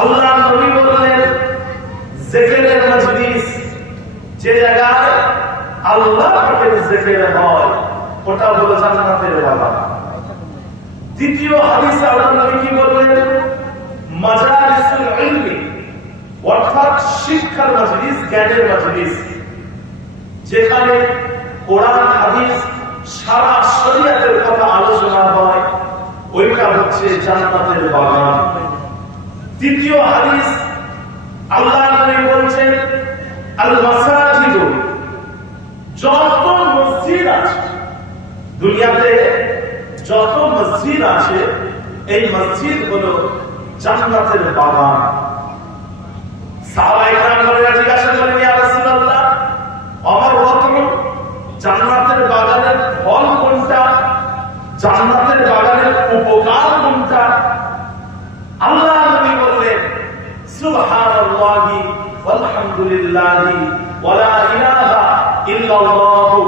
আল্লাহ নবী বললেন জিকিরের মজলিস যে জায়গায় আল্লাহ পাকের জিকির হয় ওটা হলো জান্নাতের বাগান। দ্বিতীয় হাদিসে আল্লাহ নবী কি বললেন? মাজালিসুল ইলমি অর্থাৎ শিক্ষার মজলিস, জ্ঞানের মজলিস, যেখানে কোরআন হাদিস সারা শরীয়তের কথা আলোচনা হয়, ওইটা হচ্ছে জান্নাতের বাগান। তৃতীয় হাদিস আল্লাহ নবী বলছেন আল মাসাজিদ, যত মসজিদ আছে দুনিয়াতে, যত মসজিদ আছে এই মসজিদ হলো জান্নাতের বাগান। সাহাবায়ে কেরামরা জিজ্ঞাসা করলেন, ইয়া রাসূলুল্লাহ, আমার রতন জান্নাতের বাগানের ফল কোনটা, জান্নাতের বাগানের উপকার কোনটা? আল্লাহ নবী বললেন সুবহানাল্লাহি ওয়ালহামদুলিল্লাহি ওয়ালা ইলাহা ইল্লাল্লাহু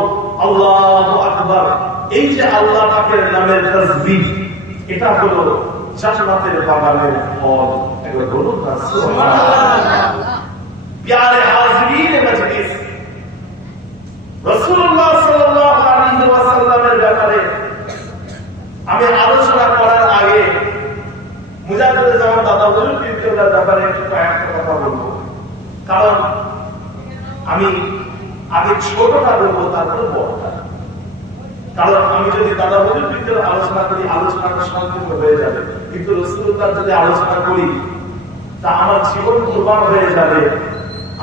আল্লাহু আকবার। এই যে আল্লাহ পাকের নামের তাসবিহ, এটা হলো জান্নাতের বাগানের ফল। একবার বলুন না সুবহানাল্লাহ। প্যারে হাজিরিন মজলিস, রাসূলুল্লাহ সাল্লাল্লাহু আলাইহি ওয়াসাল্লামের ব্যাপারে আমি আলোচনা করার আগে মুজাদ্দিদ জামান দাদা হুজুর পীর কেবলার ব্যাপারে একটু কয়েকটা কথা বলবো। কারণ আমি আগে ছোটটা বলবো, তারপর বড়টা। কারণ আমি যদি দাদা হুজুর পীর কেবলার আলোচনা করি, আলোচনাটা সংক্ষিপ্ত হয়ে যাবে, কিন্তু রাসূলুল্লাহ যদি আলোচনা করি তা আমার জীবন কুরবান হয়ে যাবে,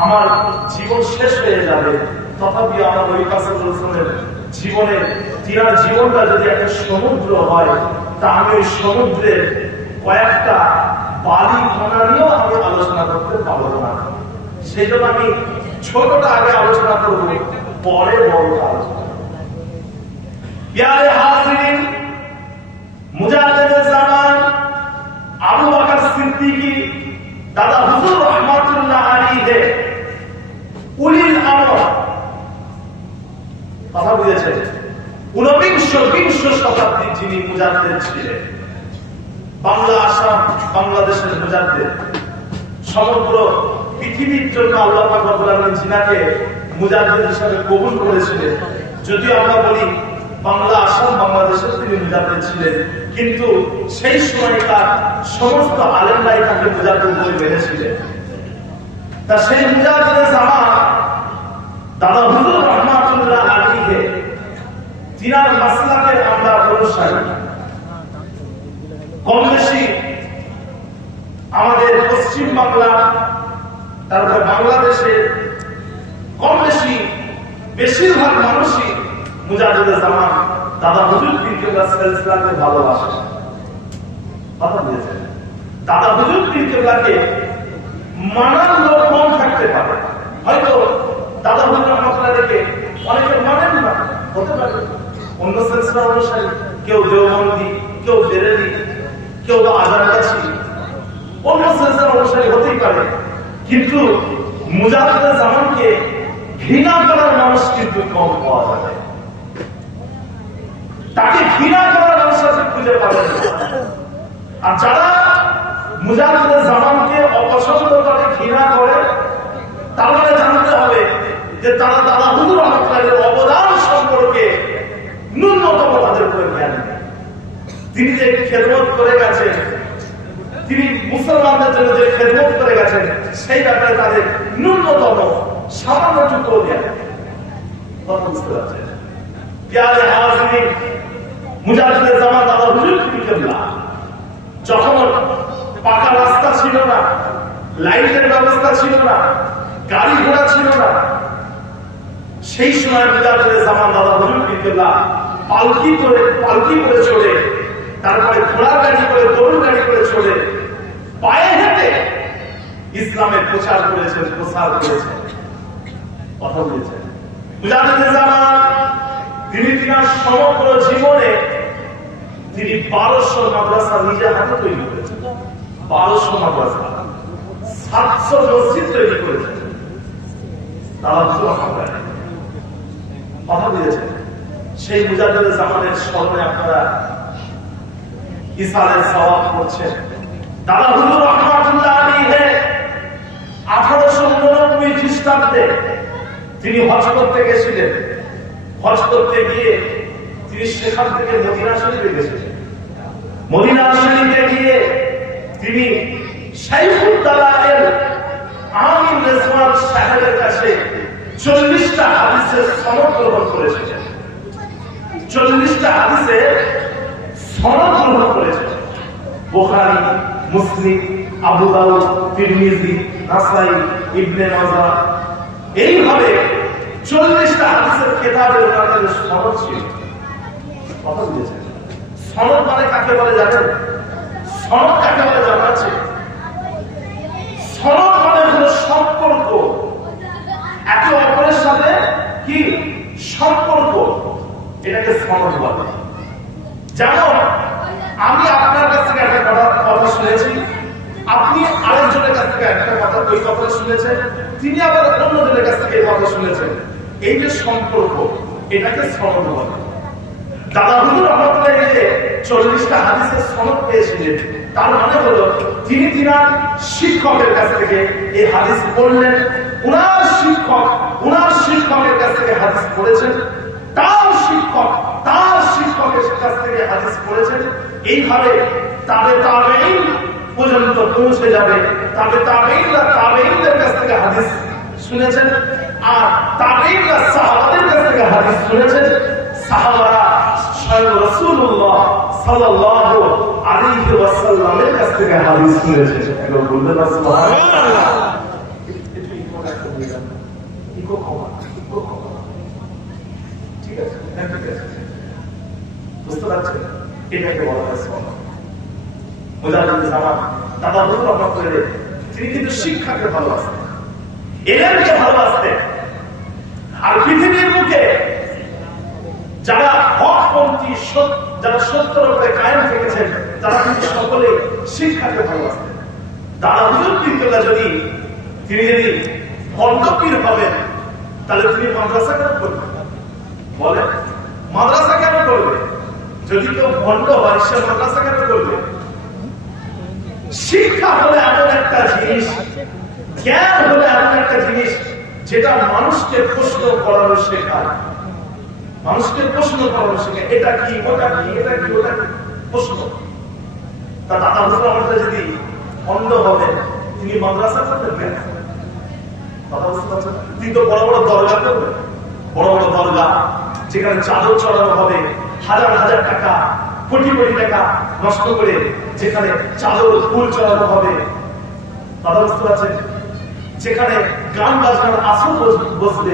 আমার জীবন শেষ হয়ে যাবে। তথাপি আমার ওই কাসেম রাসূলের জীবনের, তিনার জীবনটা যদি একটা সমুদ্র হয়, তা আমি ওই সমুদ্রের কয়েকটা বালি কণা নিয়েও আমি আলোচনা করতে পারবো না। সেই জন্য আমি ছোটটা আগে আলোচনা করবো, পরে বড়টা আলোচনা করবো। প্যারে হাজিরিন, মুজাদ্দিদে জামান আবু বকর সিদ্দিকী দাদা হুজুর রাহমাতুল্লাহ আলাইহি উলিল আমর, কথা বুঝেছেন, ঊনবিংশ শতাব্দীর যিনি মুজাদ্দিদ ছিলেন, বাংলা আসাম বাংলাদেশের মুজাদ্দিদ, সমগ্র পৃথিবীর জন্য আল্লাহ পাক রব্বুল আলামিন যিনাকে মুজাদ্দিদ হিসেবে কবুল করেছিলেন। যদিও আমরা বলি বাংলা আসাম বাংলাদেশের তিনি মুজাদ্দিদ ছিলেন, কিন্তু সেই সময়কার সমস্ত আলেমরাই তাকে মুজাদ্দিদ বলে মেনেছিলেন। তা সেই মুজাদ্দিদে জামান দাদা হুজুর রাহমাতুল্লাহ আলাইহি, তিনার মাসলাকের আমরা অনুসারী। কম বেশি আমাদের পশ্চিম বাংলা, তারপর বাংলাদেশে কম বেশি বেশিরভাগ মানুষই মুজাদ্দিদে জামান দাদা হুজুর পীর কেবলার সিলসিলাকে ভালোবাসে। কথা বুঝেছেন? দাদা হুজুর পীর কেবলাকে মানার লোক কম থাকতে পারে, হয়তো দাদা হুজুর রহমাতুল্লাহকে অনেকে মানেন না, হতে পারে অন্য সিলসিলা অনুসারী, কেউ দেওবন্দি, কেউ বেরেলি, কেউ আজারগাছি, অন্য সিলসিলা অনুসারী হতেই পারে। কিন্তু মুজাদ্দিদে জামানকে ঘৃণা করার মানুষ কিন্তু কম পাওয়া যাবে। তাকে ঘৃণা করার মানুষ আপনি খুঁজে পাবেন না। আর যারা মুজাদ্দিদে জামানকে অপছন্দ করে, ঘৃণা করে, তার মানে জানতে হবে যে তারা দাদা হুজুর রহমাতুল্লাহের অবদান সম্পর্কে ন্যূনতম তাদের উপরে জ্ঞান নেই। তিনি যে খেদমত করে গেছেন, তিনি মুসলমানদের জন্য যে খেদমত করে গেছেন, সেই ব্যাপারে তাদের ন্যূনতম সামান্যটুকু জ্ঞান নেই। কথা বুঝতে পারছেন? প্যারে হাজিরিন, মুজাদ্দিদে জামান দাদা হুজুর পীর কেবলা যখন পাকা রাস্তা ছিল না, লাইটের ব্যবস্থা ছিল না, গাড়ি ঘোড়া ছিল না, সেই সময় মুজাদ্দিদে জামান দাদা হুজুর পীর কেবলা পালকি করে চলে, তারপরে ঘোড়ার গাড়ি করে, গরুর গাড়ি করে চলে, পায়ে হেঁটে ইসলামের প্রচার করেছেন। কথা বলেছেন মুজাদ্দিদে জামান তিনি তিনার সমগ্র জীবনে তিনি 1200 মাদ্রাসা নিজে হাতে তৈরি করেছেন। 1200 মাদ্রাসা, 700 মসজিদ তৈরি করেছেন। কথা বুঝেছেন? সেই মুজাদ্দিদে জামানের স্মরণে আপনারা ইসালের সওয়াব করছেন। দাদা হুজুর রাহমাতুল্লাহ আলাইহি সাথে তিনি হজ করতে গেছিলেন। হজ করতে গিয়ে তিনি সেখান থেকে মদিনা শরীফে গেছিলেন। মদিনা শরীফে গিয়ে তিনি শাইখুদ দালায়েল আমির রেজওয়ান সাহেবের কাছে 40টা হাদিসের সনদ গ্রহণ করেছিলেন। 40টা হাদিসের সনদ গ্রহণ করেছিলেন। বুখারী, মুসলিম, আবু দাউদ, তিরমিজি, নাসাই, ইবনে মাজাহ, এইভাবে 40টা হাদিসের কিতাবের ওনাদের সনদ ছিল। কথা বুঝেছেন? সনদ মানে কাকে বলে জানেন? সনদ কাকে বলে জানা আছে? সনদ মানে হলো সম্পর্ক, একে অপরের সাথে কি সম্পর্ক, এটাকে সনদ বলে। যেমন আমি আপনার কাছ থেকে একটা কথা শুনেছি, আপনি আরেকজনের কাছ থেকে একটা কথা ওই কথা শুনেছেন, তিনি আবার অন্যজনের কাছ থেকে এই কথা শুনেছেন। এই যে সম্পর্ক, এটাকে সনদ বলে। দাদা হুজুর রহমাতুল্লাহ আলাইহি 40টা হাদিসের সনদ পেয়েছিলেন, তার মানে হলো তিনি তিনার শিক্ষকের কাছ থেকে এই হাদিস পড়লেন, উনার শিক্ষকের কাছ থেকে হাদিস পড়েছেন, তার শিক্ষকের কাছ থেকে হাদিস পড়েছেন। এইভাবে তাবেঈন পর্যন্ত পৌঁছে যাবে। তাবেঈনদের কাছ থেকে হাদিস শুনেছেন, আর তাবেঈনরা সাহাবাদের কাছ থেকে হাদিস শুনেছেন। সাহাবারা স্বয়ং রাসূলুল্লাহ সাল্লাল্লাহু আলাইহি ওয়াসাল্লামের কাছ থেকে হাদিস শুনেছেন। একবার বলবেন না সুবহানাল্লাহ। ঠিক আছে, বুঝতে পারছেন? এটাকে বলা হয় সনদ। মুজাহিদুল জামান দাদা হুজুর রহমাতুল্লাহ আলাইহি তিনি কিন্তু শিক্ষাকে ভালোবাসতেন, ইলমকে ভালোবাসতেন। আর পৃথিবীর বুকে যারা হকপন্থী, যারা সত্যের উপরে কায়েম থেকেছেন, তারা কিন্তু সকলে শিক্ষাকে ভালোবাসতেন। দাদা হুজুর পীরকেল্লা তিনি যদি ভণ্ড পীর হবেন, তাহলে তিনি মাদ্রাসা কেন করবেন? বলেন, মাদ্রাসা কেন করবে? যদি কেউ ভণ্ড হয়, সে মাদ্রাসা কেন করবে? শিক্ষা হলো এমন একটা জিনিস, জ্ঞান হলো এমন একটা জিনিস যেটা মানুষকে প্রশ্ন করানো শেখায়। এটা কি, ওটা কি, এটা কি, ওটা কি, প্রশ্ন। তা দাদা হুজুর আমাদের যদি অন্ধ হবেন, তিনি মাদ্রাসা করবেন? কথা বুঝতে পারছেন? তিনি তো বড় বড় দরগা করবেন, বড় বড় দরগা, যেখানে চাদর চড়ানো হবে, হাজার হাজার টাকা, কোটি কোটি টাকা নষ্ট করে যেখানে চাদর ফুল চড়ানো হবে। কথা বুঝতে পারছেন? যেখানে গান বাজনার আসর বসবে,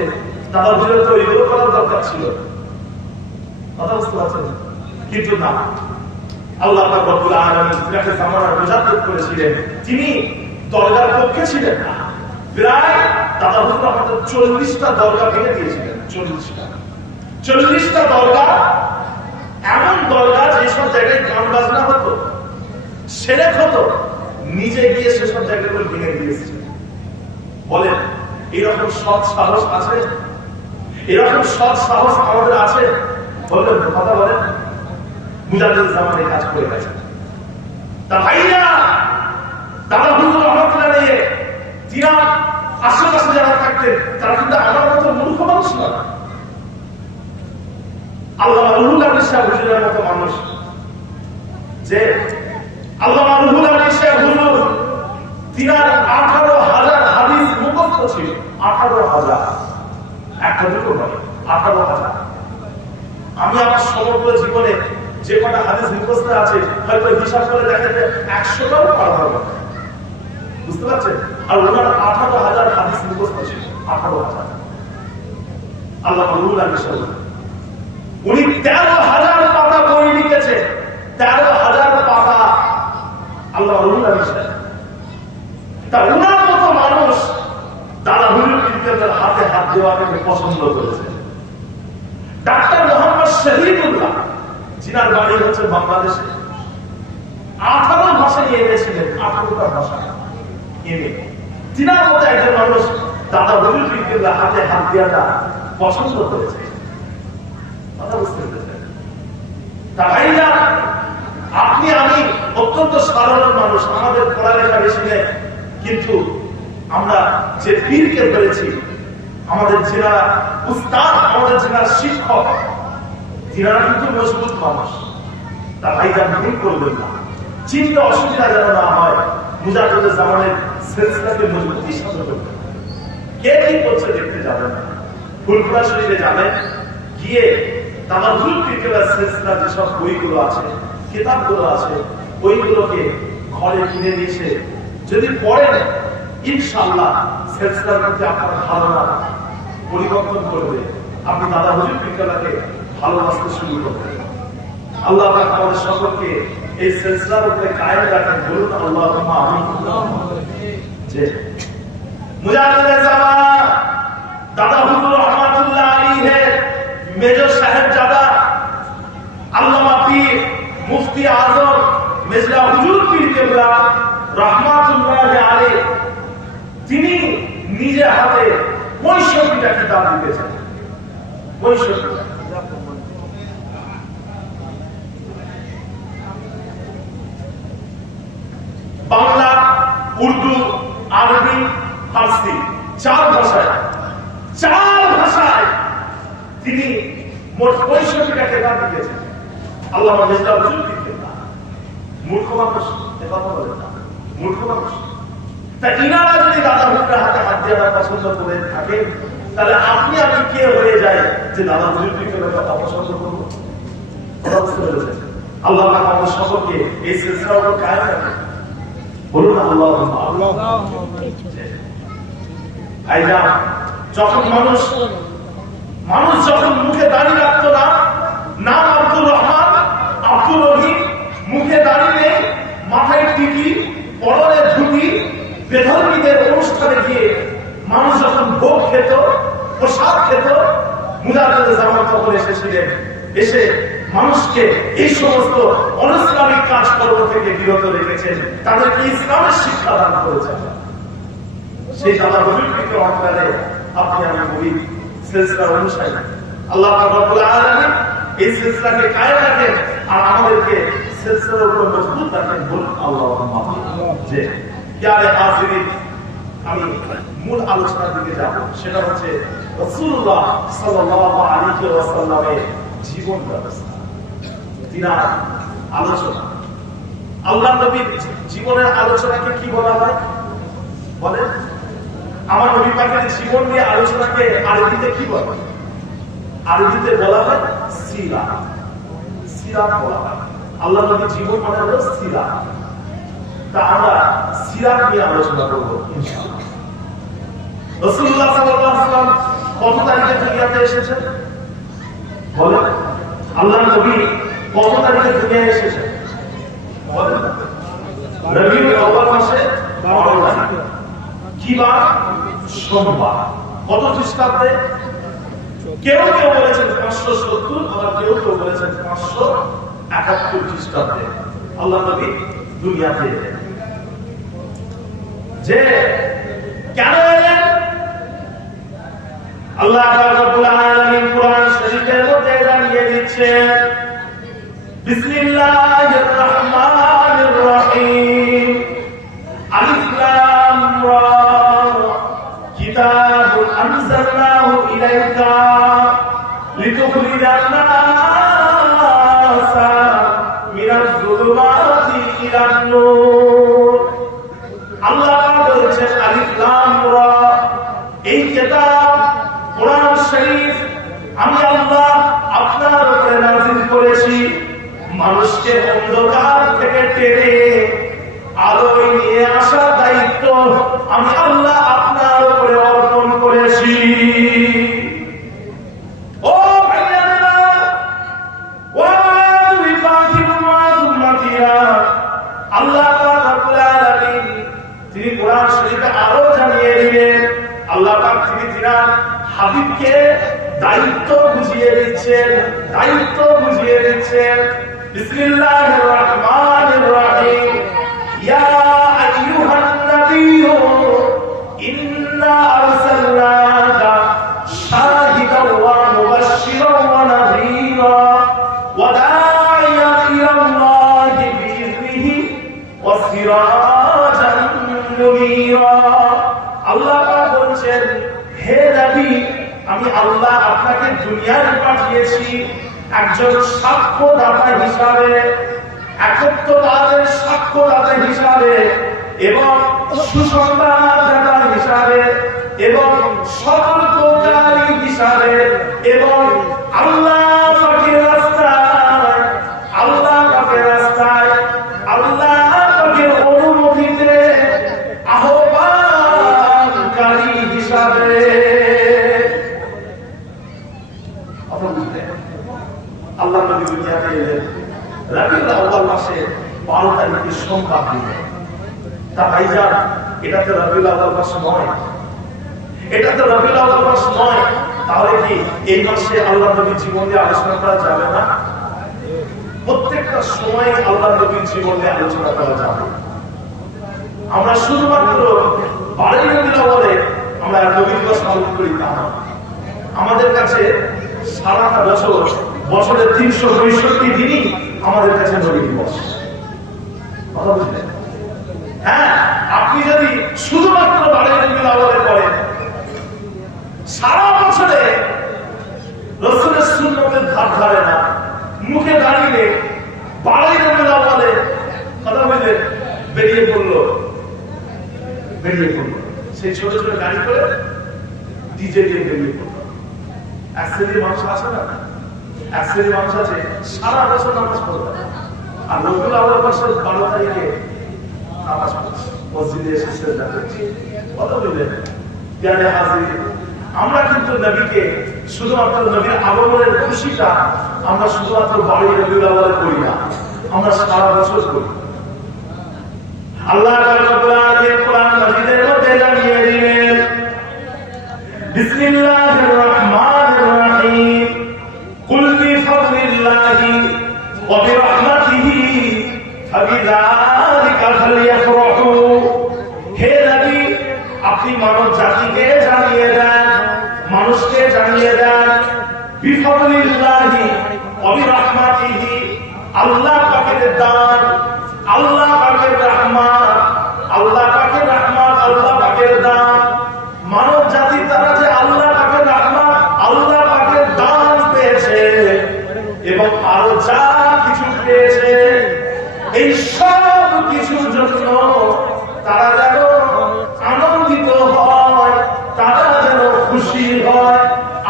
দাদা হুজুরের তো এগুলো করার দরকার ছিল। কথা বুঝতে পারছেন? কিন্তু না, আল্লাহ পাক রব্বুল আলামিন যাকে জামানার মুজাদ্দিদ করেছিলেন, তিনি দরগার পক্ষে ছিলেন না। প্রায় দাদা হুজুর আমাদের 40টা দরগা ভেঙে দিয়েছিলেন। 40টা দরগা, এমন দরগা যেসব জায়গায় গান বাজনা হতো, সেরেক হতো, নিজে গিয়ে সেসব জায়গাগুলো ভেঙে দিয়েছিলেন। বলেন, এরকম সৎ সাহস আছে? এরকম সৎ সাহস আমাদের আছে? বলবেন, কথা বলেন। মুজাদ্দিদ জামানে কাজ করে গেছে। তা ভাইয়া, দাদা হুজুর রহমাতুল্লাহ আলাইহি যিনি আশেপাশে যারা থাকতেন, তারা কিন্তু আমার মতো মূর্খ মানুষ না। আল্লামা রুহুল আমিন সাহেব হুজুরের মতো মানুষ, যে আল্লামা রুহুল আমিন সাহেব হুজুর, তিনার 18,000 হাদিস মুখস্থ ছিল। 18,000, একটা দুটো নয়, 18,000। আমি আমার সমগ্র জীবনে যে কটা হাদিস মুখস্থ আছে, হয়তো হিসাব করে দেখা যায় 100টাও পার হবে। বুঝতে পারছেন? আর ওনার 18,000 হাদিস মুখস্থ ছিল। 18,000। আল্লামা রুহুল আমিন সাহেব উনি 13,000 পাতা বই লিখেছে। 13,000 পাতা আল্লামা রুহুল আমিন সাহেব। তা ওনার মতো মানুষ দাদা হুজুর পীরকেল্লার হাতে হাত দেওয়াকে পছন্দ করেছে। ডাক্তার মোহাম্মদ শহীদুল্লাহ, যিনার বাড়ি হচ্ছে বাংলাদেশে, 18 ভাষা নিয়ে এনেছিলেন। 18টা ভাষা এনে তিনার মতো একজন মানুষ দাদা হুজুর পীরকেল্লার হাতে হাত দেওয়াটা পছন্দ করেছে। কথা বুঝতে পেরেছেন? তা ভাইরা, আপনি আমি অত্যন্ত সাধারণ মানুষ, আমাদের পড়ালেখা বেশি নেই, কিন্তু আমরা যে পীরকে পেরেছি, আমাদের যারা উস্তাদ, আমাদের যারা শিক্ষক, যারা কিন্তু মজবুত মানুষ, তার ভাইজান ভুল করবেন না, চিন্তা অসুবিধা যেন না হয়। মুজাহিদুল জামানের সিলসিলাকে মজবুতির সাথে করবেন। কে কি করছে দেখতে যাবেন না, ফুলপুরা শরীফে যাবেন, গিয়ে তামাজুল ফিকহের সিলসিলা যেসব বইগুলো আছে, কিতাবগুলো আছে, ওইগুলোকে ঘরে কিনে নিয়ে যদি পড়েন, ইনশাআল্লাহ সিলসিলার প্রতি আপনার ধারণা পরিবর্তন করবে। আপনি দাদা হুজুর ফিকহকে ভালোবাসতে শুরু করবেন। আল্লাহ পাক আমাদের সকলকে এই সিলসিলার উপরে কায়েম রাখেন, বলুন আল্লাহুম্মা আমিন। যে মুজাহিদুল জামান দাদা হুজুর রহমাতুল্লাহ আলাইহি মেজর সাহেবজাদা আল্লামা পীর মুফতি আজম মেজলা হুজুর পীর কেবলা রহমাতুল্লাহ আলাইহি, তিনি নিজে হাতে 65টা কিতাব লিখেছেন। 65টা বাংলা, উর্দু, আরবি, ফার্সি, 4 ভাষায় তিনি মোট 65টা কিতাব লিখেছেন। আল্লামা মেজলা হুজুর পীর কেবলা মূর্খ মানুষ, কথা বলেন না, মূর্খ মানুষ। তা ইনারা যদি দাদা হুজুরের হাতে হাত দিয়ে পছন্দ করে থাকে, তাহলে আপনি আমি কে হয়ে যায় যে দাদা হুজুর পীর কেবলাকে অপছন্দ করবো? আল্লাহ পাক আমাদের সকলকে এই সিলসিলার উপর কায়েম রাখেন, বলুন আল্লাহুম্মা আমিন। ভাইজান, যখন মানুষ যখন মুখে দাঁড়িয়ে রাখতো না, নাম আব্দুর রহমান, আব্দুর রহিম, মুখে দাঁড়িয়ে নেই, মাথায় টিকি, পরনে ধুতি, বেধর্মীদের অনুষ্ঠানে গিয়ে মানুষ যখন ভোগ খেত, প্রসাদ খেত, মুজাহিদুল জামান তখন এসেছিলেন, এসে মানুষকে এই সমস্ত অনিসলামিক কাজকর্ম থেকে বিরত রেখেছেন, তাদেরকে ইসলামের শিক্ষা দান করেছেন। সেই দাদা হুজুর থেকে অন্তরে আপনি আমি বলি সিলসিলার অনুসারী, আল্লাহ পাক রব্বুল আলামিন এই সিলসিলাকে কায়েম রাখেন আর আমাদেরকে সিলসিলার উপর মজবুত রাখেন, বলুন আল্লাহুম্মা আমিন। যে ইয়ারে হাজিরিন, আমি মূল আলোচনার দিকে যাব, সেটা হচ্ছে রাসূলুল্লাহ সাল্লাল্লাহু আলাইহি ওয়াসাল্লামের জীবন ব্যবস্থা, তিনার আলোচনা। আল্লাহ নবীর জীবনের আলোচনাকে কি বলা হয় বলেন? আমার নবী পাকের জীবন নিয়ে আলোচনাকে আরবিতে কি বলা হয়? আরবিতে বলা হয় সিরাত। সিরাত বলা হয়। আল্লাহ নবীর জীবন মানে হলো সিরাত। তা আমরা সিরাত নিয়ে আলোচনা করব ইনশাআল্লাহ। রাসূলুল্লাহ সাল্লাল্লাহু আলাইহি ওয়াসাল্লাম কত তারিখে দুনিয়াতে এসেছেন বলেন? আল্লাহ নবী কত তারিখে দুনিয়ায় এসেছেন বলেন? রবিউল আউয়াল মাসে 12 তারিখ। কি বার? সোমবার। কত খ্রিস্টাব্দে? কেউ বলেছেন 570, আবার কেউ বলেছেন 571 খ্রিস্টাব্দে আল্লাহ নবী দুনিয়াতে এলেন। যে কেন এলেন? আল্লাহ রাব্বুল আলামিন কুরআন শরীফের মধ্যে জানিয়ে দিচ্ছেন, বিসমিল্লাহির রহমানির রহিম, আলিফ লাম রা, কিতাবুন আনজালনাহু ইলাইকা লিতুখরিজান নাসা মিনাজ যুলুমাতি ইলান নূর। আল্লাহ বলেছেন আলিফ লাম রা, এই কিতাব কোরআন শরীফ আমি আল্লাহ আপনার উপরে নাযিল করেছি মানুষকে অন্ধকার থেকে টেনে আলোয় নিয়ে আসার দায়িত্ব আমি আল্লাহ আপনার উপরে অর্পণ করেছি। ও ভাইয়েরা, ও উম্মতিরা, আল্লাহ রাব্বুল আলামিন তিনি কোরআন শরীফে আরো জানিয়ে দিলেন, আল্লাহ পাক তিনি তিনার হাবিবকে দায়িত্ব বুঝিয়ে দিচ্ছেন। বিসমিল্লাহির রহমানির রহিম, ইয়া আইয়ুহান নাবিয়্যু ইন্না আরসালনাকা শাহিদান ওয়া মুবাশশিরান ওয়া নাযীরা ওয়া দা'iয়ান ইলাল্লাহি বিইذনিহি ওয়া সিরাজান মুনীরা। আল্লাহ পাক বলেন, হে নবী, আমি আল্লাহ আপনাকে দুনিয়ায় পাঠিয়েছি একজন সাক্ষ্যদাতা হিসাবে, একত্ববাদের সাক্ষ্যদাতা হিসাবে এবং সুসংবাদদাতা হিসাবে এবং সতর্ককারী হিসাবে এবং আল্লাহ পাকের রাস্তায় আল্লাহ পাকের অনুমতিতে আহ্বানকারী হিসাবে। আল্লাহ নবী দুনিয়াতে এলেন রবিউল আউয়াল মাসে 12 তারিখে সোমবার দিনে। তা ভাইজান, এটা তো রবিউল আউয়াল মাস নয়, এটা তো রবিউল আউয়াল মাস নয়। তাহলে কি এই মাসে আল্লাহ নবীর জীবন নিয়ে আলোচনা করা যাবে না? প্রত্যেকটা সময় আল্লাহ নবীর জীবন নিয়ে আলোচনা করা যাবে। আমরা শুধুমাত্র 12 রবিউল আউয়ালে আমরা নবী দিবস পালন করি তা না। আমাদের কাছে সারাটা বছরের 365 দিনই আমাদের কাছে নবী দিবস। কথা বুঝলেন? হ্যাঁ, আপনি যদি শুধুমাত্র 12 রবিউল আউয়ালে করেন, সারা বছরে রাসূলের সুন্নতের ধার ধারে না, মুখে দাঁড়িয়ে 12 রবিউল আউয়ালে কথা বললেন, বেরিয়ে পড়লো সেই ছোট ছোট গাড়ি করে ডিজে দিয়ে বেরিয়ে পড়লো। এক শ্রেণীর মানুষ আছে না, এক শ্রেণীর মানুষ আছে সারা বছর নামাজ পড়বে, আর রবিউল আউয়াল মাসের 12 তারিখে নামাজ পড়ছে, মসজিদে এসে সেজদা করছে। কথা বললেন? প্যারে হাজির, আমরা কিন্তু নবীকে শুধুমাত্র নবীর আগমনের খুশিটা আমরা শুধুমাত্র 12 রবিউল আউয়ালে করি না, আমরা সারা বছর করি। আল্লাহ রাব্বুল আলামিন কোরআন মাজিদের মধ্যে জানিয়ে দিলেন, বিসমিল্লাহির রহমানির রহিম, কুল বিফাদলিল্লাহি ওয়া বিরহমাতিহি ফাবিযালিকা ফালইফরাহু। হে নবী, আপনি মানব জাতিকে জানিয়ে দেন, মানুষকে জানিয়ে দেন, বিফাদলিল্লাহি ওয়া বিরহমাতিহি, আল্লাহ পাকের দান, আল্লাহ পাকের রহমত, আল্লাহ পাকের রহমত, আল্লাহ পাকের দান। মানব জাতি তারা যে আল্লাহ পাকের রহমত, আল্লাহ পাকের দান পেয়েছে এবং আরো যা কিছু পেয়েছে, এই সব কিছুর জন্য তারা যেন আনন্দিত হয়, তারা যেন খুশি হয়।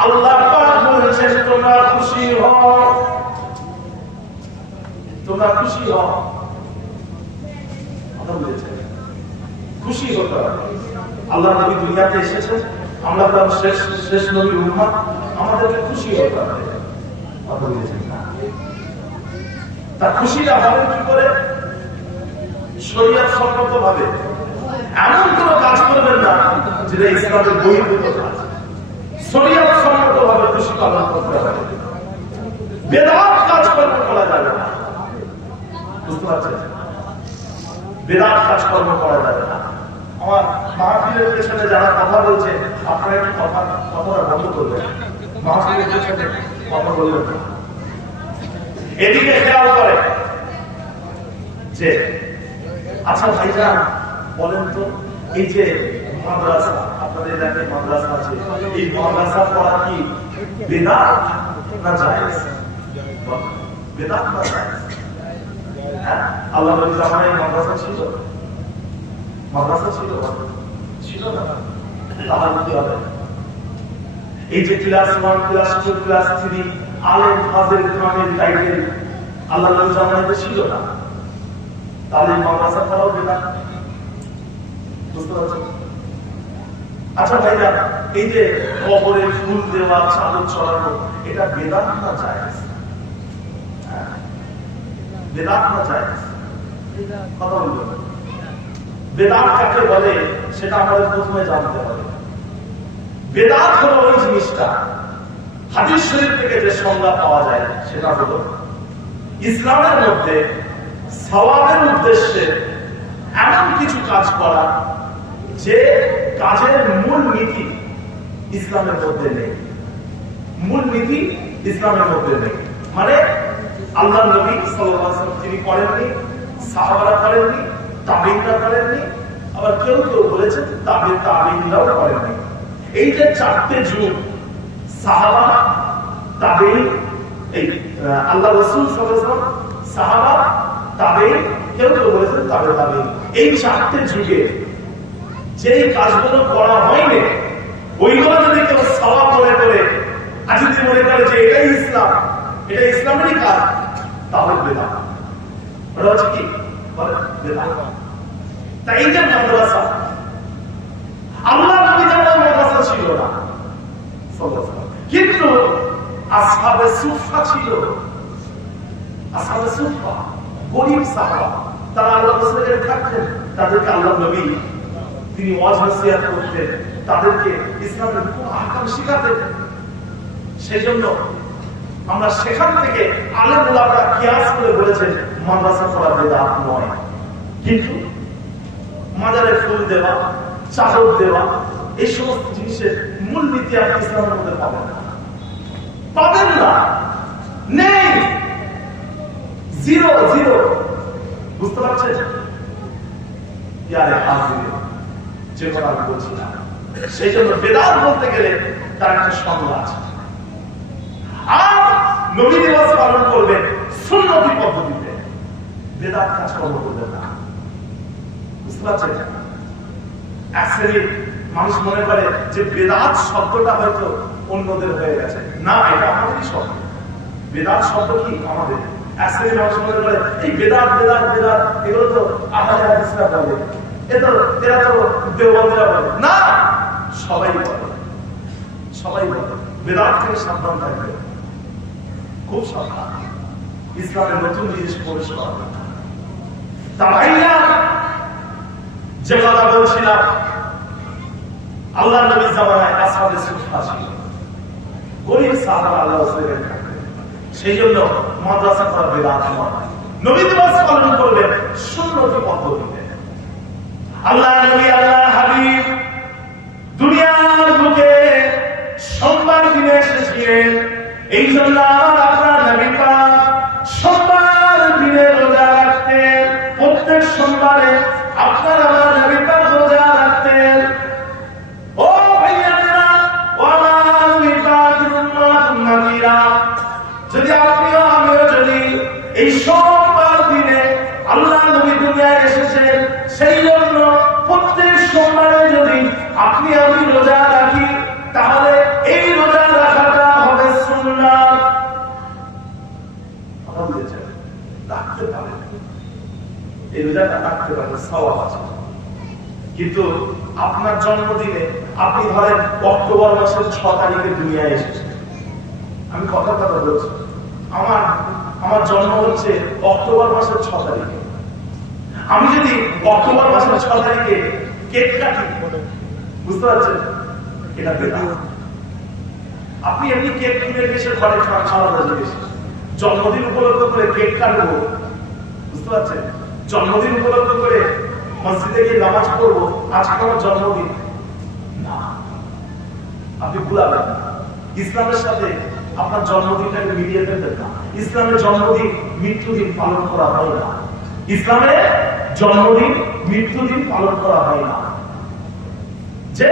আল্লাহ পাক বলেছেন, তোমরা খুশি হও, তোমরা খুশি হও। খুশি হতে হবে। আল্লাহ নবী দুনিয়াতে এসেছেন, আমরা তার শেষ নবীর উম্মত, আমাদেরকে খুশি হতে হবে। তার খুশিটা হবে কি করে? শরীয়ত সম্মত ভাবে এমন কোন কাজ করবেন না যেটা ইসলামের বহির্ভূত কাজ। শরীয়ত সম্মত ভাবে খুশি পালন করতে হবে, বেদাত কাজকর্ম করা যাবে না। বুঝতে পারছেন? বেদাত কাজকর্ম করা যাবে না। আমার মাহফিলের পেছনে যারা কথা বলছে, আপনারা একটু কথাটা বন্ধ করবেন, মাহফিলের পেছনে কথা বলবেন না। এদিকে খেয়াল করে যে, আচ্ছা ভাইজান বলেন তো, এই যে মাদ্রাসা, আপনাদের এলাকায় মাদ্রাসা আছে, এই মাদ্রাসা পড়া কি বেদাত না জায়েজ? বেদাত না জায়েজ? আল্লাহ নবীর জামানায় মাদ্রাসা ছিল? মাদ্রাসা ছিল না? তাহলে কি হবে? এই যে ক্লাস 1, ক্লাস 2, ক্লাস 3 আলেম ফাজিল কামিল টাইটেল আল্লাহ নবীর জামানায় ছিল না, তাহলে মাদ্রাসা পড়াও বেদাত। বুঝতে পারছেন? আচ্ছা ভাইরা, এই যে কবরে ফুল দেওয়া, চাদর ছড়ানো, এটা বেদাত না জায়েজ? বেদাত না জায়েজ? কথা বলবেন? বেদাত কাকে বলে সেটা আমাদের প্রথমে জানতে হবে। বেদাত হলো ওই জিনিসটা, হাদিস শরীফ থেকে যে সংজ্ঞা পাওয়া যায় সেটা হলো ইসলামের মধ্যে সওয়াবের উদ্দেশ্যে এমন কিছু কাজ করা যে কাজের মূল নীতি ইসলামের মধ্যে নেই। মূল নীতি ইসলামের মধ্যে নেই, মানে আল্লাহ নবী সাল্লাল্লাহু আলাইহি ওয়াসাল্লাম তিনি করেননি, সাহাবারা করেননি, তাবেঈনরা করেননি, আবার কেউ কেউ বলেছেন তাবেঈনরাও করেননি। এই যে চারটে যুগ, সাহাবা, তাবেঈন, এই আল্লাহ রাসূল সাল্লাল্লাহু আলাইহি ওয়াসাল্লাম, সাহাবা, তাবেঈন, কেউ কেউ বলেছেন তাবে তাবেঈন, এই চারটে যুগে যেই কাজগুলো করা হয়নি ওইগুলো যদি কেউ সওয়াব মনে করে, আর যদি মনে করে যে এটাই ইসলাম, এটা ইসলামেরই কাজ, তাহলে বেদাত। ওটা হচ্ছে কি বেদাত। তাই যে মাদ্রাসা, আল্লাহ নবী জানার মাদ্রাসা ছিল না, কিন্তু আসহাবে সুফা ছিল। আসহাবে সুফা গরীব সাহাবা, তারা আল্লাহ রাসূলের কাছে থাকতেন, তাদেরকে আল্লাহ নবী তিনি ওয়াজ নসিহত করতেন, তাদেরকে ইসলামের আহকাম শিখাতেন। সেই জন্য আমরা সেখান থেকে আলেম ওলামারা কিয়াস করে বলেছেন মাদ্রাসা করা বেদাত নয়। কিন্তু মাজারে ফুল দেওয়া, চাদর দেওয়া, এই সমস্ত জিনিসের মূলনীতি আপনি ইসলামের মধ্যে পাবেন না, পাবেন না, নেই, জিরো জিরো। বুঝতে পারছেন? ইয়ারে হাজির যে কথা আমি বলছি না। সেই জন্য বেদাত বলতে গেলে তার একটা সংজ্ঞা আছে। আর নবী দিবস পালন করবেন সুন্নতি পদ্ধতিতে, বেদাত কাজকর্ম করবেন না। বুঝতে পারছেন? এক শ্রেণীর মানুষ মনে করে যে বেদাত শব্দটা হয়তো অন্যদের হয়ে গেছে, না, এটা আমাদেরই শব্দ। বেদাত শব্দ কি আমাদের। এক শ্রেণীর মানুষ মনে করে এই বেদাত বেদাত বেদাত এগুলো তো আহলে হাদিসরা বলে, এরা তো দেওবন্দীরা বলে, না, সবাই বলে, সবাই বলে। বেদাত থেকে সাবধান থাকবে, খুব সাবধান। ইসলামের নতুন জিনিস প্রবেশ করা। তাবাইনা যে কথা বলছিলাম, আল্লাহ নবীর জামানায় আসহাবে সুফা ছিল, গরীব সাহাবা আল্লাহ রাসূলের কাছে। সেই জন্য মাদ্রাসা করা বেদাত নয়। নবী দিবস পালন করবেন সুন্নতি পদ্ধতিতে। আল্লাহ নবী, আল্লাহ হাবিব দুনিয়ার বুকে সোমবার দিনে এসেছিলেন। এই জন্য আপনার নবী পাক সোমবার দিনে রোজা রাখতেন। প্রত্যেক সোমবারে আপনার আমার নবী পাক রোজা রাখতেন। ও ভাইয়ারা, ও আমার নবী পাক উম্মতিরা, যদি আপনিও আমিও যদি এই সোমবার দিনে আল্লাহ নবী দুনিয়ায় এসেছেন, সেই জন্য প্রত্যেক সোমবারে যদি আপনি আমি রোজা রাখি, তাহলে এই রোজা রাখাটা হবে সুন্নাত। রাখতে পারেন, এই রোজাটা রাখতে পারেন, সওয়াব আছে। কিন্তু আপনার জন্মদিনে আপনি ধরেন অক্টোবর মাসের 6 তারিখে দুনিয়ায় এসেছেন, আমি কথা বলছি, আমার জন্ম হচ্ছে অক্টোবর মাসের 6 তারিখে। আমি যদি অক্টোবর মাসের 6 তারিখে কেক কাটি, বুঝতে পারছেন, এটা বেদাত। আপনি এমনি কেক কিনে এসে ঘরে খাওয়া জিনিস, জন্মদিন উপলক্ষ করে কেক কাটবো, বুঝতে পারছেন, জন্মদিন উপলক্ষ করে মসজিদে গিয়ে নামাজ পড়বো, আজকে আমার জন্মদিন, না, আপনি ভুলাবেন না। ইসলামের সাথে আপনার জন্মদিনটাকে মিলিয়ে ফেলবেন না। ইসলামের জন্মদিন মৃত্যুদিন পালন করা হয় না। ইসলামে জন্মদিন মৃত্যুদিন পালন করা হয় না। যে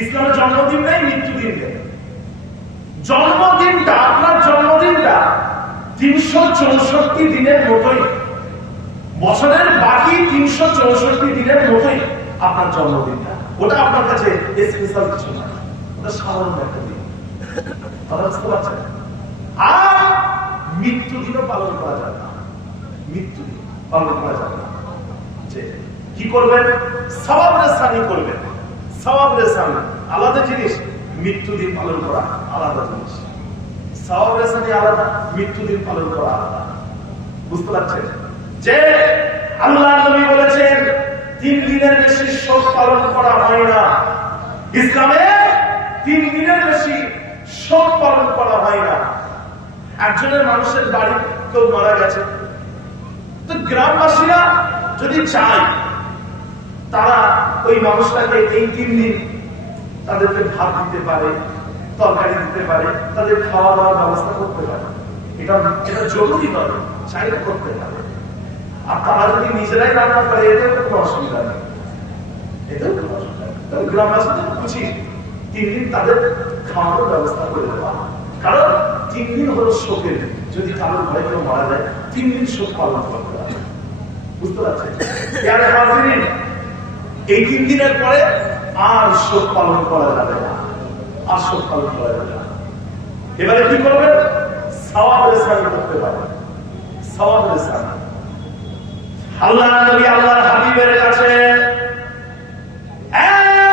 ইসলামের জন্মদিন নেই, মৃত্যুদিন নেই। জন্মদিনটা, আপনার জন্মদিনটা 364 দিনের মতোই, বছরের বাকি 364 দিনের মতোই আপনার জন্মদিনটা। ওটা আপনার কাছে স্পেশাল কিছু না, ওটা সাধারণ একটা দিন। বুঝতে পারছেন? আর মৃত্যুদিনও পালন করা যাবে না, মৃত্যুদিন পালন করা যাবে না। যে কি করবেন? সওয়াব রেসানি করবেন। সওয়াব রেসানি আলাদা জিনিস, মৃত্যুদিন পালন করা আলাদা জিনিস। সওয়াব রেসানি আলাদা, মৃত্যুদিন পালন করা আলাদা। বুঝতে পারছেন? যে আল্লাহ নবী বলেছেন 3 দিনের বেশি শোক পালন করা হয় না। ইসলামে 3 দিনের বেশি শোক পালন করা হয় না। একজনের মানুষের বাড়ি কেউ মারা গেছে, তো গ্রামবাসীরা যদি চায়, তারা ওই মানুষটাকে এই 3 দিন তাদেরকে ভাত দিতে পারে, তরকারি দিতে পারে, তাদের খাওয়া দাওয়ার ব্যবস্থা করতে পারে। এটা জরুরি নয়, চাইলে করতে পারে। আর তারা যদি নিজেরাই রান্না করে, এতেও কোনো অসুবিধা নেই, এতেও কোনো অসুবিধা নেই। গ্রামবাসীদের উচিত 3 দিন তাদের খাওয়ানোর ব্যবস্থা করে দেওয়া, কারণ 3 দিন হলো শোকের দিন। যদি কারোর ঘরে কেউ মারা যায় 3 দিন শোক পালন করতে হবে, বুঝতে পারছেন? এই 3 দিনের পরে আর শোক পালন করা যাবে না, আর শোক পালন করা যাবে না। এবারে কি করবেন? সওয়াবের ইসলাম করতে পারেন, সওয়াবের ইসলাম। আল্লাহ নবী আল্লাহর হাবিবের কাছে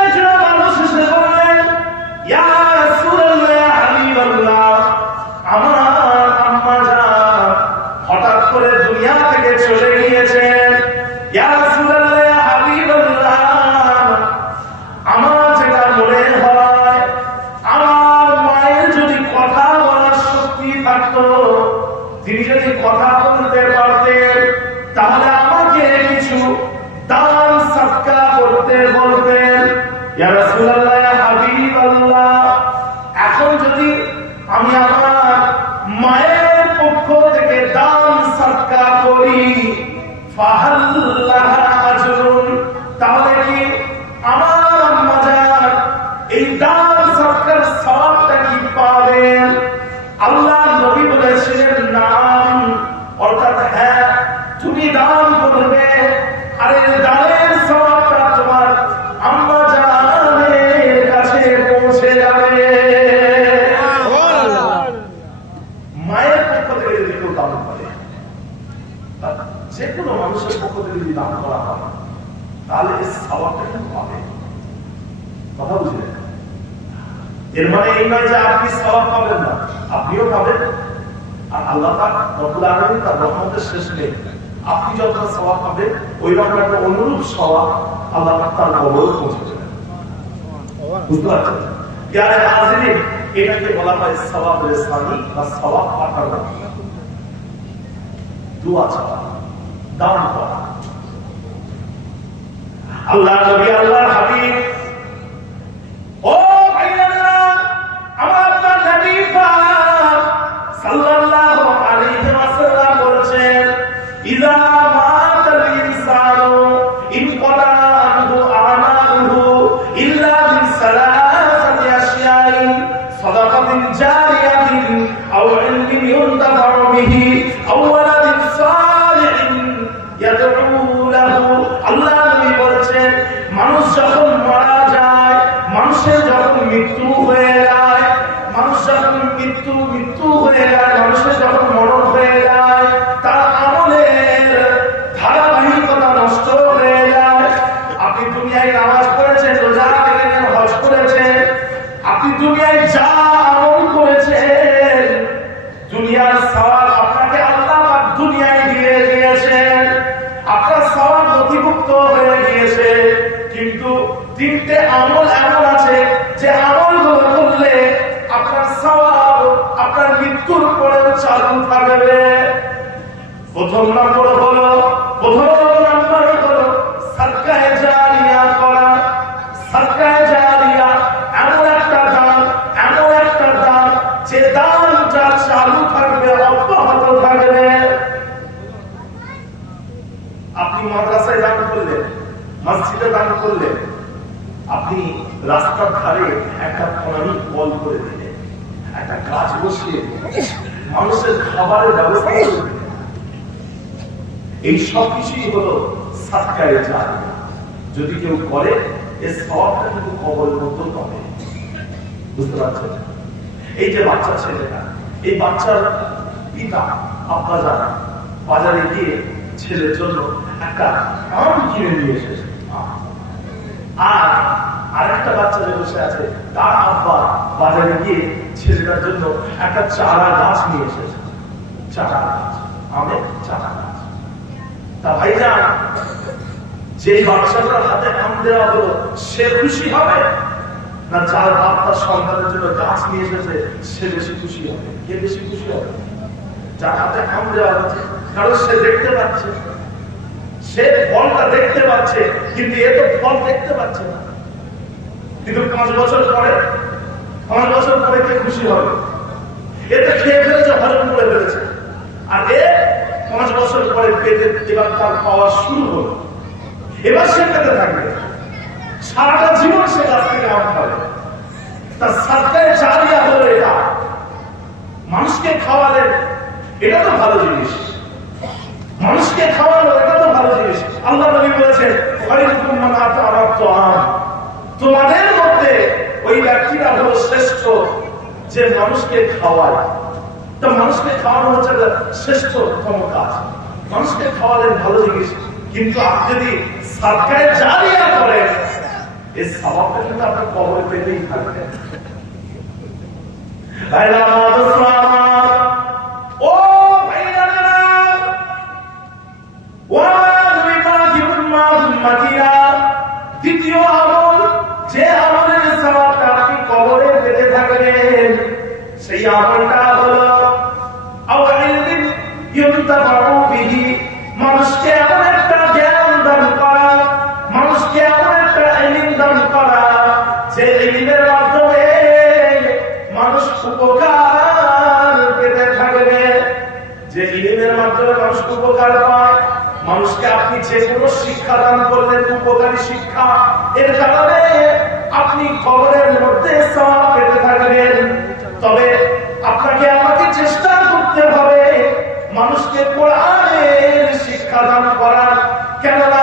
একজন মানুষ এসে বললেন, ইয়া রাসূলুল্লাহ, ইয়া হাবিবাল্লাহ, আমার আম্মা জান হঠাৎ করে দুনিয়া থেকে চলে গিয়েছেন। ইয়া রাসূলুল্লাহ, ইয়া হাবিবাল্লাহ, আমার যেটা মনে হয়, আমার মায়ের যদি কথা বলার শক্তি থাকতো, তিনি যদি কথা বলতে পারতেন, তাহলে আমাকে কিছু দান সদকা করতে বলতেন। ইয়া রাসূলুল্লাহ, ইয়া হাবিবাল্লাহ, এখন যদি আমি আমার মায়ের পক্ষ থেকে দান সদকা করি, ফাহাল লাহা আজরুন, তাহলে কি আমার আম্মা জান এই দান সদকার সওয়াবটা কি পাবেন? আল্লাহ নবী বলেছিলেন, নাম, অর্থাৎ হ্যাঁ, তুমি দান করবে, আর এই দানের সওয়াবটা তোমার আম্মা জানের কাছে পৌঁছে যাবে। মায়ের পক্ষ থেকে যদি কেউ দান করে, যে কোনো মানুষের পক্ষ থেকে যদি দান করা হয়, তাহলে এই সওয়াবটা কিন্তু পাবে। কথা বুঝলেন? এর মানে এই নয় যে আপনি সওয়াব পাবেন না, আপনিও পাবেন। আর আল্লাহ পাক রব্বুল আলামিন তার রহমতের শেষ নেই, আপনি যতটা সওয়াব পাবেন ওই রকম একটা অনুরূপ সওয়াব আল্লাহ পাক তার কবরে পৌঁছে দেবেন। বুঝতে পারছেন? প্রিয় হাজিরিন, এটাকে বলা হয় সওয়াব রেসানি বা সওয়াব পাঠানো, দোয়া চাওয়া, দান করা। আল্লাহ নবী আল্লাহর হাবিব, ও ভাইরা, আমার আপনার নবী পাক সাল্লাল্লাহু আলাইহি ওয়াসাল্লাম বলেছেন, ইযা মাতাল ইনসানু ইনকাদা আনহু আমালুহু ইল্লা বিসালাসাতি আশিয়াইন, সাদাকাতিন জারিয়াতিন আও ইলমিন ইউনতাফাউ বিহি আও ওয়ালাদিন সালিহিন ইয়াদউ লাহু। আল্লাহ নবী বলেছেন, মানুষ যখন মারা যায়, মানুষের যখন মৃত্যু হয়ে যায়, মানুষ যখন মৃত্যু হয়ে যায়, মানুষের যখন মরণ হয়ে যায়, তার আমলের ধারাবাহিকতা নষ্ট হয়ে যায়। আপনি দুনিয়ায় নামাজ পড়েছেন, রোজা রেখেছেন, হজ করেছেন, আপনি দুনিয়ায় যা আমল করেছেন, দুনিয়ার সওয়াব আপনাকে আল্লাহ পাক দুনিয়ায় দিয়ে দিয়েছেন, আপনার সওয়াব নথিভুক্ত হয়ে গিয়েছে। কিন্তু 3টে আমল এমন আছে যে আমলগুলো করলে আপনার সওয়াব আপনার মৃত্যুর পরেও চালু থাকবে। প্রথম নম্বর হলো সাদকায়ে জারিয়া করা। সাদকায়ে জারিয়া এমন একটা দান যে দানটা চালু থাকবে, অব্যাহত থাকবে। আপনি মাদ্রাসায় দান করলেন, মসজিদে দান করলেন, আপনি রাস্তার ধারে একটা ফলানি কল করে দিলেন, একটা গাছ বসিয়ে মানুষের খাবারের ব্যবস্থা করে দিলেন, এই সব কিছুই হলো সাদকায়ে জারিয়া। যদি কেউ করে, এর সওয়াবটা কিন্তু কবরের মধ্যে পাবে। বুঝতে পারছেন? এই যে বাচ্চা ছেলেটা, এই বাচ্চার পিতা আব্বা যারা বাজারে গিয়ে ছেলের জন্য একটা আম কিনে নিয়ে এসেছে, আর আরেকটা বাচ্চা যে বসে আছে, তার আব্বা বাজারে গিয়ে ছেলেটার জন্য একটা চারা গাছ নিয়ে এসেছে, চারা গাছ, আমের চারা গাছ। তা ভাইজান, যে বাচ্চাটার হাতে আম দেওয়া হলো, সে খুশি হবে না যার বাপ তার সন্তানের জন্য গাছ নিয়ে এসেছে সে বেশি খুশি হবে? কে বেশি খুশি হবে? যার হাতে আম দেওয়া হচ্ছে, কারণ সে দেখতে পাচ্ছে, সে ফলটা দেখতে পাচ্ছে, কিন্তু এ তো ফল দেখতে পাচ্ছে না। কিন্তু 5 বছর পরে কে খুশি হবে? এতে খেয়ে ফেলেছে, হজম করে ফেলেছে, আর এ 5 বছর পরে পেটে এবার তার পাওয়া শুরু হলো, এবার সে পেতে থাকবে। সারাটা জীবন সে গাছ থেকে আম খাবে। তার সাদকায়ে জারিয়া হলো এটা। মানুষকে খাওয়ালেন, এটা তো ভালো জিনিস। মানুষকে খাওয়ানো, এটা তো ভালো জিনিস। আল্লাহ নবী বলেছেন, খায়রুকুম মান আতাআ আত-তাআম, তোমাদের মধ্যে ওই ব্যক্তিটা হলো শ্রেষ্ঠ যে মানুষকে খাওয়ায়। তো মানুষকে খাওয়ানো হচ্ছে শ্রেষ্ঠতম কাজ। মানুষকে খাওয়ালেন ভালো জিনিস, কিন্তু আপনি যদি সাদকায়ে জারিয়া করেন, এই সওয়াবটা কিন্তু আপনার কবরে পেতেই থাকবে। ও ভাইরা, দ্বিতীয় আমল, যে আমলের সওয়াবটা আপনি কবরে পেতে থাকবেন, সেই আমলটা হলো মানুষকে এমন একটা জ্ঞান দান করা, মানুষকে এমন একটা ইলম দান করা, যে ইলমের মাধ্যমে মানুষ উপকার পেতে থাকবে। যে ইলমের মাধ্যমে মানুষ উপকার পায়, মানুষকে আপনি যে কোনো শিক্ষা দান করলেন, উপকারী শিক্ষা, এর কারণে আপনি কবরের মধ্যে সওয়াব পেতে থাকবেন। তবে আপনাকে আমাকে চেষ্টা করতে হবে মানুষকে কোরআনের শিক্ষা দান করার। কেননা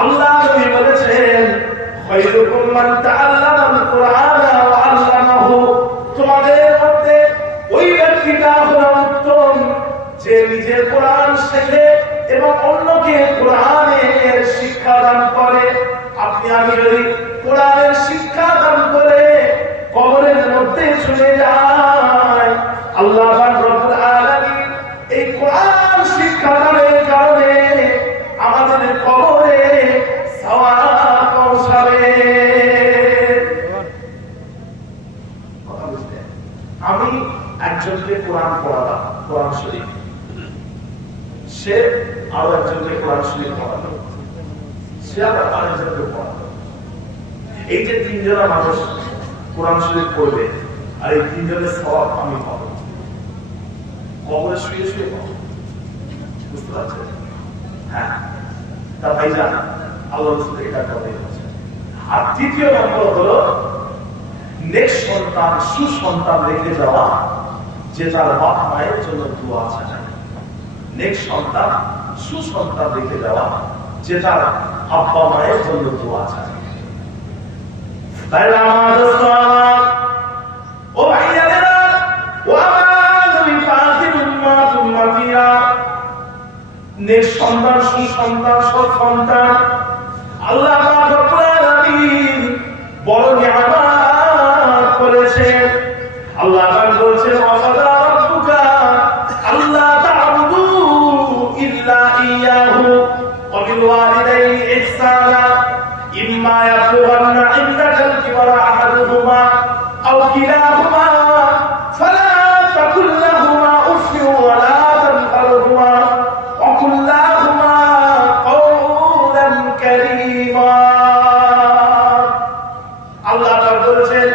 আল্লাহ নবী বলেছেন, খায়রুকুম মান তাআল্লামাল কুরআনা ওয়া আল্লামাহু, তোমাদের মধ্যে ওই ব্যক্তিটা হলো উত্তম যে নিজে কোরআন শেখে এবং অন্যকে কোরআনের শিক্ষা দান করে। আপনি আমি যদি কোরআনের শিক্ষা দান করে কবরের মধ্যে চলে যায়, আল্লাহ রাব্বুল আলামিন এই কোরআন শিক্ষা দানের কারণে আমাদের কবরে সওয়াব পৌঁছাবে। আমি একজনকে কোরআন পড়ালাম, কোরআন শরীফ, সে আরো একজনকে কোরআন শরীফ পড়ালো, সে আবার আরেকজনকে পড়ালো। এই যে তিনজনা মানুষ কোরআন শরীফ পড়বে, আর এই তিনজনের সওয়াব আমি পাবো, কবরে শুয়ে শুয়ে পাবো। বুঝতে পারছেন? হ্যাঁ, তা ভাইজান আল্লাহ রাসূল এটা কথা বলেছেন। আর তৃতীয় নম্বর হলো নেক সন্তান, সুসন্তান রেখে যাওয়া, যে তার বাপ মায়ের জন্য দোয়া চায়। নেক সন্তান, সুসন্তান রেখে যাওয়া, যে তার আব্বা মায়ের জন্য দোয়া চায়। ও ভাইয়ারা, ও আমার নবী পাকের উম্মত উম্মতিরা, নেক সন্তান, সুসন্তান, সৎ সন্তান আল্লাহ পাক রব্বুল আলামিন বড় নিয়ামত করেছেন। আল্লাহ পাক বলেছেন, ওয়াকাদা রাব্বুকা আল্লা তা'বুদু ইল্লা ইয়্যাহু ওয়া বিল ওয়ালিদাইনি ইহসানা ইম্মা ইয়াবলুগান্না ইনদাকাল কিবারা আহাদুহুমা আও কিলাহুমা ফালা তাকুল লাহুমা উফফিন ওয়া লা তানহারহুমা ওয়া কুল লাহুমা কাওলান কারীমা। আল্লাহ পাক বলেছেন,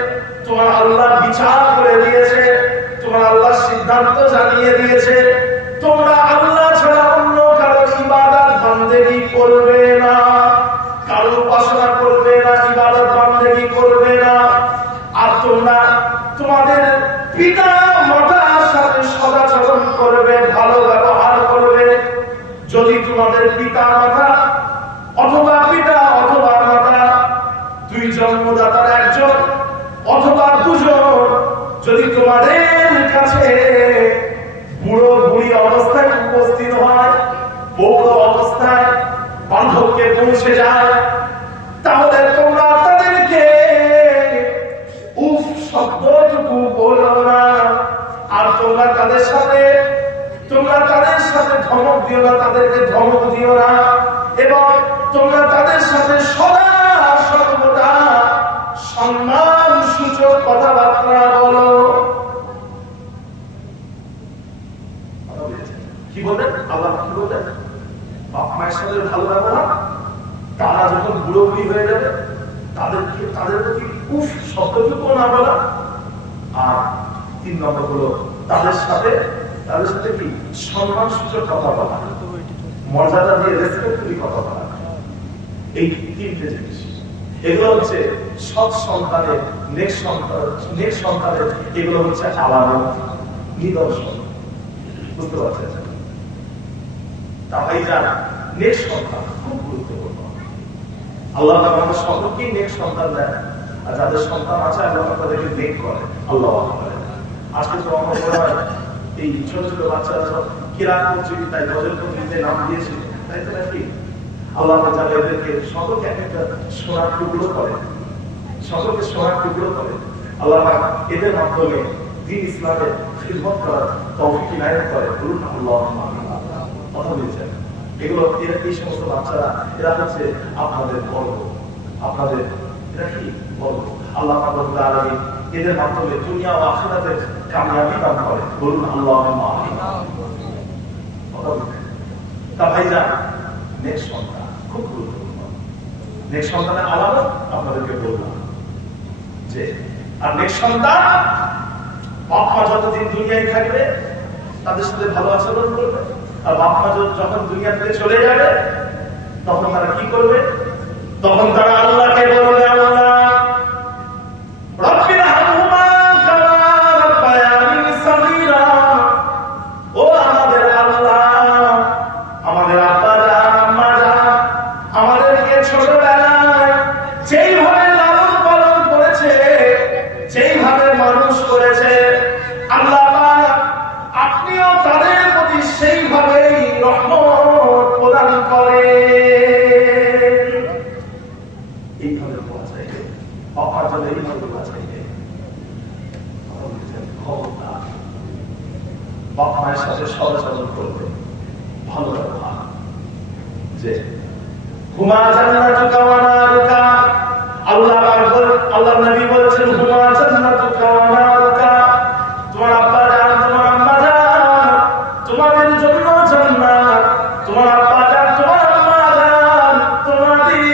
তোমার আল্লাহ বিচার করে দিয়েছে, তোমার আল্লাহ সিদ্ধান্ত জানিয়ে দিয়েছে, তোমরা আল্লাহ ছাড়া অন্য কারো ইবাদত বন্দেগী করবে না, কারো উপাসনা করবে না, ইবাদত বন্দেগী করবে না। আর তোমরা তোমাদের পিতা মাতার সাথে সদাচরণ করবে, ভালো ব্যবহার করবে। যদি তোমাদের পিতা মাতা অথবা পিতা অথবা মাতা দুই জন্মদাতার একজন অথবা দুজন যদি তোমাদের কাছে বুড়ো বুড়ি অবস্থায় উপস্থিত হয়, বৌড় অবস্থায় বার্ধক্যে পৌঁছে যায়, তাহলে তোমরা তাদেরকে উফ শব্দটুকু বলো না। আর তোমরা তাদের সাথে ধমক দিও না, তাদেরকে ধমক দিও না, এবং তোমরা তাদের সাথে সদা সর্বদা সম্মান সূচক কথাবার্তা বলো। কি বলেন আল্লাহ? কি বলেন? বাপ মায়ের সাথে ভালো ব্যবহার, তারা যখন বুড়ো বুড়ি হয়ে যাবে তাদের প্রতি উফ শব্দটুকু না বলা। আর 3 নম্বর হলো তাদের সাথে কি সম্মান সূচক কথা বলা, মর্যাদা দিয়ে রেসপেক্টফুলি কথা বলা। এই তিনটে জিনিস, এগুলো হচ্ছে সৎ সন্তানের, নেক সন্তানের, এগুলো হচ্ছে আলামত, নিদর্শন। বুঝতে পারছেন? তাই যান নেক সন্তান খুব গুরুত্বপূর্ণ। আল্লাহ আমাদের সকলকেই নেক সন্তান দেয়, আর যাদের সন্তান আছে আল্লাহ তাদেরকে নেক করে। আল্লাহ আজকে তো আমার মনে হয় এই ছোট ছোট বাচ্চারা সব কিরাত প্রতিযোগিতায়, গজল প্রতিযোগিতায় নাম দিয়েছে, তাই তো নাকি? আল্লাহ যারা এদেরকে সকলকে এক একটা সোনার টুকরো করে, সকলকে সোনার টুকরো করে। আল্লাহ এদের মাধ্যমে দ্বীন ইসলামের খিদমত করার তৌফিক ইনায়েত করে। বলুন আল্লাহুম্মা আমিন। কথা বলছেন এগুলো, এই সমস্ত বাচ্চারা এরা হচ্ছে আপনাদের গর্ব, আপনাদের এরা কি গর্ব। আল্লাহ রাব্বুল আলামিন এদের মাধ্যমে দুনিয়া ও আখিরাতের কামিয়াবি দান করে। বলুন আল্লাহুম্মা আমিন। কথা বলছেন তা ভাইজান, নেক সন্তান খুব গুরুত্বপূর্ণ। নেক সন্তানের আলামত আপনাদেরকে বললাম যে, আর নেক সন্তান বাপ মা যতদিন দুনিয়ায় থাকবে তাদের সাথে ভালো আচরণ করবে, আর বাপ মা যখন দুনিয়া থেকে চলে যাবে তখন তারা কি করবে? তখন তারা আল্লাহকে বলবে, আল্লাহ রব্বির হামহুমা কামা রাব্বায়ানি সগীরা। ও আমাদের আল্লাহ, আমাদের আব্বা জান আম্মা জান আমাদেরকে ছোটবেলায় যেইভাবে লালন পালন করেছে, যেইভাবে মানুষ করেছে, আল্লাহ আপনিও তাদের প্রতি সেইভাবেই রহমত প্রদান করেন। এইভাবে বলা চাইবে, অপার জন্য এইভাবে বলা চাইবে। খবরদার বাপ মায়ের সাথে সদাচরণ করবে, ভালো ব্যবহার। যে হুমা জান্নাতুকা ওয়া নারুকা, আল্লাহ নবী বলেছেন হুমা জান্নাতুকা ওয়া নারুকা, তোমার আব্বা জান তোমার আম্মা জান তোমাদের জন্য জান্নাত, তোমার আব্বা জান তোমার আম্মা জান তোমাদের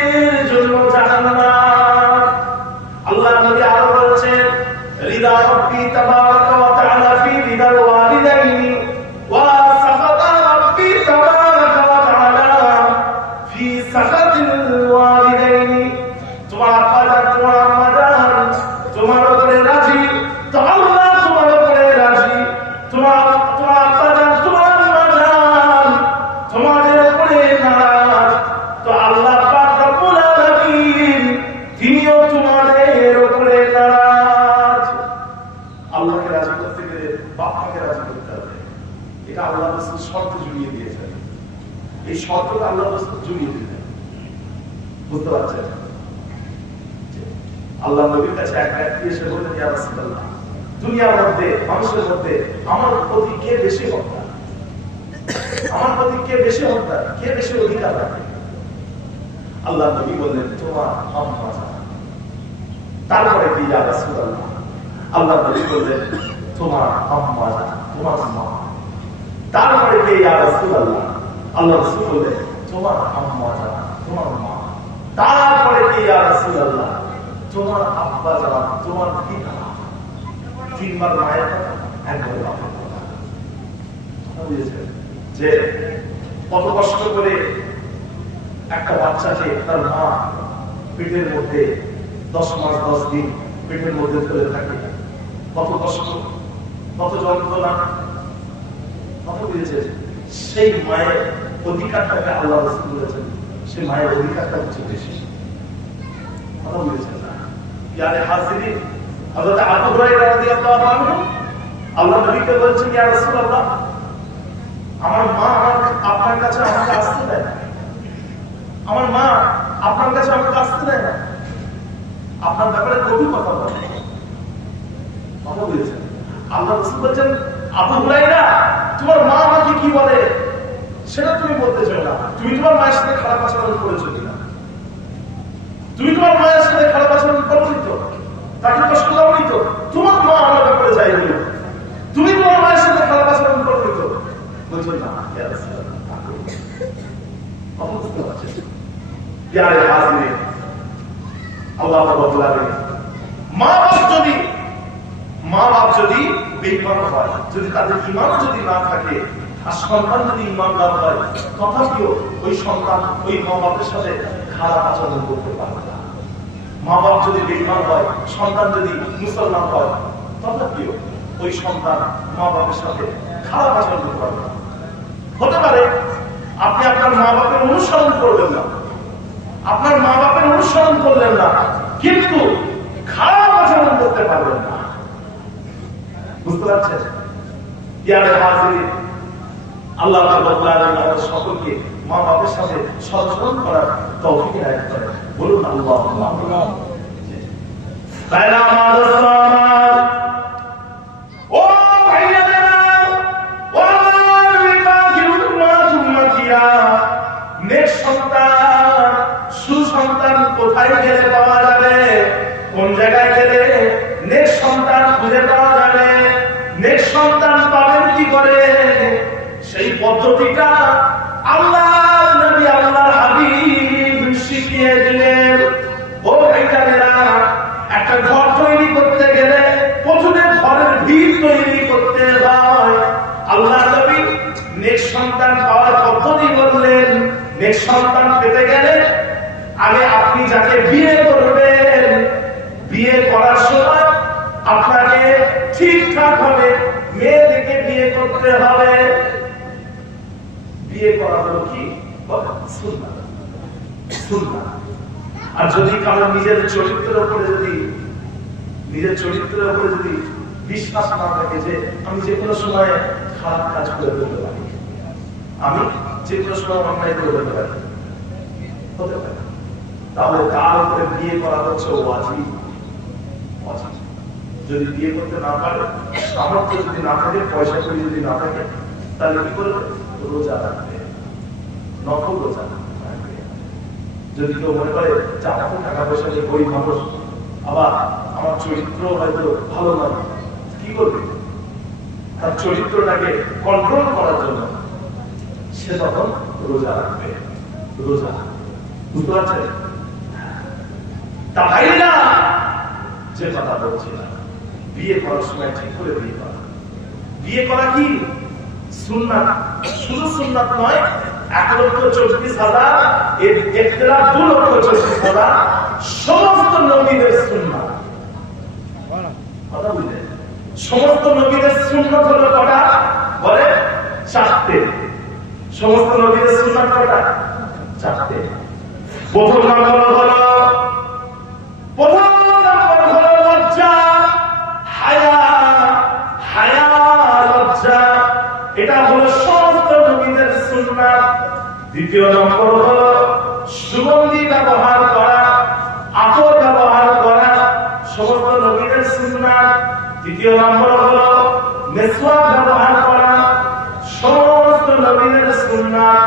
জন্য জান্নাত। আল্লাহ নবী আরো বলেছেন রিদা রাব্বি তাবারাকা ওয়া তাআলা ফি রিদাল ওয়ালিদাইনি ওয়া সাখাতা রাব্বি তাবারাকা ওয়া তাআলা ফি সাখাতিল ওয়ালিদাইনি। তোমার আব্বা জান তোমার আম্মা জান তোমার উপরে রাজি, তো আল্লাহ তোমার উপরে রাজি। তোমার আব্বা জান তোমার আম্মা জান তোমাদের উপরে নারাজ, তো আল্লাহ পাক রব্বুল আলামিন তিনিও তোমাদের উপরে নারাজ। আল্লাহকে রাজি করতে গেলে বাপ মাকে রাজি করতে হবে। এটা আল্লাহ রাসূল শর্ত জুড়িয়ে দিয়েছেন। এই শর্তটা আল্লাহ রাসূল জুড়িয়ে দিলেন। বুঝতে পারছেন? আল্লাহ নবীর কাছে এক ব্যক্তি এসে বললেন, ইয়া রাসূলুল্লাহ, দুনিয়ার মধ্যে মানুষের মধ্যে আমার প্রতি কে বেশি হকদার? আমার প্রতি কে বেশি হকদার, কে বেশি অধিকার রাখে? আল্লাহ নবী বললেন, তোমার আম্মা জান। তারপরে কি? ইয়া রাসূলুল্লাহ, আল্লাহ নবী বললেন, তোমার আম্মা জান, তোমার মা। তারপরে কি? ইয়া রাসূলুল্লাহ, আল্লাহ রাসূল বললেন, তোমার আম্মা জান, তোমার মা। তারপরে কি? ইয়া রাসূলুল্লাহ, তোমার আব্বা জান, তোমার পিতা। তিনবার মায়ের কথা, একবার বাবার কথা। বুঝেছেন যে কত কষ্ট করে একটা বাচ্চাকে তার মা পেটের মধ্যে 10 মাস 10 দিন পেটের মধ্যে ধরে থাকে, কত কষ্ট, কত যন্ত্রণা। কথা বুঝেছেন? সেই মায়ের অধিকারটাকে আল্লাহ রাসূল বলেছেন, সেই মায়ের অধিকারটা হচ্ছে বেশি। কথা বুঝেছেন না? ইয়ারে হাজিরিন, হযরত আবু হুরায়রা রাদিয়াল্লাহু আনহু আল্লাহ নবীকে বলছেন, ইয়া রাসূলুল্লাহ, আমার মা আপনার কাছে আমাকে আসতে দেয় না, আমার মা আপনার কাছে আমাকে আসতে দেয় না, আপনার ব্যাপারে কবি কথা বলে। কথা বুঝেছেন? আল্লাহ রাসূল বলছেন, আবু হুরায়রা, তোমার মা আমাকে কি বলে সেটা তুমি বলতে চাও না, তুমি তোমার মায়ের সাথে খারাপ আচরণ করেছো কিনা? তুমি তোমার মায়ের সাথে খারাপ আচরণ করোনি তো? তাকে কষ্ট দাওনি তো? তোমার মা আমার ব্যাপারে যাই বলো, তুমি তোমার মায়ের সাথে খারাপ আচরণ করোনি তো? বলছো না। বুঝতে পারছেন? প্যারে হাজিরিন, আল্লাহ রাব্বুল আলামিন মা বাপ যদি বেঈমান হয়, যদি তাদের ঈমান যদি না থাকে, আর সন্তান যদি ইমানদার হয় তথাপিও ওই সন্তান ওই মা বাপের সাথে খারাপ আচরণ করতে পারবে না। মা বাপ যদি বেঈমান হয়, সন্তান যদি মুসলমান হয়, তথাপিও ওই সন্তান মা বাপের সাথে খারাপ আচরণ করতে পারবে না। হতে পারে আপনি আপনার মা বাপের অনুসরণ করবেন না, আপনার মা বাপের অনুসরণ করলেন না, কিন্তু খারাপ আচরণ করতে পারবেন না। বুঝতে পারছেন? ইয়ারে হাজির, আল্লাহ আমাদের সকলকে মা বাপের সাথে সচেতন করার তৌফিক এনায়েত করেন। বলুন আল্লাহুম্মা। ও ভাইয়েরা, ও নেক সন্তান, সুসন্তান কোথায় গেলে পাওয়া যাবে? কোন জায়গায় গেলে নেক সন্তান খুঁজে পাওয়া যাবে? নেক সন্তান পাবেন কি করে? সেই পদ্ধতিটা আল্লাহ নবী আল্লাহর হাবিব শিখিয়ে দিলেন। ও ভাইজানেরা, একটা ঘর তৈরি করতে গেলে প্রথমে ঘরের ভিত তৈরি করতে হয়। আল্লাহ নবী নেক সন্তান পাওয়ার পদ্ধতি বললেন। নেক সন্তান পেতে গেলে আগে আপনি যাকে বিয়ে করবেন, বিয়ে করার সময় আপনাকে ঠিকঠাক ভাবে মেয়ে দেখে বিয়ে করতে হবে। বিয়ে করা হলো কি? সুন্নাত। সুন্নাত। আর যদি কারো নিজের চরিত্রের উপরে যদি বিশ্বাস না থাকে যে আমি যে কোনো সময় খারাপ কাজ করে ফেলতে পারি, আমি যে কোনো সময় অন্যায় করে ফেলতে পারি, হতে পারে, তাহলে তার উপরে বিয়ে করা হচ্ছে ওয়াজিব। যদি বিয়ে করতে না পারে, সামর্থ্য যদি না থাকে, পয়সা করি যদি না থাকে, তাহলে কি করবে? রোজা রাখবে, নফল রোজা রাখবে। যদি কেউ মনে করে যে আমার টাকা পয়সা নিয়ে গরিব মানুষ, আবার আমার চরিত্র হয়তো ভালো নয়, কি করবে? তার চরিত্রটাকে কন্ট্রোল করার জন্য সে তখন রোজা রাখবে। রোজা, বুঝতে পারছেন? তা ভাইরা, যে কথা বলছিলাম, বিয়ে করার সময় ঠিক করে বিয়ে করা। বিয়ে করা কি সুন্নাত? শুধু সুন্নাত নয়, 1,40,000 এর ইখতিলাফ 2,40,000 সমস্ত নবীদের সুন্নাত। কথা বুঝলেন? সমস্ত নবীদের সুন্নাত হলো কটা? বলে 4টে। সমস্ত নবীদের সুন্নাত কটা? 4টে। প্রথম নম্বর হলো লজ্জা, হায়া। হায়া, লজ্জা, এটা হলো সমস্ত নবীদের সুন্নাত। দ্বিতীয় নম্বর হলো সুগন্ধি ব্যবহার করা, আতর ব্যবহার করা, সমস্ত নবীদের সুন্নাত। তৃতীয় নম্বর হলো মেসওয়াক ব্যবহার করা, সমস্ত নবীদের সুন্নাত।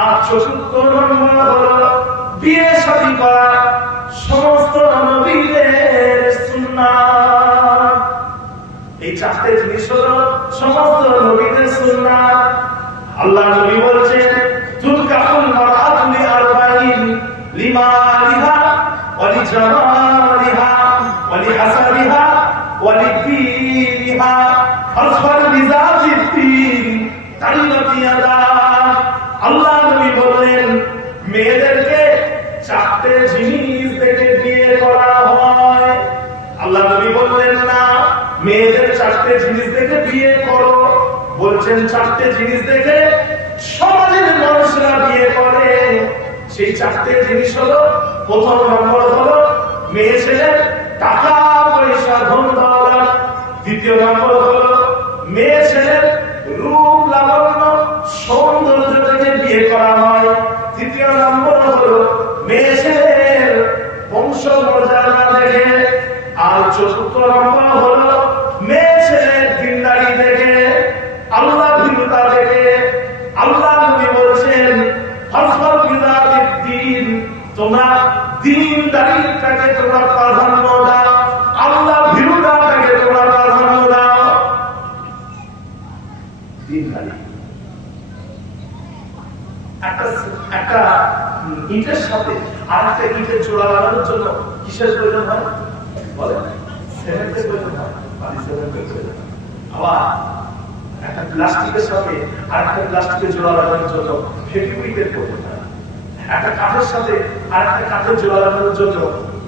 আর চতুর্থ নম্বর হলো বিয়ে শাদী করা, সমস্ত নবীদের সুন্নাত। এই 4টে জিনিস হলো সমস্ত নবীদের সুন্নাত। আল্লাহ নবী বলছেন, তুনকাহুল মারআতু লিআরবাঈন, লিমালিহা ওয়া লিজামালিহা ওয়া লিহাসাবিহা ওয়া লিদীনিহা ফাসফার বিযাতিদ-দীন তারিবাত ইয়াদা। আল্লাহ নবী বললেন, মেয়েদেরকে 4টে জিনিস দেখে বিয়ে করা হয়। আল্লাহ নবী বললেন না মেয়েদের 4টে জিনিস দেখে বিয়ে করো, বলছেন 4টে জিনিস দেখে সমাজের মানুষরা বিয়ে করে। সেই 4টে জিনিস হলো, প্রথম নম্বর হলো মেয়ে ছেলের টাকা পয়সা, ধন দৌলত। দ্বিতীয় নম্বর হলো মেয়ে ছেলের রূপ লাবণ্য, সৌন্দর্য দেখে বিয়ে করা হয়। তৃতীয় নম্বর হলো মেয়ে ছেলের বংশ মর্যাদা দেখে। আর চতুর্থ নম্বর হলো মেয়ে ছেলের দিনদারি দেখে, আল্লাহ ভীরুতা দেখে। আল্লাহ নবী বলছেন, ফাসফার বিযাতিদ-দীন, তোমরা দিনদারিটাকে তোমরা প্রাধান্য দাও, আল্লাহ ভীরুতাটাকে তোমরা প্রাধান্য দাও। দিনদারি। একটা ইটের সাথে আরেকটা ইটের জোড়া লাগানোর জন্য কিসের প্রয়োজন হয়? বলে সিমেন্টের প্রয়োজন হয়, পানি সিমেন্টের প্রয়োজন। আবার একটা প্লাস্টিকের সাথে আর একটা প্লাস্টিকের জোড়া লাগানোর জন্য ফেভিকুইকের প্রয়োজন হয়, একটা কাঠের সাথে আর একটা কাঠের জোড়া লাগানোর জন্য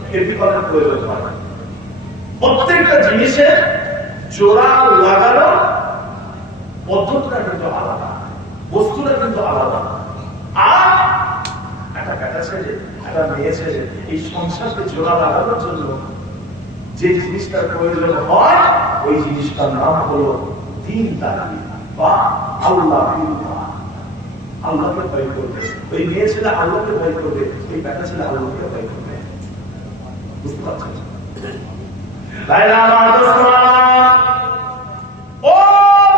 ফেভিকলের প্রয়োজন হয়। প্রত্যেকটা জিনিসের জোড়া লাগানোর পদ্ধতিটা কিন্তু আলাদা, বস্তুটা কিন্তু আলাদা। আর একটা বেটা ছেলে একটা মেয়ে ছেলে এই সংসারকে জোড়া লাগানোর জন্য যে জিনিসটার প্রয়োজন হয় ওই জিনিসটার নাম হলো দ্বীনদারি বা আল্লাহ। আল্লাহকে ভয় করবে, ওই মেয়ে ছেলে আল্লাহকে ভয় করবে, ওই বেটা ছেলে আল্লাহকে ভয় করবে। বুঝতে পারছেন? ও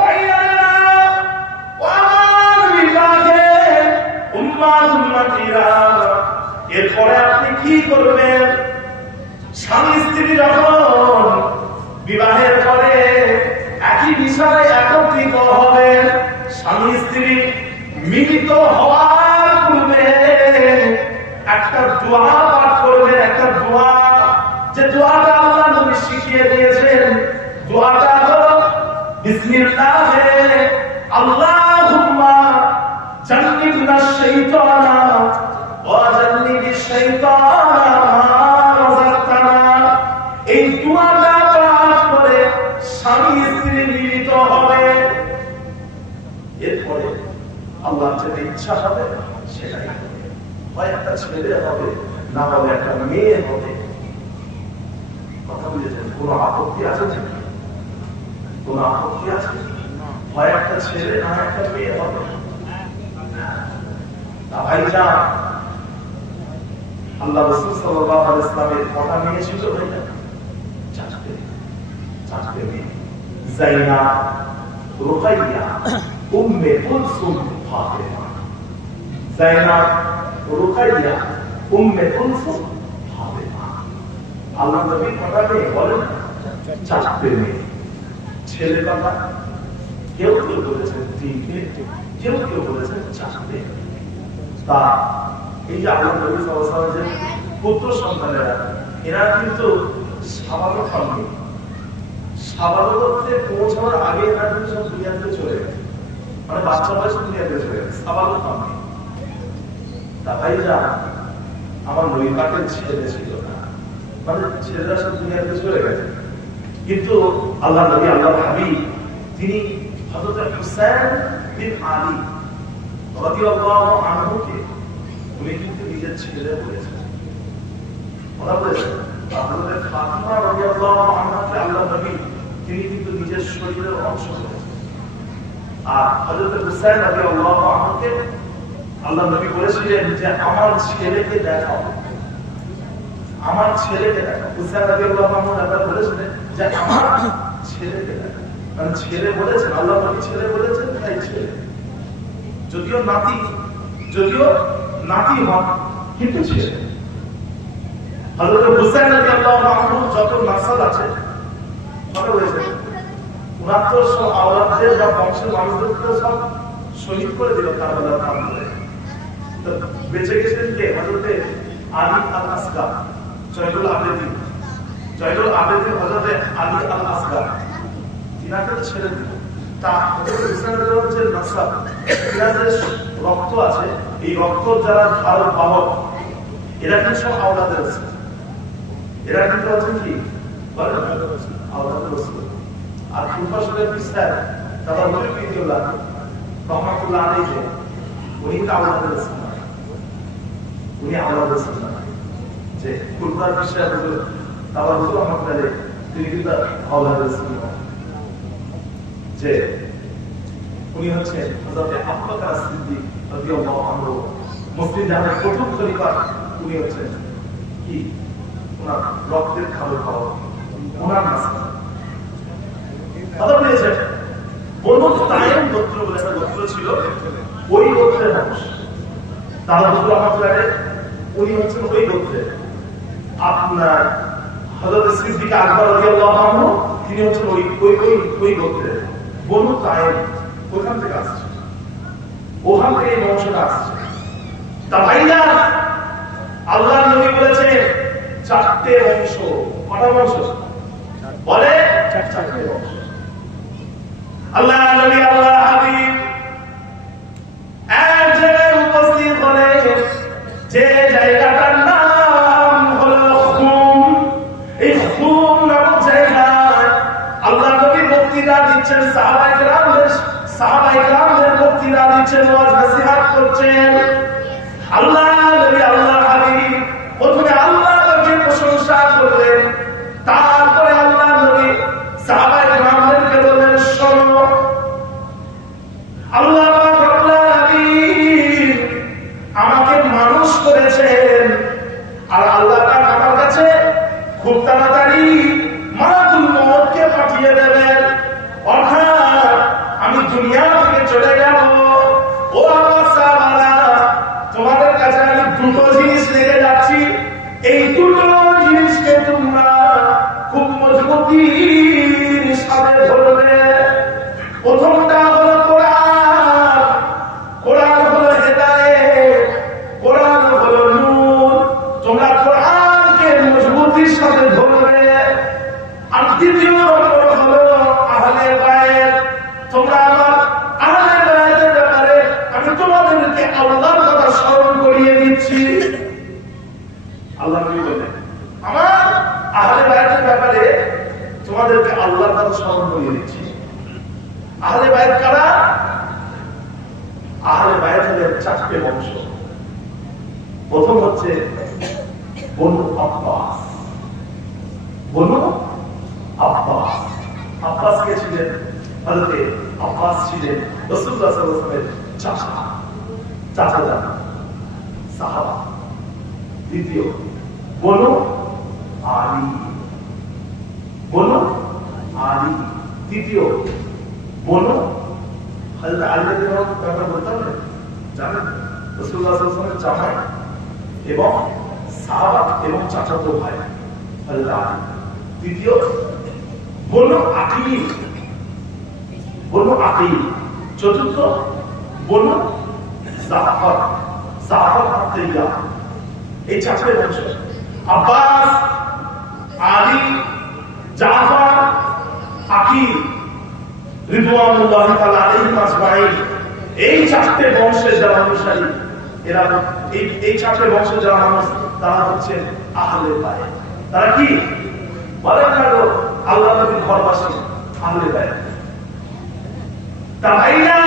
ভাইয়ারা, ও আমার বিবাহে উম্মাতিরা, এরপরে আপনি কি করবেন? স্বামী স্ত্রী যখন বিবাহের পরে একই বিষয়ে একত্রিত হবে, স্বামী স্ত্রী মিলিত হওয়ার পূর্বে একটা দোয়া পাঠ করবেন। একটা দোয়া, যে দোয়াটা আল্লাহ নবী শিখিয়ে দিয়েছেন, দোয়াটা হলো বিসমিল্লাহে আল্লাহুম্মা জান্নিবনাশ শাইতানা ওয়া জান্নিবিশ শাইতানা মা রাযাকতানা। এই দোয়াটা পাঠ করে স্বামী স্ত্রী মিলিত হবে। এরপরে আল্লাহর যেটা ইচ্ছা হবে সেটাই হবে, হয় একটা ছেলে হবে না হলে একটা মেয়ে হবে। কথা বুঝেছেন? কোন আপত্তি আছে? কোন আপত্তি আছে? হয় একটা ছেলে না একটা মেয়ে হবে। ভাইজান, আল্লাহ রাসূল সাল্লাল্লাহু আলাইহি ওয়াসাল্লামের কটা মেয়ে ছিল? চারটে মেয়ে। যায়নাব, রুকাইয়া, উম্মে কুলসুম, ফাতিমা। যায়নাব, রুকাইয়া, উম্মে কুলসুম, ফাতিমা। আল্লাহ নবী কটা মেয়ে বলেন? চারটে মেয়ে। ছেলে কথা কেউ কেউ বলেছেন তিনটে, কেউ কেউ বলেছেন চারটে। তা এই যে আল্লাহ নবী সাল্লাল্লাহু আলাইহি ওয়াসাল্লামের পুত্র সন্তানেরা, এরা কিন্তু সাবালক হননি। সাবালকত্বে পৌঁছানোর আগে এরা কিন্তু সব দুনিয়াতে চলে গেছে, মানে বাচ্চা বয়সে দুনিয়াতে চলে গেছে, সাবালক হননি। তা ভাইজান, আমার নবী পাকের ছেলে ছিল না, মানে ছেলেরা সব দুনিয়াতে চলে গেছে, কিন্তু আল্লাহ নবী, আল্লাহ হাবিব, তিনি হযরত হুসাইন বিন আলী রাদিয়াল্লাহু আনহুকে উনি কিন্তু নিজের ছেলে বলেছেন। ওরা বলেছেন হযরত ফাতিমা রাদিয়াল্লাহু আনহাকে আল্লাহ নবী তিনি কিন্তু নিজের শরীরের অংশ বলেছেন। আর হযরত হুসাইন রাদিয়াল্লাহু আনহুকে আল্লাহ নবী বলেছিলেন যে আমার ছেলেকে দেখাও, আমার ছেলেকে দেখাও। হুসাইন রাদিয়াল্লাহু আনহু একবার বলেছিলেন যে আমার ছেলেকে দেখাও, মানে ছেলে বলেছেন, আল্লাহ নবী ছেলে বলেছেন, তাই ছেলে। যদিও নাতি হন, কিন্তু ছেলে। হযরত হুসাইন রাদিয়াল্লাহু আনহু যত নাসল আছে কত হয়েছে? 69 আওলাদদের বা বংশের মানুষদেরকে সব শহীদ করে দিল কারবালার নাম ধরে। তো বেঁচে গেছেন কে? হযরত আলী আল আসগার, জয়নুল আবেদিন। জয়নুল আবেদিন হযরত আলী আল আসগার, তিনাকে ছেড়ে দিল। তা হযরত হুসাইন রাদিয়াল্লাহু যে নাসব, তিনাদের রক্ত আছে, এই রক্ত যারা ধারক বাহক, এরা কিন্তু সব আওলাদের আছে। এরা কিন্তু আছে কি বলেন? আওলাদের রাসূল। আর কুফা শরীফের বিস্তার তারা মুফতিউল্লাহ রহমাতুল্লাহ আলাইহি, উনি তো আওলাদের রাসূল, উনি আওলাদের রাসূল না, যে কুফার বিস্তার হুজুর তাওয়া রাসূল রহমাতুল্লাহ আলাইহি, তিনি কিন্তু আওলাদের রাসূল না। যে উনি হচ্ছে হযরত আবু বকর as-সিদ্দিক রাদিয়াল্লাহু আনহু, মুসলিম জাহানের প্রথম খলিফা। উনি হচ্ছেন কি ওনার রক্তের খাবার খাওয়া, ওনার নাসব। কথা বলেছেন বনু তাইম গোত্র বলে একটা গোত্র ছিল, ওই গোত্রের মানুষ। তারা রাসূল রহমাতুল্লাহ আলাইহি, উনি হচ্ছেন ওই গোত্রের। আপনার হযরত সিদ্দিক আকবর রাদিয়াল্লাহু আনহু, তিনি হচ্ছেন ওই গোত্রের। বনু তাইম ওখান থেকে আসছে, ওখান থেকে এই বংশটা আসছে। তা ভাইজান, আল্লাহ নবী বলেছে চারটে বংশ। কটা বংশ বলে? চারটে বংশ। আল্লাহ নবী বক্তৃতা দিচ্ছেন, ওয়াজ নসিহত করছেন। আল্লাহ নবী আল্লাহ হাবিব প্রথমে আল্লাহ নবীর প্রশংসা করলেন, তারপরে আল্লাহ নবী সাহাবায়ে কেরামদেরকে বললেন, শোনো আল্লাহ পাক রব্বুল আলামিন আমাকে মানুষ করেছেন, আর আল্লাহ পাক আমার কাছে খুব তাড়াতাড়ি মালাকুল মউতকে পাঠিয়ে দেবেন, অর্থাৎ আমি দুনিয়া থেকে চলে যাব। ও আমার সাহাবারা, তোমাদের কাছে আমি দুটো জিনিস রেখে যাচ্ছি, এই দুটো জিনিসকে তোমরা খুব মজবুতির সাথে ধরবে। প্রথমটা হলো কোরআন। কোরআন হলো হেদায়েত, কোরআন হলো নূর। তোমরা কোরআনকে মজবুতির সাথে ধরবে। আর দ্বিতীয় নম্বর হলো আহলে বায়ত। তোমরা আমার আহলে বায়তের ব্যাপারে আমি তোমাদেরকে আল্লাহর কথা স্মরণ করিয়ে দিচ্ছি। আল্লাহ নবী বলেন, আমার আহলে বায়তের ব্যাপারে তোমাদেরকে আল্লাহর কথা স্মরণ করিয়ে দিচ্ছি। আহলে বায়ত কারা? আহলে বায়ত হলেন 4টে বংশ। প্রথম হচ্ছে বনু আব্বাস। বনু আব্বাস, আব্বাস কে ছিলেন? হযরত আব্বাস ছিলেন রাসূলুল্লাহ সাল্লাল্লাহু আলাইহি ওয়াসাল্লামের চাচা সাহাবা। দ্বিতীয় বনু আলী, বনু আলী। তৃতীয় বনু হযরত আলী রাদিয়াল্লাহু তাআলা বলতেন, জানেন রাসূলুল্লাহ সাল্লাল্লাহু আলাইহি ওয়াসাল্লামের জামাই এবং সাহাবা এবং চাচাতো ভাই হযরত আলী। তৃতীয় বনু আকিল, বনু আকিল। চতুর্থ বনু জাফর, জাফর আত-তাইয়া। এই 4টে বংশ, আব্বাস, আলী, জাফর, আকিল রিদওয়ানুল্লাহি তাআলা আলাইহিম আজমাইন। এই 4টে বংশের যারা অনুসারী, এরা এই 4টে বংশের যারা মানুষ, তারা হচ্ছে আহলে বায়ত। তারা কি বলেন না গো? আল্লাহ নবীর ঘরবাসী আহলে বায়ত। তাই না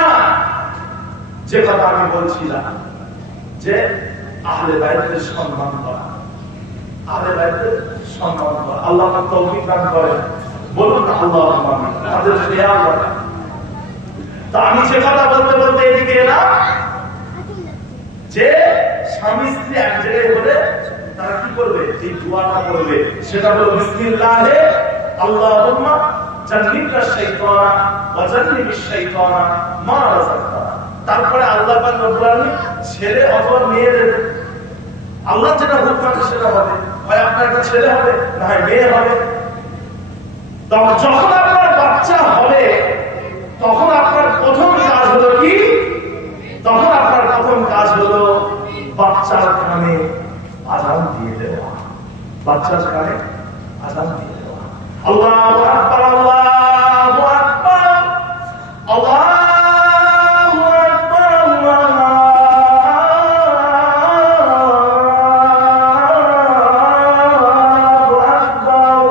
যে কথা আমি বলছিলাম যে আহলে বায়তের সম্মান করা, আহলে বায়তের সম্মান করা। আল্লাহ পাক তৌফিক দান করেন, বলুন আল্লাহুম্মা আমিন। তাদের খেয়াল রাখা। তো আমি যে কথা বলতে বলতে এদিকে এলাম যে স্বামী স্ত্রী এক জায়গায় হলে তারা কি করবে? এই দোয়াটা করবে, সেটা হলো বিসমিল্লাহে আল্লাহুম্মা জান্নিবনা শাইতানা ওয়া জান্নিবিশ শাইতানা মা রাযাকতানা। তারপরে আল্লাহ পাক রব্বুল আলামিন ছেলে অথবা মেয়ে দেবে। আল্লাহ যেটা হুকুম করে সেটা হবে, হয় আপনার একটা ছেলে হবে, না হয় মেয়ে হবে। তখন যখন আপনার বাচ্চা হবে, তখন আপনার প্রথম কাজ হলো কি? তখন আপনার প্রথম কাজ হলো বাচ্চার কানে আযান দিয়ে দেওয়া। বাচ্চার কানে আযান দিয়ে দেওয়া। আল্লাহু আকবার, আল্লাহু আকবার, আল্লাহু আকবার, আল্লাহু আকবার।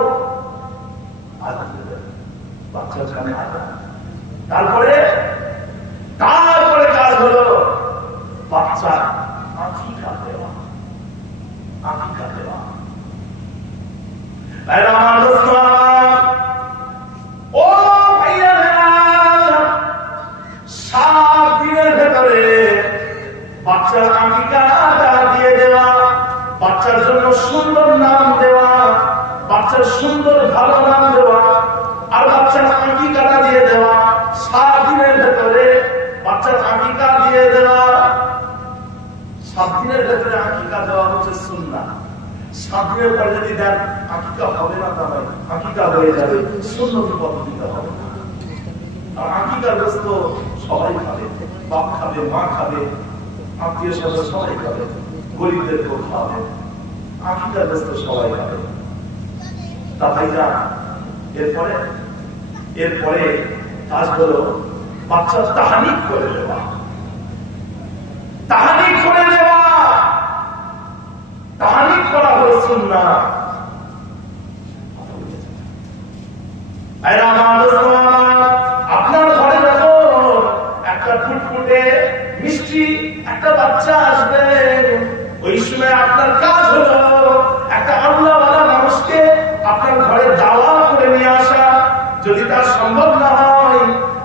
আযান দিয়ে দেওয়া, বাচ্চার কানে আযান। তারপরে কাজ হলো বাচ্চার আকিকা দেওয়া, আকিকা দেওয়া। ও ভাইয়া, 7 দিনের ভেতরে বাচ্চার আকিকাটা দিয়ে দেওয়া, বাচ্চার জন্য সুন্দর নাম দেওয়া, বাচ্চার সুন্দর ভালো নাম দেওয়া, আর বাচ্চার আকিকাটা দিয়ে দেওয়া। 7 দিনের ভেতরে বাচ্চার আকিকা দিয়ে দেওয়া। 7 দিনের ভেতরে আকিকা দেওয়া হচ্ছে সুন্নাহ। 7 দিনের পরে যদি দেন আকিকা হবে না, তবে আকিকা হয়ে যাবে, সুন্নত পদ্ধতিতে হবে না। আর আকিকার গোশত সবাই খাবে, বাপ খাবে, মা খাবে, আত্মীয় স্বজন সবাই খাবে, গরিবদেরকেও খাবে। আকিকার গোশত সবাই খাবে। তা ভাইরা, এরপরে কাজ হলো বাচ্চার তাহনিক করে দেওয়া। তাহনিক করে দেওয়া, তাহনিক করা হলো সুন্নাহ। আপনার ঘরে যখন একটা ফুটফুটে বাচ্চা আসবে, ওই সময় আপনার কাজ হলো একটা আল্লাহওয়ালা মানুষকে আপনার ঘরে দাওয়া করে নিয়ে আসা। যদি তার সম্ভব না হয়,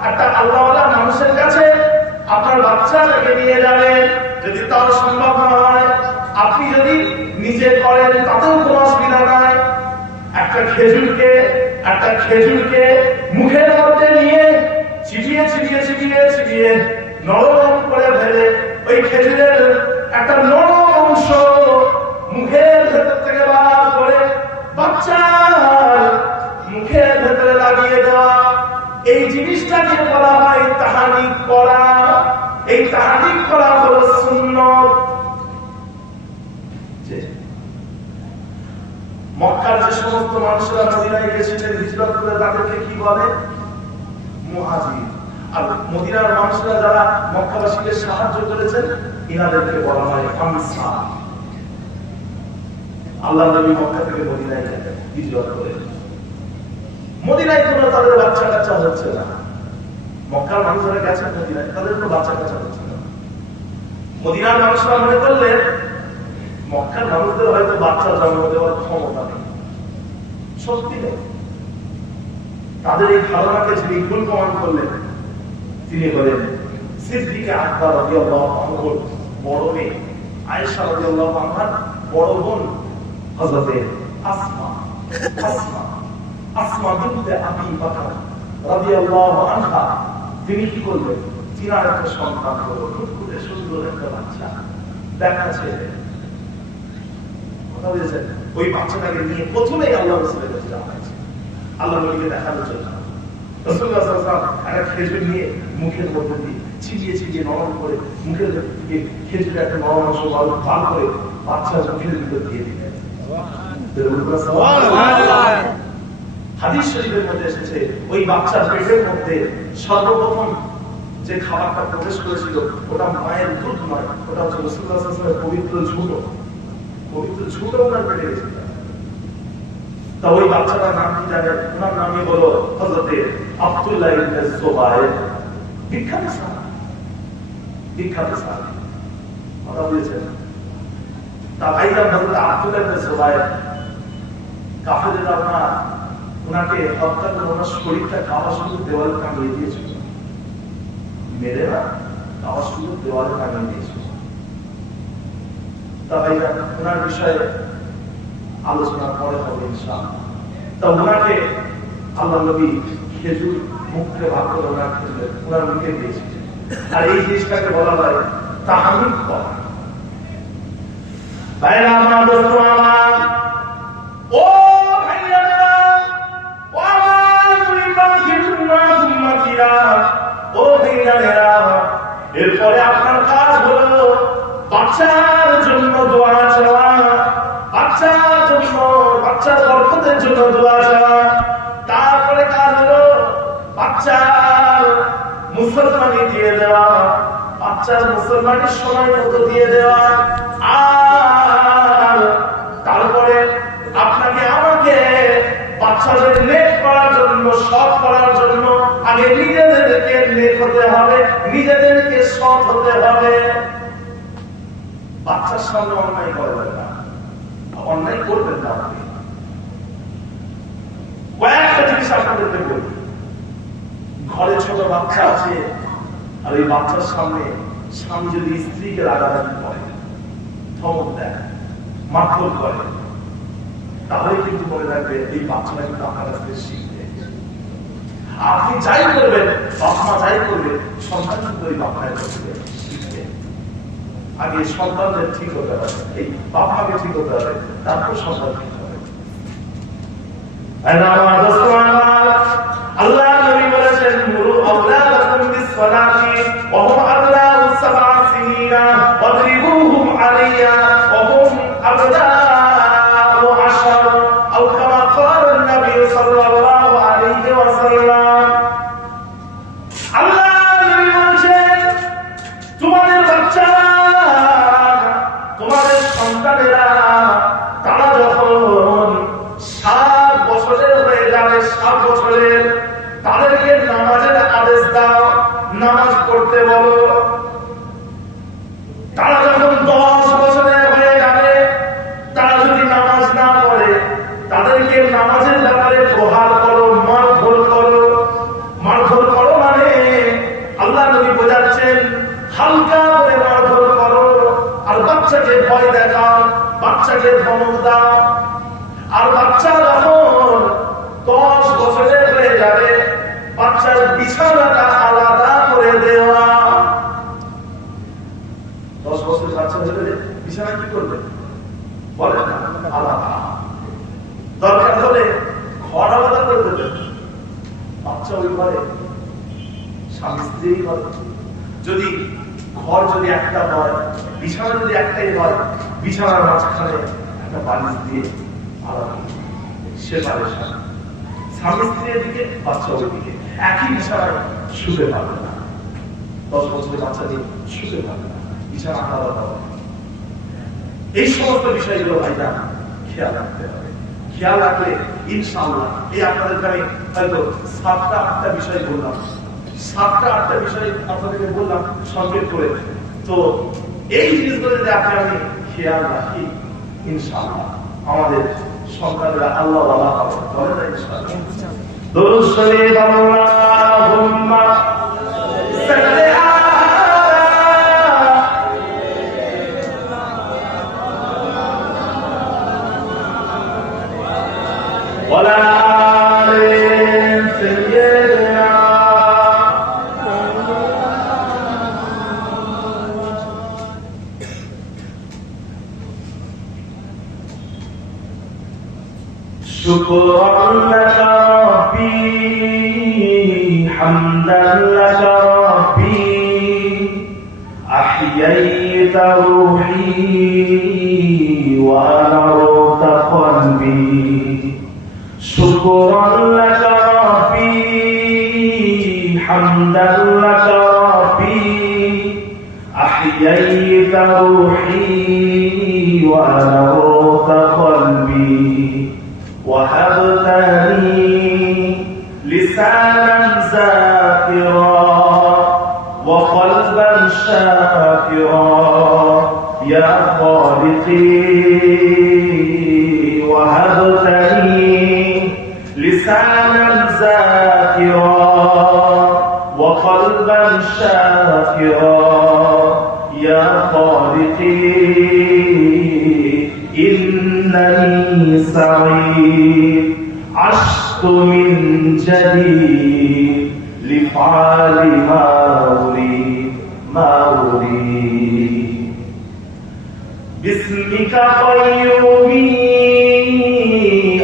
একটা আল্লাহওয়ালা মানুষের কাছে আপনার বাচ্চাটাকে নিয়ে যাবেন। যদি তার সম্ভব না হয়, আপনি যদি নিজে করেন তাতেও কোনো অসুবিধা নাই। একটা খেজুরকে মুখের মধ্যে নিয়ে চিবিয়ে নরম করে ফেলে ওই খেজুরের একটা নরম অংশ মুখের ভেতর থেকে বার করে বাচ্চার মুখের ভেতরে লাগিয়ে দেওয়া, এই জিনিসটাকে বলা হয় তাহানিক করা। এই তাহানিক করা হলো সুন্নত। মক্কার যে সমস্ত মানুষেরা মদিনায় গেছিলেন হিজরত করে, তাদেরকে কি বলে? মুহাজির। আর মদিনার মানুষরা যারা মক্কাবাসীকে সাহায্য করেছেন, ইনাদেরকে বলা হয় আনসার। আল্লাহ নবী মক্কা থেকে মদিনায় হিজরত করে, মদিনায় কোনো তাদের বাচ্চা কাচ্চা হচ্ছে না। মক্কার মানুষরা গেছেন মদিনায়, তাদের কোনো বাচ্চা কাচ্চা হচ্ছে না। মদিনার মানুষরা মনে করলেন মক্কার মানুষদের হয়তো বাচ্চা জন্ম দেওয়ার ক্ষমতা নেই, শক্তি নেই। তাদের এই ধারণাকে যিনি ভুল প্রমাণ করলেন, তিনি হলেন সিদ্দিকে আকবর রাদিয়াল্লাহু আনহুর বড় মেয়ে আয়েশা রাদিয়াল্লাহু আনহার বড় বোন হযরতে আসমা বিনতে আবি বকর রাদিয়াল্লাহু আনহা। তিনি কি করলেন? তিনার একটা সন্তান হলো, খুবই সুন্দর একটা বাচ্চা, দেখাচ্ছে। ওই বাচ্চাটাকে নিয়ে প্রথমেই আল্লাহ রাসূলের কাছে যাওয়া হয়েছে, আল্লাহ নবীকে দেখানোর জন্য। রাসূলুল্লাহ সাল্লাল্লাহু আলাইহি ওয়াসাল্লাম একটা খেজুর নিয়ে মুখের মধ্যে দিয়ে চিবিয়ে নরম করে মুখের ভেতর থেকে খেজুরের একটা নরম অংশ বার করে বাচ্চার মুখের ভিতর দিয়ে দিলেন। হাদিস শরীফের মধ্যে এসেছে ওই বাচ্চার পেটের মধ্যে সর্বপ্রথম যে খাবারটা প্রবেশ করেছিল ওটা মায়ের দুধ নয়, ওটা হচ্ছে রাসূলুল্লাহ সাল্লাল্লাহু আলাইহি ওয়াসাল্লামের পবিত্র ঝুঁটো ওনার পেটে গেছিল। তা ওই বাচ্চাটার নাম কি জানেন? ওনার নামই হলো হযরতে আব্দুল্লাহ ইবনে জুবায়ের। বিখ্যাত সাহাবী, কথা বলেছেন। তা ভাইজান হযরতে আব্দুল্লাহ ইবনে জুবায়ের, কাফেররা ওনাকে হত্যা করে ওনার শরীরটা কাবা শরীফের দেওয়ালে টাঙিয়ে দিয়েছিল, মেরে না কাবা শরীফের দেওয়ালে টাঙিয়ে দিয়েছিল। তা ভাইজান ওনার বিষয়ে আলোচনা পরে হবে ইনশাআল্লাহ। তা ওনাকে আল্লাহ নবী খেজুর মুখে ভাগ করে ওনার খেজুর ওনার মুখে দিয়েছিলেন। আর এই জিনিসটাকে বলা হয় তাহমিদ করা। ভাইরা আমার, দোস্ত আমার, ও ভাইরা, ও আমার উম্মতিরা, ও ভাইরা, এরপরে আপনার কাজ হলো বাচ্চার জন্য দোয়া চাওয়া, বাচ্চার বরকতের জন্য দোয়া চাওয়া। তারপরে কাজ হলো বাচ্চার মুসলমানি দিয়ে দেওয়া, বাচ্চার মুসলমানের সময় মতো দিয়ে দেওয়া। আর তারপরে আপনাকে আমাকে বাচ্চাদের নেক করার জন্য, সৎ করার জন্য আগে নিজেদেরকে নেক হতে হবে, নিজেদেরকে সৎ হতে হবে। বাচ্চার সামনে অন্যায় করবেন না, অন্যায় করবেন না। আপনি কয়েকটা জিনিস আপনাদেরকে বলি। ঘরে ছোট বাচ্চা আছে, আর ওই বাচ্চার সামনে স্বামী যদি স্ত্রীকে রাগারাগি করে, ধমক দেয়, মারধর করে, তাহলে কিন্তু মনে রাখবে এই বাচ্চাটা কিন্তু আপনার কাছ থেকে শিখবে। আপনি যাই করবেন, বাপ মা যাই করবে, সন্তান কিন্তু ওই বাপ মায়ের কাছ থেকে শিখবে। আগে সন্তানদের ঠিক হতে হবে, এই বাপ মাকে ঠিক হতে হবে, তারপর সন্তান ঠিক হবে। আল্লাহ নবী বলেছেন, মুরু আওলাদাকুম বিসসালাতি ওয়া হুম আবনাউ সাবআ সিনিনা ওয়াদরিবুহুম আলাইহা ওয়া হুম আবনাউ আশর, আও কামা ক্বালা নবী সাল্লাল্লাহু আলাইহি ওয়াসাল্লাম। আল্লাহ নবী বলেছেন, তোমাদের বাচ্চারা, তোমাদের সন্তানেরা, তারা যখন 7 বছরের হয়ে যাবে, 7 বছরের, তাদেরকে নামাজের আদেশ দাও, নামাজ পড়তে বলো। তারা বাচ্চাকে ধমক দাও, আর বাচ্চা যখন 10 বছরের হয়ে যাবে বাচ্চার বিছানাটা আলাদা করে দেওয়া। 10 বছরের বাচ্চা হলে বিছানা কি করবে বলে না, আলাদা। দরকার হলে ঘর আলাদা করে দেবে। বাচ্চা ওই ঘরে স্বামী স্ত্রী ঘর, যদি ঘর যদি একটা হয়, বিছানা যদি একটাই হয়, বিছানার মাঝখানে একটা বালিশ দিয়ে আলাদা সেপারেশন। স্বামী স্ত্রীর দিকে, বাচ্চা ওই দিকে, একই বিছানায় শুতে পারবে না। 10 বছরের বাচ্চা দিয়ে শুতে পারবে না, বিছানা আলাদা হবে। এই সমস্ত বিষয়গুলো ভাইটা খেয়াল রাখতে হবে। খেয়াল রাখলে ইনশাআল্লাহ এই আপনাদেরকে আমি হয়তো 7টা 8টা বিষয় বললাম, 7টা 8টা বিষয় আপনাদেরকে বললাম সংক্ষেপ করে। তো এই জিনিসগুলো যদি আমি খেয়াল রাখি ইনশাআল্লাহ আমাদের সন্তানেরা আল্লাহ ওয়ালা হবে। বলে না ইনশাআল্লাহ। দরুদ শরীফ আল্লাহুম্মা সাল্লি ولا آل سيدنا شكرا لك ربي حمدا لك ربي أحييت روحي وأنرت قلبي شكرا لك ربي حمدا لك ربي أحييت روحي وأنرت قلبي وهبتني لسانا ذاكرا وقلبا شاكرا يا خالقي وهبتني لسانا ذاكرا وقلبا شاكرا يا خالقي إنني سعيد عشت من جديد لفعل ما أريد ما أريد باسمك قيومي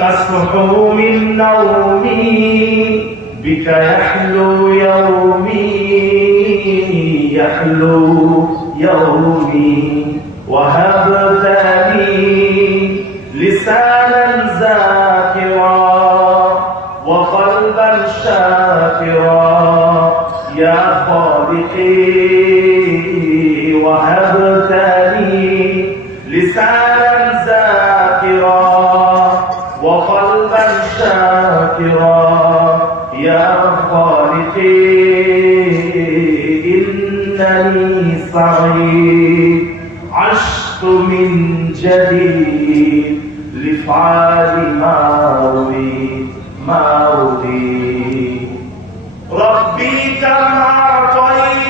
أصحو من نومي بك يحلو يومي يحلو يومي وهبتني لسانا ذاكرا وقلبا شاكرا يا خالقي وهبتني لسانا ذاكرا وقلبا شاكرا يا خالقي إنني سعيد عشت من جديد لفعل ما أريد ما أريد ربي كم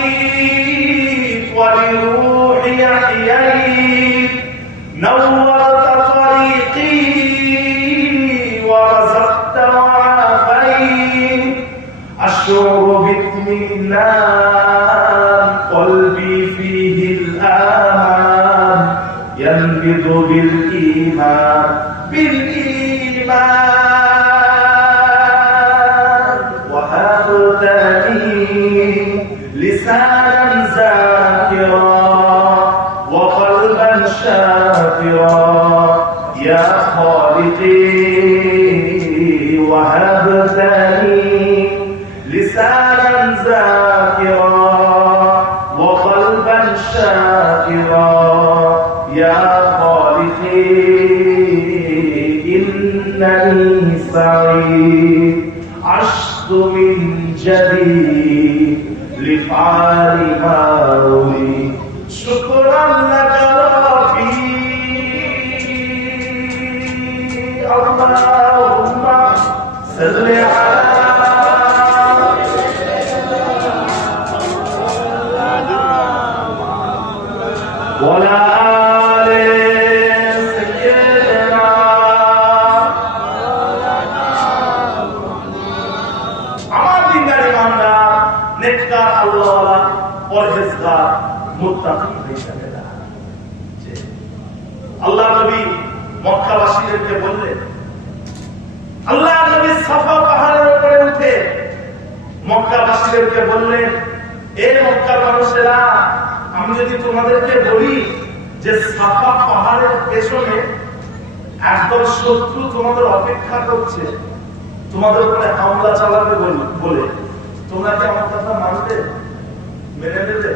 أعطيت ولروحي أحييت نورت طريقي ورزقت وعافيت أشعر باطمئنان قلبي فيه الآن ينبض بالإيمان بالإيمان وهبتني لسانا ذاكرا وقلبا شاكرا يا خالقي وهبتني لسانا ذاكرا وقلبا شاكرا يا خالقي إنني سعيد عشت من جديد لفعل ما أريد شكرا لك ربي اللهم صل على ولا آل মক্কাবাসীদেরকে বললেন, আল্লাহ নবী সাফা পাহাড়ের উপরে উঠে মক্কাবাসীদেরকে বললেন, এ মক্কার মানুষেরা, আমি যদি তোমাদেরকে বলি যে সাফা পাহাড়ের পেছনে একদল শত্রু তোমাদের অপেক্ষা করছে, তোমাদের উপরে হামলা চালাবে বলে, তোমরা কি আমার কথা মানবে, মেনে নেবে?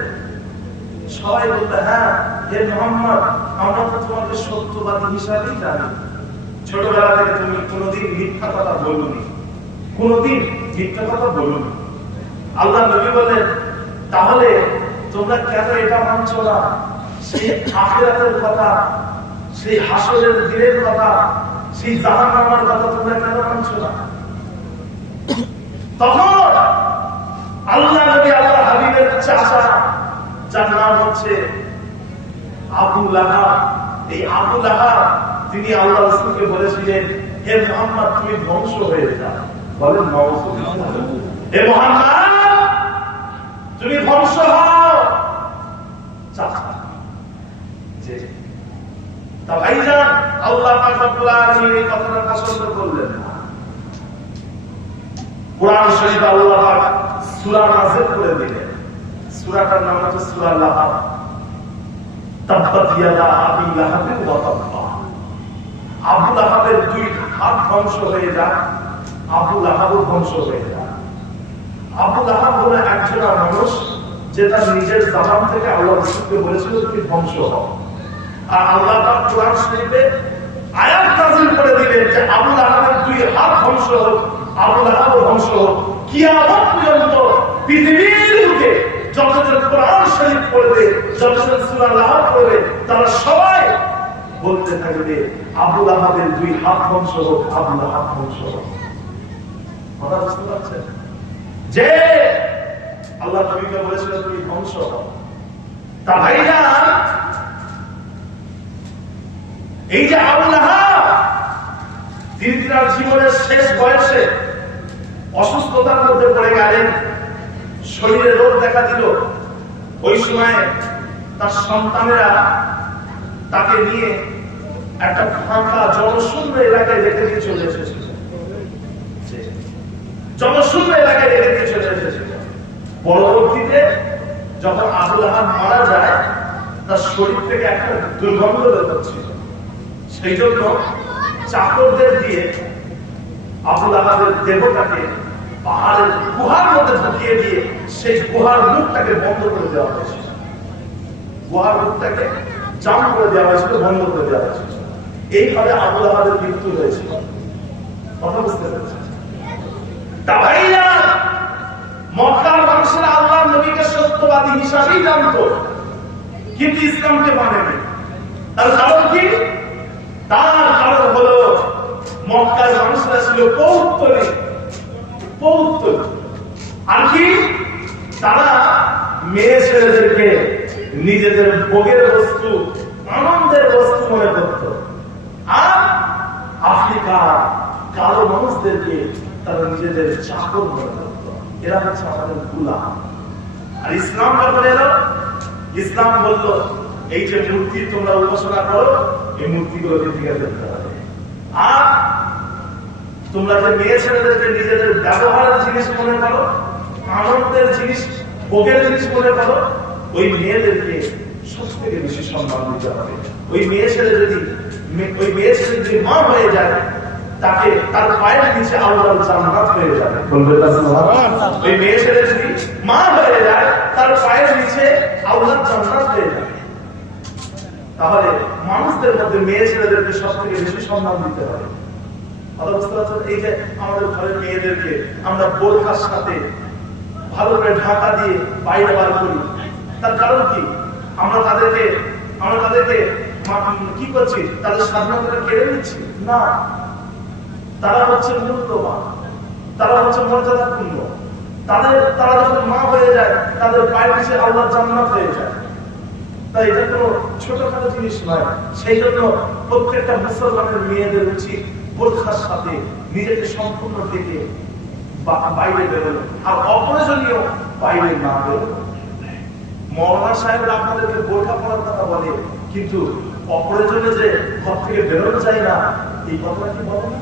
সবাই বলবে, হ্যাঁ হে মুহাম্মদ, আমরা তো তোমাকে সত্যবাদী হিসাবেই জানি, ছোটবেলা থেকে তুমি কোনোদিন মিথ্যা কথা বলনি, কোনোদিন মিথ্যা কথা বলনি। আল্লাহ নবী বলেন, তাহলে তোমরা কেন এটা মানছো না? সেই আখিরাতের কথা, সেই হাসরের দিনের কথা, সেই জাহান্নামের কথা তোমরা কেন মানছো না? তখন আল্লাহ নবী আল্লাহ হাবিবের চাচা, যার নাম হচ্ছে আবু লাহাব, এই আবু লাহাব তিনি আল্লাহ রাসূলকে বলেছিলেন, হে মুহাম্মদ তুমি ধ্বংস হয়ে যাও। বলেন নাউযুবিল্লাহ, হে মুহাম্মদ তুমি ধ্বংস হও। চাচা যে তা ভাইজান, আল্লাহ পাক রব্বুল আলামিন এই কথাটা পছন্দ করলেন না। কুরআন শরীফে আল্লাহ পাক সূরা নাযিল করে দিলেন, সূরাটার নাম হচ্ছে সূরা লাহাব। তাব্বাত ইয়াদা আবি লাহাবিন ওয়া তাব্বা। আবু লাহাবের দুই হাত ধ্বংস হয়ে যায়, আবু লাহাবও ধ্বংস হয়ে যায়। আবু লাহাব হলো একজন মানুষ যে তার নিজের জবান থেকে আল্লাহ রাসূলকে বলেছিল তুমি ধ্বংস হও। আর আল্লাহ পাক কুরআন শরীফে আয়াত নাযিল করে দিলেন যে আবু লাহাবের দুই হাত ধ্বংস হোক, আবু লাহাবও ধ্বংস হোক। কিয়ামত পর্যন্ত পৃথিবীর বুকে যতজন কোরআন শরীফ পড়বে, যতজন সূরা লাহাব পড়বে, তারা সবাই বলতে থাকবে আবু লাহাবের দুই হাত ধ্বংস হোক, আবু লাহাব ধ্বংস হোক। কথা বুঝতে পারছেন যে আল্লাহ নবীকে বলেছিল তুমি ধ্বংস হও। তা ভাইরা, এই যে আবু লাহাব তিনি তার জীবনের শেষ বয়সে অসুস্থতার মধ্যে পড়ে গেলেন, শরীরে রোগ দেখা দিল। ওই সময় তার সন্তানেরা তাকে নিয়ে একটা ফাঁকা জনশূন্য এলাকায় রেখে দিয়ে চলে এসেছিল, জনশূন্য এলাকায় রেখে দিয়ে চলে এসেছিল। পরবর্তীতে যখন আবু লাহাব মারা যায়, তার শরীর থেকে একটা দুর্গন্ধ বের হচ্ছিল। সেই জন্য চাকরদের দিয়ে আবু লাহাবের দেহটাকে পাহাড়ের গুহার মধ্যে ঢুকিয়ে দিয়ে সেই গুহার মুখটাকে বন্ধ করে দেওয়া হয়েছিল, গুহার মুখটাকে জাম করে দেওয়া হয়েছিল, বন্ধ করে দেওয়া হয়েছিল। এইভাবে আবু লাহাবের মৃত্যু হয়েছিল। কথা বুঝতে পেরেছেন? তা ভাইরা, মক্কার মানুষেরা আল্লাহর নবীকে সত্যবাদী হিসাবেই জানতো, কিন্তু ইসলামকে মানেনি। তার কারণ কি? তার কারণ হলো মক্কার মানুষরা ছিল পৌত্তলিক। আর কি? তারা মেয়ে ছেলেদেরকে নিজেদের ভোগের বস্তু, আনন্দের বস্তু মনে করত। আর আফ্রিকার কালো মানুষদেরকে তারা নিজেদের চাকর মনে করত। এরা হচ্ছে আমাদের গোলাম। আর ইসলাম যখন এলো, ইসলাম বলল এই যে মূর্তি তোমরা উপাসনা করো, এই মূর্তিগুলোকে দিকে ফেলতে হবে। আর তোমরা যে মেয়ে ছেলেদেরকে নিজেদের ব্যবহারের জিনিস মনে করো, আনন্দের জিনিস, ভোগের জিনিস মনে করো, ওই মেয়েদেরকে সব থেকে বেশি সম্মান দিতে হবে। ওই মেয়ে ছেলে যদি মা হয়ে যায়, তাকে তার পায়ের নিচে আল্লাহর জান্নাত হয়ে যাবে। ওই মেয়ে ছেলে যদি মা হয়ে যায়, তার পায়ের নিচে আল্লাহর জান্নাত হয়ে যাবে। তাহলে মানুষদের মধ্যে মেয়ে ছেলেদেরকে সব থেকে বেশি সম্মান দিতে হবে। এই যে আমাদের ঘরের মেয়েদেরকে আমরা বোরখার সাথে ভালো করে ঢাকা দিয়ে বাইরে বার করি, তার কারণ কি? আমরা তাদেরকে কি করছি? তাদের স্বাধীনতা কেড়ে নিচ্ছি না। তারা হচ্ছে মূল্যবান, তারা হচ্ছে মর্যাদাপূর্ণ। তারা যখন মা হয়ে যায়, তাদের পায়ের নিচে আল্লাহর জান্নাত হয়ে যায়। তাই এটা কোনো ছোটখাটো জিনিস নয়। সেই জন্য প্রত্যেকটা মুসলমানের মেয়েদের উচিত বোরখার সাথে নিজেকে সম্পূর্ণ থেকে বাইরে বেরোলো, আর অপ্রয়োজনীয় বাইরে না বেরোলো। মৌলানা সাহেবরা আপনাদেরকে বোরখা পরার কথা বলে, কিন্তু অপ্রয়োজনে যে ঘর থেকে বেরোনো যায় না, এই কথাটা কি বলে না?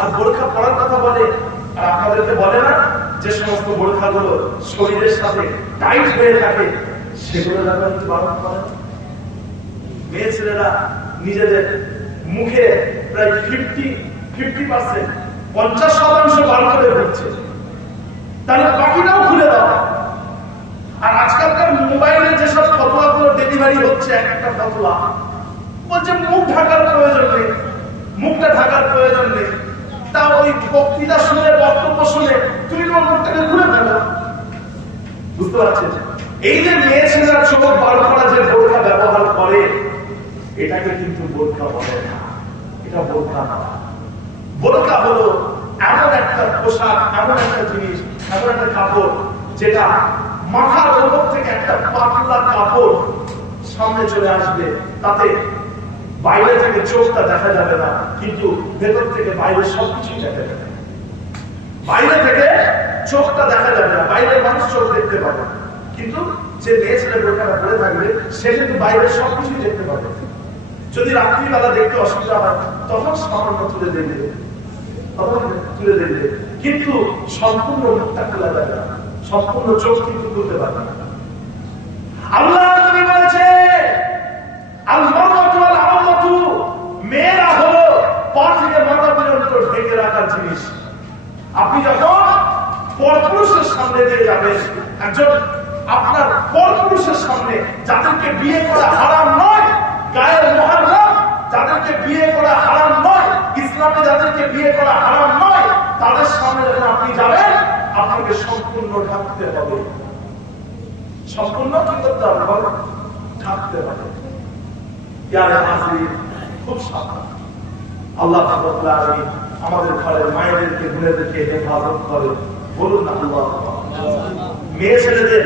আর বোরখা পরার কথা বলে, আর আপনাদেরকে বলে না যে সমস্ত বোরখাগুলো শরীরের সাথে টাইট হয়ে থাকে সেগুলো ব্যবহার কি বারণ করে? মেয়ে ছেলেরা নিজেদের মুখে প্রায় 50% বার করে দিচ্ছে, তাহলে বাকিটাও খুলে দাও। আর আজকালকার মোবাইলে যেসব ফতোয়াগুলো ডেলিভারি হচ্ছে, এক একটা ফতোয়া বলছে মুখ ঢাকার প্রয়োজন নেই, মুখটা ঢাকার প্রয়োজন নেই। তা ওই বক্তৃতা শুনে, বক্তব্য শুনে তুমি তোমার মুখটাকে খুলে ফেলো। বুঝতে পারছেন? এই যে মেয়ে ছেলেরা চোখ বার করা যে বোরখা ব্যবহার করে, এটাকে কিন্তু বোরখা বলে না, এটা বোরখা না। বোরখা হলো এমন একটা পোশাক, এমন একটা জিনিস, এমন একটা কাপড় যেটা মাথার উপর থেকে একটা পাতলা কাপড় সামনে চলে আসবে, তাতে বাইরে থেকে চোখটা দেখা যাবে না, কিন্তু ভেতর থেকে বাইরে সবকিছু দেখা যাবে। বাইরে থেকে চোখটা দেখা যাবে না, বাইরের মানুষ চোখ দেখতে পাবে, কিন্তু যে মেয়ে ছেলে বোরখাটা পরে থাকবে সে কিন্তু বাইরে সবকিছু দেখতে পাবে। যদি রাত্রিবেলা দেখতে অসুবিধা হয় তখন সামান্য তুলে দেবে, কিন্তু সম্পূর্ণ মুখটা খোলা যাবে না, সম্পূর্ণ চোখ কিন্তু খুলতে পারবে না। আল্লাহ নবী বলেছে আল-মারআতু আল-আওরাতু, মেয়েরা হলো পা থেকে মাথা পর্যন্ত ঢেকে রাখার জিনিস। আপনি যখন পরপুরুষের সামনে দিয়ে যাবেন, একজন আপনার পরপুরুষের সামনে, যাদেরকে বিয়ে করা হারাম নয়, গায়ের মুহাররম, যাদেরকে বিয়ে করা হারাম নয়, ইসলামে যাদেরকে বিয়ে করা হারাম নয়, তাদের সামনে যখন আপনি যাবেন, আপনাকে সম্পূর্ণ ঢাকতে হবে। সম্পূর্ণ কি করতে হবে? ঢাকতে হবে। খুব সাবধান। আল্লাহ রাব্বুল আলামিন আমাদের ঘরের মায়েদেরকে, বোনেদেরকে হেফাজত করে। বলুন না আল্লাহ। মেয়ে ছেলেদের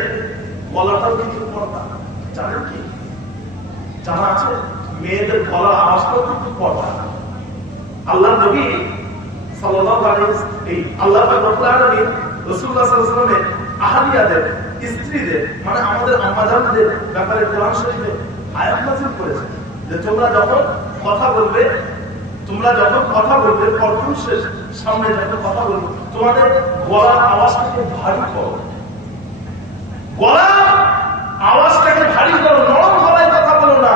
গলাটাও কিন্তু পর্দা, জানেন কি? জানা আছে? মেয়েদের গলার আওয়াজটাও কিন্তু পর্দা। আল্লাহ নবী সাল্লাল্লাহু আলাইহি এই আল্লাহ রাব্বুল আলামিন রাসূলুল্লাহ সাল্লাল্লাহু আলাইহি ওয়াসাল্লামের আহলিয়াদের, স্ত্রীদের, মানে আমাদের আম্মাজানদের ব্যাপারে কোরআন শরীফে আয়াত নাযিল করেছে যে তোমরা যখন কথা বলবে, পরপুরুষের সামনে যখন কথা বলবে, তোমাদের গলার আওয়াজটাকে ভারী করো। গলার আওয়াজটাকে ভারী করো, নরম গলায় কথা বলো না।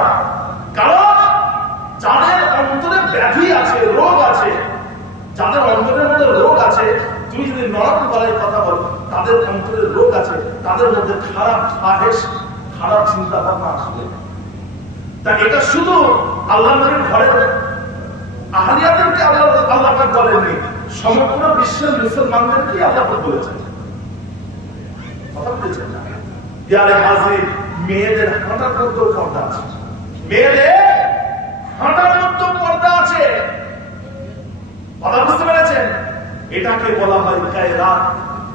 কারণ যাদের অন্তরে ব্যাধি আছে, রোগ আছে, যাদের অন্তরের মধ্যে রোগ আছে, তুমি যদি নরম গলায় কথা বলো, তাদের অন্তরের রোগ আছে, তাদের মধ্যে খারাপ আদেশ, খারাপ চিন্তা ভাবনা আসবে। তা এটা শুধু আল্লাহ নবীর ঘরের আহলিয়াদেরকে আল্লাহ পাক বলেননি, সমগ্র বিশ্বের মুসলমানদেরকে আল্লাহ পাক বলেছেন। কথা বলেছেন না? ইয়ারে হাজির, মেয়েদের হাঁটার মধ্যেও পর্দা আছে, মেয়েদের হাঁটার মধ্যেও পর্দা আছে। কথা বুঝতে পেরেছেন? এটাকে বলা হয় গায়রাত।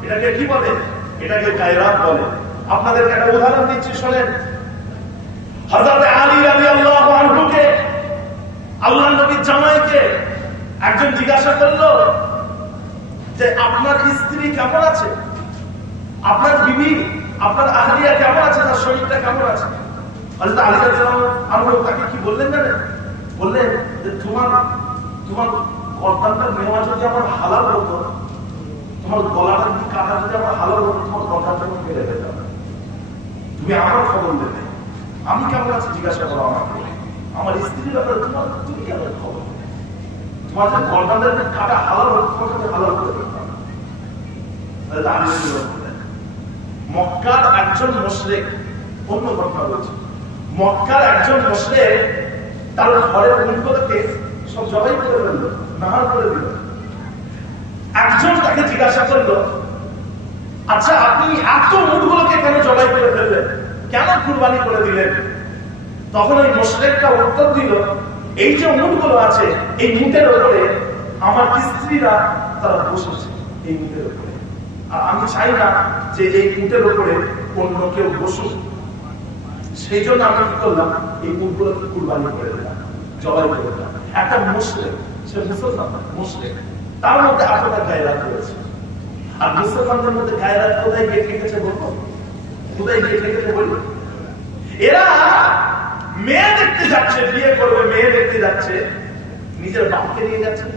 এটাকে কি বলে? এটাকে গায়রাত বলে। আপনাদেরকে একটা উদাহরণ দিচ্ছি, শোনেন। হযরত আলী রাদিয়াল্লাহু আনহুকে, আল্লাহর নবীর জামাইকে একজন জিজ্ঞাসা করলো যে আপনার স্ত্রী কেমন আছে, আপনার বিবি, আপনার আহলিয়া কেমন আছে, তার শরীরটা কেমন আছে? হযরত আলী রাদিয়াল্লাহু আনহু তাকে কি বললেন জানেন? বললেন যে তোমার গর্দানটা নেওয়া যদি আমার হালাল হতো, তোমার গলাটা যদি কাটা যদি আমার হালাল হতো, তোমার গর্দানটা কেটে যেতাম। তুমি আমার খবর দেবে, আমি কেমন আছি জিজ্ঞাসা করো আমাকে। আমার স্ত্রীর ব্যাপারে তুমি কেমন খবর? তোমার যে গর্দানটা কাটা হালাল হতো, তোমার হালাল করে দিতাম। মক্কার একজন মুশরিক, অন্য ঘটনা বলছি, মক্কার একজন মুশরিক তার ঘরের উটগুলোকে সব জবাই করে ফেললো, নাহার করে দিল। একজন তাকে জিজ্ঞাসা করলো, আচ্ছা আপনি এত উটগুলোকে কেন জবাই করে ফেললেন, কেন কুরবানি করে দিলেন? তখন ওই মুশরিকটা উত্তর দিল, এই যে উটগুলো আছে, এই উটের উপরে আমার স্ত্রীরা তারা বসেছে এই উটের উপরে, আর আমি চাই না যে এই উটের উপরে অন্য কেউ বসুক। সেই জন্য আমি কি করলাম, এই উটগুলোকে কুরবানি করে দিলাম, জবাই করে দিলাম। একটা মুশরিক, সে মুসলমান মুশরিক, তার মধ্যে এতটা গায়রাত রয়েছে। আর মুসলমানদের মধ্যে গায়রাত কোথায় গিয়ে ঠেকেছে বলবো? কোথায় গিয়ে ঠেকেছে বলবো? এরা মেয়ে দেখতে যাচ্ছে, বিয়ে করবে, মেয়ে দেখতে যাচ্ছে, নিজের বাপকে নিয়ে যাচ্ছে,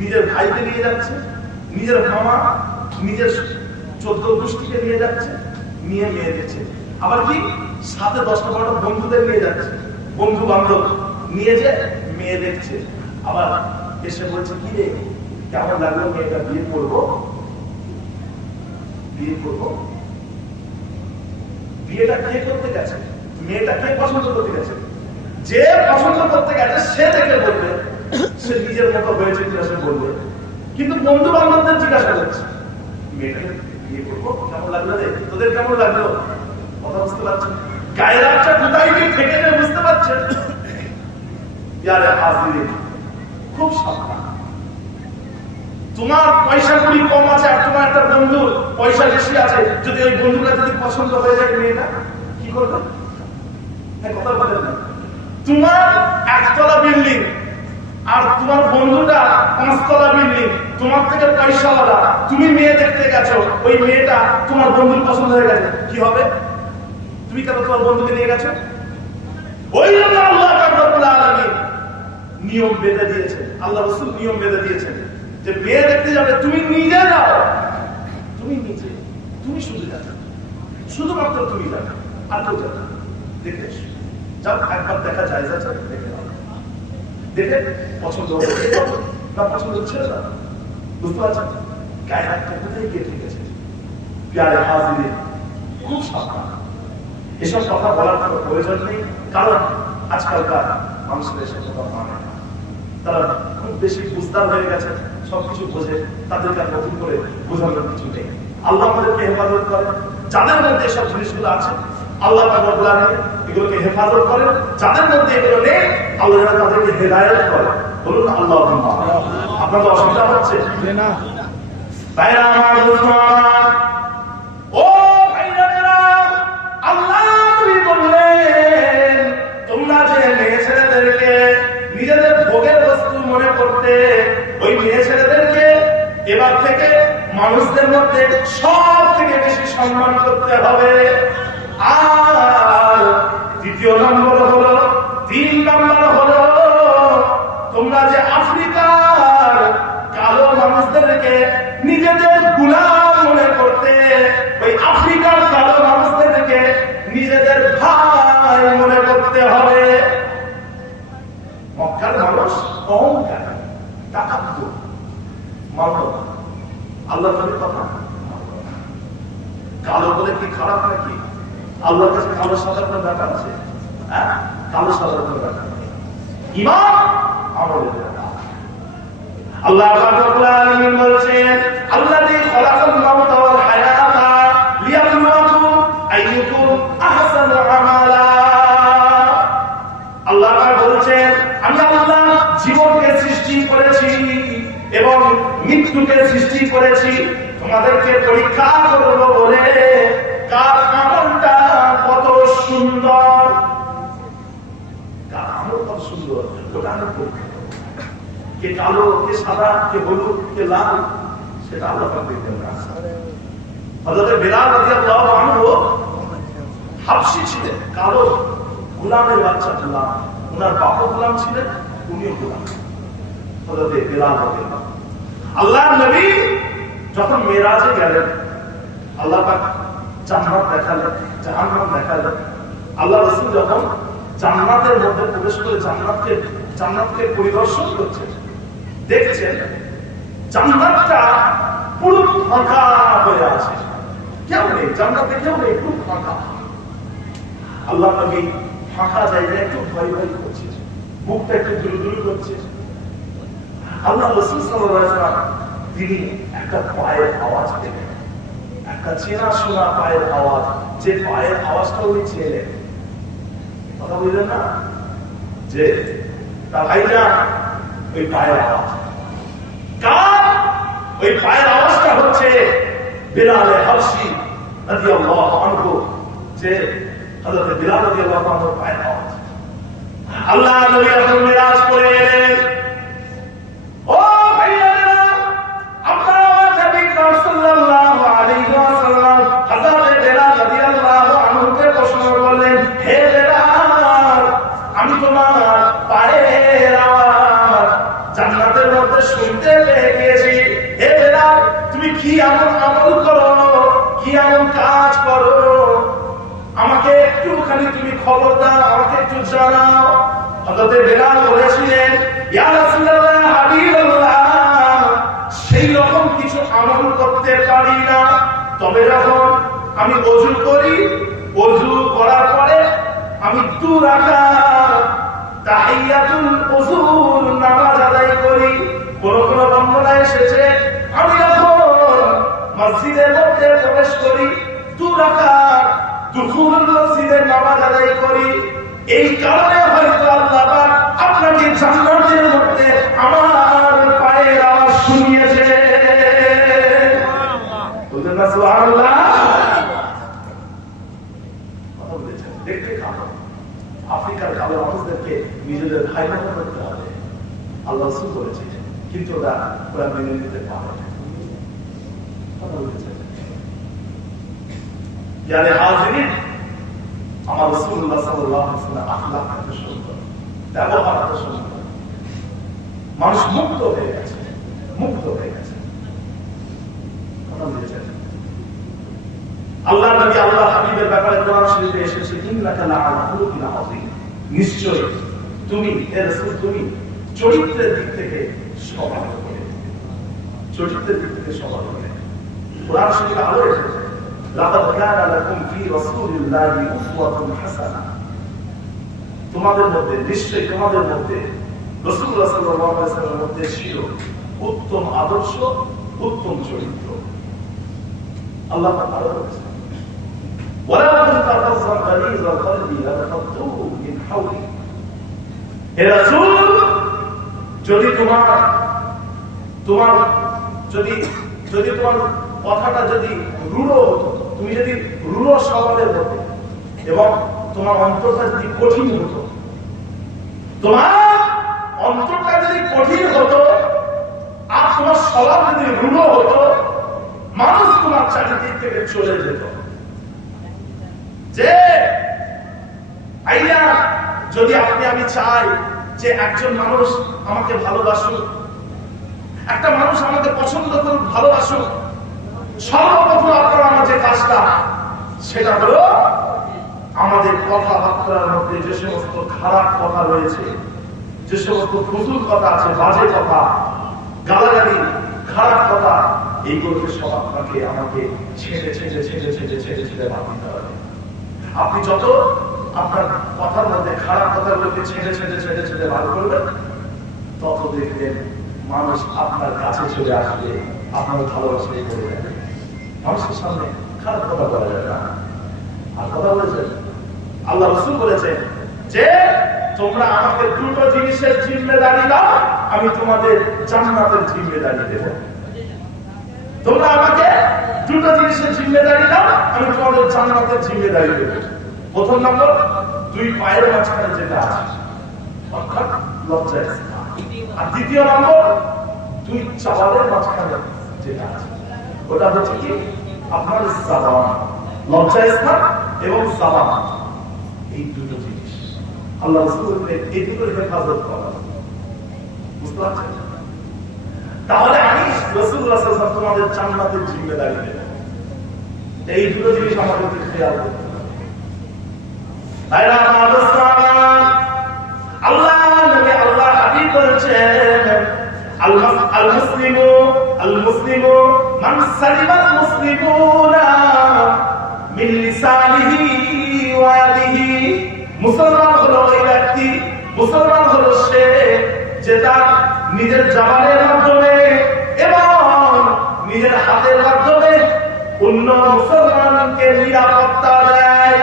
নিজের ভাইকে নিয়ে যাচ্ছে, নিজের মামা, নিজের 14 গোষ্ঠীকে নিয়ে যাচ্ছে, নিয়ে মেয়ে দেখছে। আবার কি সাথে 10টা-12টা বন্ধুদের নিয়ে যাচ্ছে, বন্ধু বান্ধব নিয়ে যে মেয়ে দেখছে। আবার এসে বলছে, কি রে কেমন লাগলো মেয়েটা, বিয়ে করবো? বিয়ে করবো? বিয়েটা কে করতে গেছে? মেয়েটা কে পছন্দ করতে গেছে? যে পছন্দ করতে গেছে সে দেখে বলবে, সে নিজের মতো হয়েছে কিনা সে বলবে। কিন্তু বন্ধু বান্ধবদের জিজ্ঞাসা করছে, মেয়েটাকে বিয়ে করবো, কেমন লাগলো রে, তোদের কেমন লাগলো? কথা বুঝতে পারছেন? গায়ের একটা কোথায় গিয়ে থেকে নেই, বুঝতে পারছেন? খুব সাবধান। তোমার পয়সা কুড়ি কম আছে আর তোমার একটা বন্ধুর পয়সা বেশি আছে, যদি ওই বন্ধুটা যদি পছন্দ হয়ে যায় মেয়েটা, কি করবে? কথা বলেন না। তোমার 1তলা বিল্ডিং আর তোমার বন্ধুটা 5তলা বিল্ডিং, তোমার থেকে পয়সাওয়ালা, তুমি মেয়ে দেখতে গেছো, ওই মেয়েটা তোমার বন্ধুর পছন্দ হয়ে গেছে, কি হবে? তুমি কেন তোমার বন্ধুকে নিয়ে গেছো? ওই জন্য আল্লাহ রাব্বুল আলামিন নিয়ম বেঁধে দিয়েছেন, আল্লাহ রাসূল নিয়ম বেঁধে দিয়েছেন যে মেয়ে দেখতে যাবে তুমি নিজে যাও, তুমি নিজে, তুমি শুধু যাবে, শুধুমাত্র তুমি যাবে, আর কেউ যাবে। দেখে যাও, একবার দেখা যায়, দেখে নাও, দেখে পছন্দ হবে না পছন্দ হচ্ছে না, বুঝতে পারছেন? গায়ে হাতটা কোথায় গিয়ে ঠিক আছে? প্যারে হাজির, খুব সাবধান। এসব কথা বলার কোনো প্রয়োজন নেই, কারণ আজকালকার মানুষের এসব কথা মানে না। তারা খুব বেশি বুঝদার হয়ে গেছে, সবকিছু বোঝে, তাদেরকে নতুন করে বোঝানোর কিছু নেই। আল্লাহ আমাদেরকে হেফাজত করে, যাদের মধ্যে এসব জিনিসগুলো আছে আল্লাহ রাব্বুল আলামিন এগুলোকে হেফাজত করেন, যাদের মধ্যে এগুলো নেই আল্লাহ তাদেরকে হেদায়েত করে। বলুন আল্লাহুম্মা। আপনাদের অসুবিধা হচ্ছে না? ভাইরা আমার, ও ভাইরা, আল্লাহ নবী বললেন, তোমরা যে মেয়ে ছেলেদেরকে নিজেদের ভোগের বস্তু মনে করতে, ওই মেয়ে ছেলেদেরকে এবার থেকে মানুষদের মধ্যে সব থেকে বেশি সম্মান করতে হবে। আর 3 নম্বর হলো, 3 নম্বর হলো, তোমরা যে আফ্রিকার কালো মানুষদেরকে নিজেদের গোলাম মনে করতে, ওই আফ্রিকার কালো মানুষদেরকে নিজেদের ভাই মনে করতে হবে। মক্কার মানুষ অহংকার, তাকাব্বুর, মানব, আল্লাহ তাআলার কথা। কালো বলে কি খারাপ নাকি? আল্লাহর কাছে কালো সাদার কোনো ব্যাপার আছে? হ্যাঁ, কালো সাদার কোনো ব্যাপার নেই। ঈমান আমলের ব্যাপার। আল্লাহ রাব্বুল আলামিন বলেছেন, আল্লাযী খালাকাল মাউতা ওয়াল হায়াতা লিয়াবলুয়াকুম আইয়ুকুম আহসানু আমালা। আল্লাহ বলছেন, আমি আল্লাহ জীবনকে সৃষ্টি করেছি এবং মৃত্যুকে সৃষ্টি করেছি তোমাদেরকে পরীক্ষা করব বলে, কার আমলটা কত সুন্দর, কার আমল কত সুন্দর, ওটা আমি পরীক্ষা করব। কে কালো, কে সাদা, কে হলুদ, কে লাল, সেটা আল্লাহ পাক দেখবেন না। হযরত বিলাল রাদিয়াল্লাহু আনহু হাবশী ছিলেন, কালো গোলামের বাচ্চা গোলাম, ওনার বাবা গোলাম ছিলেন, উনিও গোলাম। হযরত বিলাল রাদিয়াল্লাহু, আল্লাহর নবী যখন মেরাজে গেলেন, আল্লাহ পাক জান্নাত দেখালেন, জাহান্নাম দেখালেন। আল্লাহ রাসূল যখন জান্নাতের মধ্যে প্রবেশ করে জান্নাতকে পরিদর্শন করছেন, দেখছেন জান্নাতটা পুরো ফাঁকা হয়ে আছে, কেউ নেই, জান্নাতে কেউ নেই, খুব ফাঁকা। আল্লাহ নবী ফাঁকা জায়গায় একটু ভয় ভয় করছে, বুকটা একটু দুলদুল করছে। আল্লাহ রাসূল সাল্লাল্লাহু আলাইহি ওয়াসাল্লাম তিনি একটা পায়ের আওয়াজ পেলেন, একটা চেনা শোনা পায়ের আওয়াজ, যে পায়ের আওয়াজটা উনি চেনেন। কথা বুঝলেন না? যে তার ভাইজান, ওই পায়ের আওয়াজ কার? ওই পায়ের আওয়াজটা হচ্ছে বিলাল হাবশী রাদিয়াল্লাহু আনহু, যে হযরত বিলাল রাদিয়াল্লাহু আনহুর পায়ের আওয়াজ। আল্লাহ নবী যখন মিরাজ করে এলেন, ও ভাইয়েরা, আপনারা নবী সাল্লাল্লাহু আলাইহি ওয়াসাল্লাম হযরত বিলাল রাদিয়াল্লাহু আনহুকে প্রশ্ন করলেন, হে বিলাল, কি এমন আমল করো, কি এমন কাজ করো, আমাকে একটুখানি তুমি খবর দাও, আমাকে একটু জানাও। হযরত বেলাল বলেছিলেন, ইয়া রাসূলুল্লাহ, হাবিবাল্লাহ, সেই রকম কিছু আমল করতে পারি না, তবে যখন আমি ওযু করি, ওযু করার পরে আমি 2 রাকাত তাহিয়াতুল ওযুর নামাজ আদায় করি। কোন কোন বর্ণনায় এসেছে আমি যখন মসজিদের মধ্যে প্রবেশ করি 2 রাকাত দুখুলুল মসজিদের নামাজ আদায় করি। এই কারণে হয়তো আল্লাহ পাক আপনাকে জান্নাতের মধ্যে আমার পায়ের আওয়াজ শুনিয়েছে। বুঝলেন না? সুবহানাল্লাহ। কথা বলেছেন, দেখতে কালো, আফ্রিকার কালো মানুষদেরকে নিজেদের ভাই মনে করতে হবে, আল্লাহ রাসূল বলেছেন, কিন্তু ওরা মেনে নিতে পারে না। কথা বলেছেন। ইয়ারে হাজিরিন, আমার রাসূলুল্লাহ সাল্লাল্লাহু আলাইহি ওয়াসাল্লাম আখলাক এত সুন্দর, ব্যবহার এত সুন্দর, মানুষ মুক্ত হয়ে গেছে, মুক্ত হয়ে গেছে। কথা বলেছেন। আল্লাহর নবী, আল্লাহর হাবিবের ব্যাপারে কোরআন শরীফে এসেছে, ইন্নাকা লাআলা খুলুকিন আযীম, নিশ্চয় তুমি হে রাসূল, তুমি চরিত্রের দিক থেকে সবার উপরে, চরিত্রের দিক থেকে সবার উপরে। কোরআন শরীফে আলো এসেছে, লাকাদ কানা লাকুম ফি রাসূলিল্লাহি উসওয়াতুন হাসানাহ, তোমাদের মধ্যে, নিশ্চয়ই তোমাদের মধ্যে রাসূলুল্লাহ সাল্লাল্লাহু আলাইহি ওয়াসাল্লামের মধ্যে ছিল উত্তম আদর্শ, উত্তম চরিত্র। আল্লাহ পাক আরো বলেছেন, ওয়ালা কুনতা ফাযযান গালিযাল কলবি লাফাদ্দু মিন হাওলি, হে রাসূল, যদি তোমার কথাটা যদি রূঢ় হতো, তুমি যদি রূঢ় স্বভাবের হতো এবং তোমার অন্তরটা যদি কঠিন হতো, তোমার অন্তরটা যদি কঠিন হতো আর তোমার স্বভাব যদি রূঢ় হতো, মানুষ তোমার চারিদিক থেকে চলে যেত। যে আইয়া যদি আমি চাই যে একজন মানুষ আমাকে ভালোবাসুক, একটা মানুষ আমাকে পছন্দ করুক, ভালোবাসুক, সর্বপ্রথম আপনার আমার যে কাজটা, সেটা হলো আমাদের কথাবার্তার মধ্যে যে সমস্ত খারাপ কথা রয়েছে, যে সমস্ত ফুতুল কথা আছে, বাজে কথা, গালাগালি, খারাপ কথা, এইগুলোকে সব আপনাকে আমাকে ছেড়ে ছেড়ে ছেড়ে ছেড়ে ছেড়ে ছেড়ে বাদ দিতে হবে। আপনি যত আপনার কথার মধ্যে খারাপ কথাগুলোকে ছেড়ে ছেড়ে ছেড়ে ছেড়ে বার করবেন, তত দেখবেন মানুষ আপনার কাছে চলে আসবে, আপনার ভালোবাসায় পড়ে যাবে। মানুষের সামনে খারাপ কথা বলা যাবে না। আর কথা বলেছেন, আল্লাহ রাসূল বলেছেন যে তোমরা আমাকে 2টো জিনিসের জিম্মেদারি দাও, আমি তোমাদের জান্নাতের জিম্মেদারি দেব। তোমরা আমাকে 2টো জিনিসের জিম্মেদারি দাও, আমি তোমাদের জান্নাতের জিম্মেদারি দেব। প্রথম নম্বর, 2 পায়ের মাঝখানে যেটা আছে, অর্থাৎ লজ্জা স্থান। আর দ্বিতীয় নম্বর, 2 চাওয়ালের মাঝখানে যেটা আছে, ওটা হচ্ছে কি আপনার জাবান, লজ্জা স্থান এবং জাবান, এই 2টো জিনিস আল্লাহ রাসূল এই দুটোর হেফাজত করা। বুঝতে পারছেন? তাহলে আমি রাসূলুল্লাহ সাল্লাল্লাহু আলাইহি ওয়াসাল্লাম তোমাদের জান্নাতের জিম্মেদারি দেব। এই 2টো জিনিস আমাদেরকে খেয়াল করতে হবে। ভাইরা আমার, আল্লাহ নবী, আল্লাহ হাবিব বলেছেন, আল মুসলিমু মান সালিমাল মুসলিমুনা মিন লিসানিহি ওয়া ইয়াদিহি, মুসলমান হলো ওই ব্যক্তি, মুসলমান হলো সে যে তার নিজের জবানের মাধ্যমে এবং নিজের হাতের মাধ্যমে অন্য মুসলমানকে নিরাপত্তা দেয়।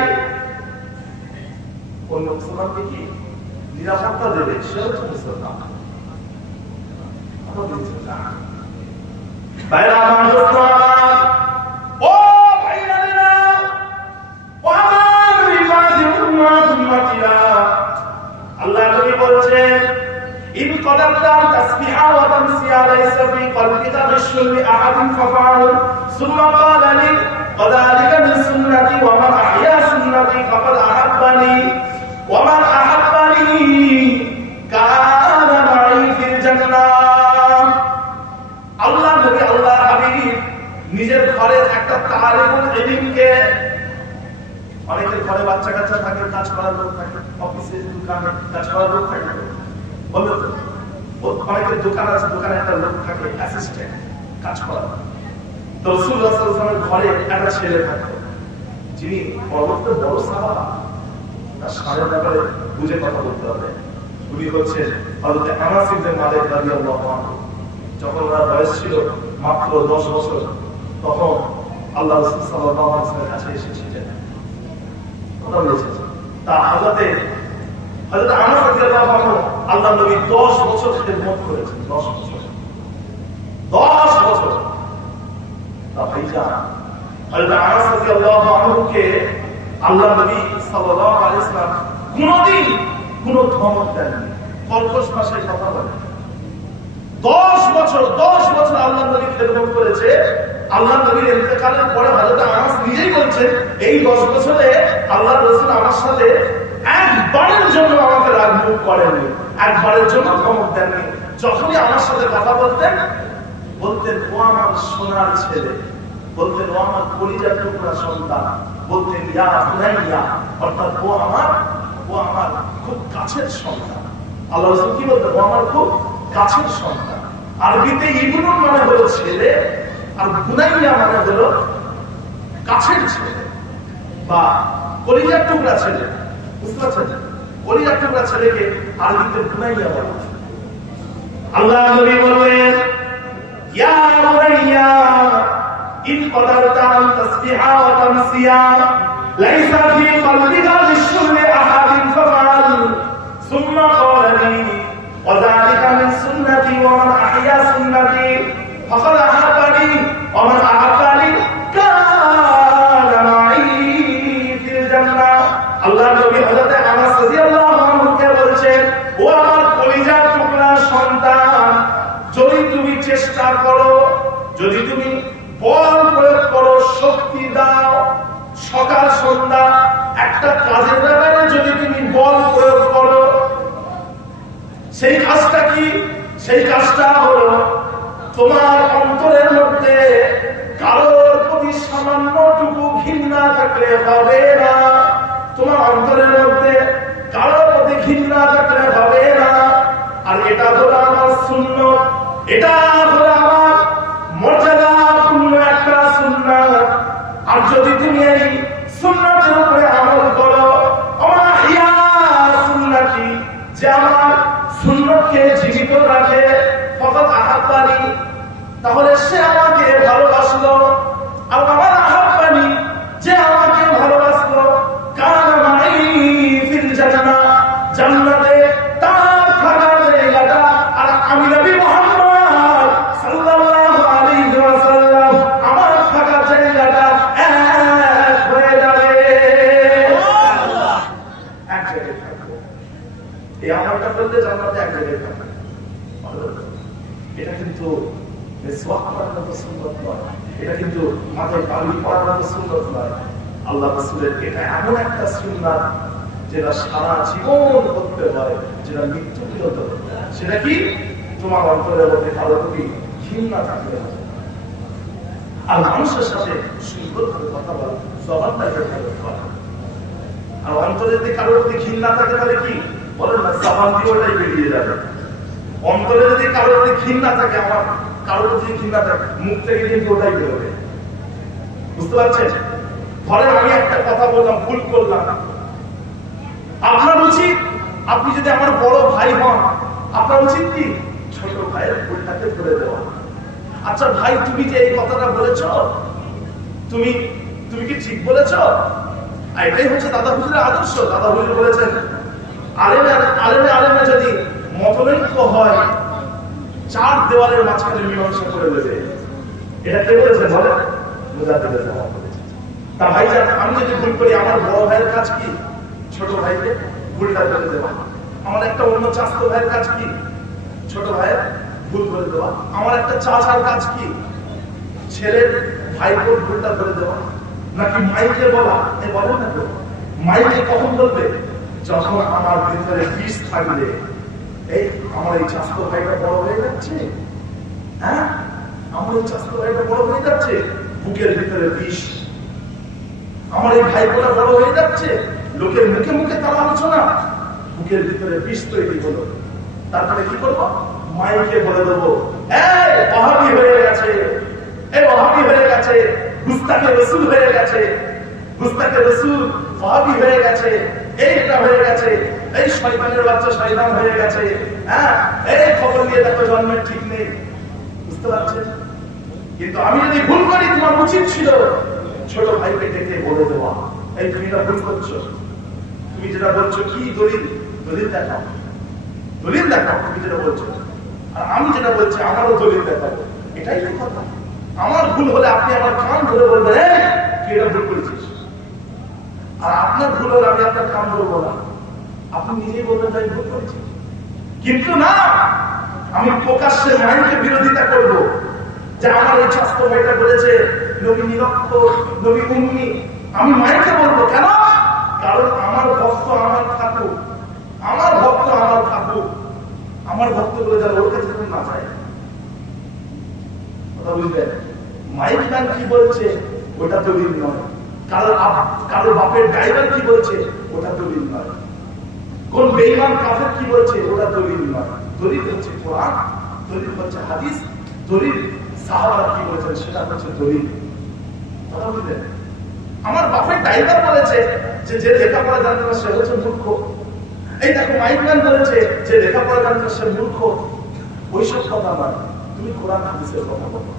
অন্য মুসলমানকে কি নিরাপত্তা দেবে? সে হচ্ছে মুসলমান। ভাইরা আমার, ও ভাইরা, ও আমার উম্মতিরা, আল্লাহ নবী বলছেন, ইন কদারতা তাসবিহা ওয়া তামসিয়া লাইসা ফি কলবিকা বিশুল আহাদিন ফাফাল সুম্মা ক্বালা লি ওয়াদালিকা মিন সুন্নতি ওয়া মান আহইয়া সুন্নতি ফাকাদ আহাব্বানি ওয়া মান আহাব্বানি কানা মাই ফিল জান্নাহ। আল্লাহ নবী, আল্লাহ হাবিব নিজের ঘরের একটা তালিবুল ইলমকে, অনেকের ঘরে বাচ্চা কাচ্চা থাকে, কাজ করার লোক থাকে, অফিসে দোকানে কাজ করার লোক থাকে, বললো তো অনেকের দোকান আছে, দোকানে একটা লোক থাকে অ্যাসিস্ট্যান্ট কাজ করার। তো রাসূলুল্লাহ সাল্লাল্লাহু আলাইহি ওয়াসাল্লামের ঘরে একটা ছেলে থাকতো, যিনি পরবর্তী বড় সাহাবা, তার সারের ব্যাপারে বুঝে কথা বলতে হবে। উনি হচ্ছেন হযরত আনাস ইবনে মালিক রাদিয়াল্লাহু আনহু। যখন ওনার বয়স ছিল মাত্র 10 বছর, তখন আল্লাহ রাসূল সাল্লাল্লাহু আলাইহি ওয়াসাল্লামের কাছে এসেছিলেন, কথা বলেছেন। তা হযরত আনাস রাদিয়াল্লাহু আনহু আল্লাহর নবী 10 বছর খিদমত করেছেন, 10 বছর। তা ভাইজান হযরত আনাস রাদিয়াল্লাহু আনহুকে আল্লাহর নবী সাল্লাল্লাহু আলাইহি ওয়াসাল্লাম কোনদিন কোনো ধমক দেননি, কর্কশ ভাষায় কথা বলেন। 10 বছর আল্লাহর নবী খিদমত করেছে। আল্লাহর নবীর ইন্তেকালের পরে হযরত আনাস নিজেই বলছেন, এই 10 বছরে আল্লাহর রাসূল আমার সাথে একবারের জন্য আমাকে রাগ মুখ করেননি, একবারের জন্য ধমক দেননি। যখনই আমার সাথে কথা বলতেন, বলতেন ও আমার সোনার ছেলে, বলতেন ও আমার কলিজার টুকরা সন্তান, বলতেন ইয়া বুনাইয়া, অর্থাৎ ও আমার খুব কাছের সন্তান। আল্লাহ রাসূল কি বলতেন? ও আমার খুব কাছের সন্তান। আরবিতে ইবনুন মানে হলো ছেলে, আর বুনাইয়া মানে হলো কাছের ছেলে বা কলিজার টুকরা ছেলে। বুঝতে পারছেন? কলিজার টুকরা ছেলেকে আরবিতে বুনাইয়া বলা হয়। আল্লাহ নবী বললেন, ইয়া বুনাইয়া ইন কদারতা আন তাসবিহা ওয়া তামসিয়া লাইসা ফি কলবিকা লিশুররি আহাদিন ফাআল সুম্মা ক্বালা লি ওয়া যালিকা মিন সুন্নতি ওয়া মান আহইয়া সুন্নতি ফাকাদ আহাবানি ওয়া মান আহাবানি কানা মাই ফিল জান্নাহ। আল্লাহর নবী হযরত আনাস রাদিয়াল্লাহু আনহুকে বলছেন, ও আমার কলিজার টুকরা সন্তান, যদি তুমি চেষ্টা করো, যদি তুমি বল প্রয়োগ করো, শক্তি দাও, সকাল সন্ধ্যা একটা কাজের ব্যাপারে যদি তুমি বল প্রয়োগ করো, সেই কাজটা কি? সেই কাজটা হলো তোমার অন্তরের মধ্যে কারোর প্রতি সামান্যটুকু ঘৃণা থাকলে হবে না। তোমার অন্তরের মধ্যে কারোর প্রতি ঘৃণা থাকলে হবে না। আর এটা হলো আমার সুন্নাত, এটা হলো আমার মর্যাদাপূর্ণ একটা সুন্নাত। আর যদি তুমি এই সুন্নাতের উপরে আমল করো, আমার ইয়া সুন্নতি, যে আমার সুন্নতকে জীবিত রাখে, ফাকাদ আহাব্বানি, তাহলে সে আমাকে ভালোবাসলো। আর আমার আহাব্বানি, যে আমাকে ভালোবাসলো, কানা মাই ফিল জান্নাহ, জান্নাতে তার থাকার জায়গাটা আর আমি নবী মুহাম্মদ সাল্লাল্লাহু আলাইহি ওয়াসাল্লাম আমার থাকার জায়গাটা এক হয়ে যাবে। আল্লাহ এক জায়গায় থাকবো। এই আমলটা করলে জান্নাতে এক জায়গায় থাকবে। এটা কিন্তু মিসওয়াক করার মতো সুন্নাত নয়, এটা কিন্তু মাথায় পাগড়ি পরার মতো সুন্নাত নয়। আল্লাহ রাসূলের এটা এমন একটা সুন্নাত যেটা সারা জীবন করতে হয়, যেটা মৃত্যু পর্যন্ত। সেটা কি? তোমার অন্তরের মধ্যে কারো প্রতি ঘৃণা থাকবে না, আর মানুষের সাথে সুন্দরভাবে কথা বলা, জবানটাকে ভালো করা। আর অন্তরে যদি কারোর প্রতি ঘৃণা থাকে তাহলে কি বলেন না, জবান দিয়ে ওটাই বেরিয়ে যাবে। অন্তরে যদি কারোর প্রতি ঘৃণা থাকে, আমার কারোর প্রতি ঘৃণা থাকে, মুখ থেকে কিন্তু ওটাই বেরোবে। বুঝতে পারছেন? ধরেন আমি একটা কথা বললাম, ভুল করলাম, আপনার উচিত, আপনি যদি আমার বড় ভাই হন, আপনার উচিত কি ছোট ভাইয়ের ভুলটাকে ধরে দেওয়া। আচ্ছা ভাই, তুমি যে এই কথাটা বলেছ, তুমি কি ঠিক বলেছ? এটাই হচ্ছে দাদা হুজুরের আদর্শ। দাদা হুজুর বলেছেন, আলেমে যদি মতনৈক্য হয়, 4 দেওয়ালের মাঝখানে মীমাংসা করে দেবে। এটা কে বলেছেন বলে? মুজাদ্দিদ জামান বলেছেন। তা ভাইজান, আমি যদি ভুল করি, আমার বড় ভাইয়ের কাজ কি ছোট ভাইকে ভুলটা করে দেওয়া। আমার একটা অন্য চাচাতো ভাইয়ের কাজ কি ছোট ভাইয়ের ভুল করে দেওয়া। আমার একটা চাচার কাজ কি ছেলের ভাইকে ভুলটা করে দেওয়া। নাকি মাইকে বলা? এই বলেন না তো, মাইকে কখন বলবে? যখন আমার ভিতরে বিষ থাকবে, এই আমার এই চাচাতো ভাইটা বড় হয়ে যাচ্ছে, হ্যাঁ আমার এই চাচাতো ভাইটা বড় হয়ে যাচ্ছে, বুকের ভিতরে বিষ। আমার এই ভাইপোরা বড় হয়ে যাচ্ছে, লোকের মুখে মুখে তারা আলোচনা, বুকের ভিতরে বিষ তৈরি হলো। তারপরে কি করবো? মাইকে বলে দেবো, এই ওয়াহাবি হয়ে গেছে, এই ওয়াহাবি হয়ে গেছে, গুস্তাখে রসুল হয়ে গেছে, গুস্তাখে রসুল ওয়াহাবি হয়ে গেছে, এইটা হয়ে গেছে, এই শয়তানের বাচ্চা শয়তান হয়ে গেছে, হ্যাঁ এই খবর নিয়ে দেখো জন্মের ঠিক নেই। বুঝতে পারছেন? কিন্তু আমি যদি ভুল করি, তোমার উচিত ছিল ছোট ভাইকে ডেকে বলে দেওয়া, এই তুমি এটা ভুল করছো, তুমি যেটা বলছো কি দলিল, দলিল দেখাও, দলিল দেখাও তুমি যেটা বলছো। আর আমি যেটা বলছি আমারও দলিল দেখাবো, এটাই তো কথা। আমার ভুল হলে আপনি আমার কান ধরে বলবেন, এই তুই এটা ভুল করেছিস। আর আপনার ভুল হলে আমি আপনার কান ধরবো না, আপনি নিজেই বলবেন তাই ভুল করেছি। কিন্তু না, আমি প্রকাশ্যে মাইনকে বিরোধিতা করব, যে আমার এই স্বাস্থ্য ভাইটা বলেছে নবী নিরক্ষর, নবী উম্মি। আমি মাইকে বলবো কেন? কারণ আমার ভক্ত আমার থাকুক, আমার ভক্ত আমার থাকুক, আমার ভক্ত বলে যারা ওর কাছে না যায়। কথা বুঝলেন? মাইক ম্যান কি বলছে ওটা দলিল নয়, কারো বাপের ড্রাইভার কি বলছে ওটা দলিল নয়, কোন বেঈমান কাফের কি বলছে ওটা দলিল নয়। দলিল হচ্ছে কোরআন, দলিল হচ্ছে হাদিস, দলিল সাহাবারা কি বলেছেন সেটা হচ্ছে দলিল। কথা বুঝলেন? আমার বাপের ড্রাইভার বলেছে যে লেখাপড়া জানে না সে হচ্ছে মূর্খ, এই দেখো মাইকম্যান বলেছে যে লেখাপড়া জানে না সে মূর্খ। ওইসব কথা নয়, তুমি কোরআন হাদিসের কথা বলো,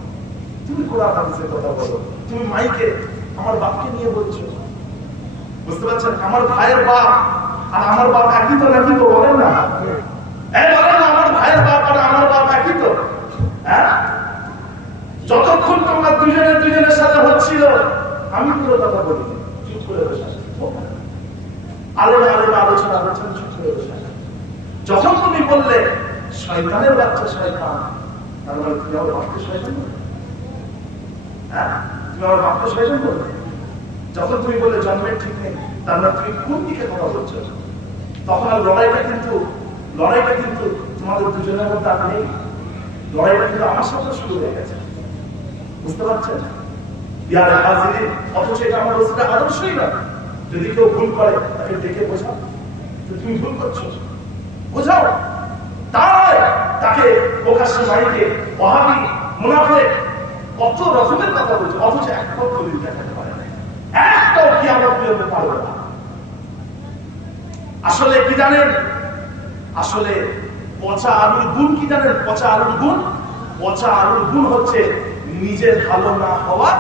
তুমি কোরআন হাদিসের কথা বলো। তুমি মাইকে আমার বাপকে নিয়ে বলছো, বুঝতে পারছেন? আমার ভাইয়ের বাপ আর আমার বাপ একই তো নাকি? তো বলেন না, বলেন না আমার ভাইয়ের বাপ আর আমার বাপ একই তো? হ্যাঁ, যতক্ষণ তোমরা দুজনের সাথে হচ্ছিল আমি পুরো কথা বলি, চুপ করে বসে আলোচনা করছেন, চুপ করে বসে। যখন তুমি বললে শয়তানের বাচ্চা শয়তান, তার মানে তুমি আমার বাপকে শয়তান বলবে? হ্যাঁ, তুমি আমার বাপকে শয়তান বলবে? যখন তুমি বললে জন্মের ঠিক নেই, তার মানে তুমি কোন দিকে কথা বলছো? তখন আর লড়াইটা কিন্তু তোমাদের দুজনের মধ্যে আর নেই, লড়াইটা কিন্তু আমার সাথে শুরু হয়ে গেছে। বুঝতে পারছেন? অথচ এটা আমার রসুলের আদর্শই না। যদি কেউ ভুল করে তাকে দেখে বোঝাও, তুমি ভুল করছো, বোঝাও। তাকে প্রকাশ্যে মাইকে ওয়াহাবি, মুনাফিক কত রকমের কথা বলছে, অথচ একটাও দলিল দেখাতে পারে না, একটাও কি আমরা বুঝতে পারবো না। আসলে কি জানেন? আসলে পচা আলুর গুণ কি জানেন? পচা আলুর গুণ হচ্ছে নিজের ভালো না হওয়া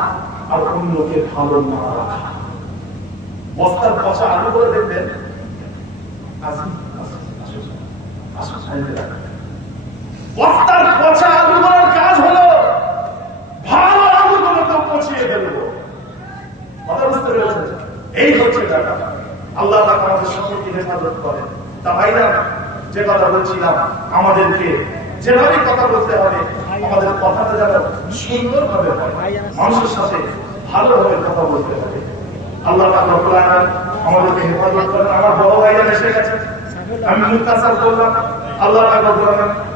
আর অন্যকে ভালো না রাখা। বস্তার পচা আলু করে দেখবেন, বস্তার পচা আলুগুলোর কাজ হলো ভালো আলুগুলোকে পচিয়ে ফেলবো। কথা বুঝতে পেরেছেন? এই হচ্ছে টাকা। আল্লাহ তাআলা আমাদের সকলকে হেফাজত করেন। তা ভাইরা, যে কথা বলছিলাম, আমাদেরকে যেভাবে কথা বলতে হবে, আমাদের কথাটা যেন সুন্দরভাবে হয়, মানুষের সাথে ভালোভাবে কথা বলতে হবে। আল্লাহ তাআলা আমাদেরকে হেফাজত করেন। আমার বড় ভাইরা এসে গেছে, আমি মুক্তাসার করলাম। আল্লাহ তাআলা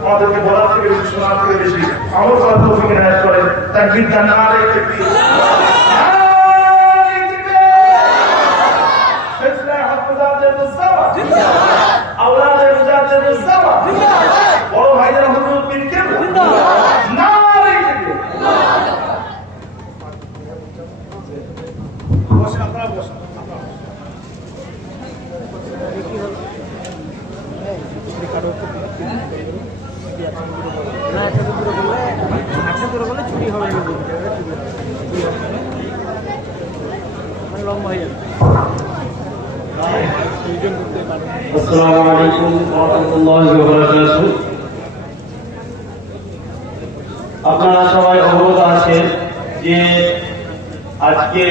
আমাদেরকে বলার থেকে বেশি, শোনার থেকে বেশি আমল করার তৌফিক এনায়েত করেন। তার বিদ্যা না রেখে বড় ভাইরা হুজুর পীর কেবলা না রেখে বসে, আপনারা বসে। ছুটি হবে লম্বা হয়ে যাবে। আসসালামু আলাইকুম ওয়া রাহমাতুল্লাহি ওয়া বারাকাতুহু। আপনারা সবাই অবগত আছেন যে আজকে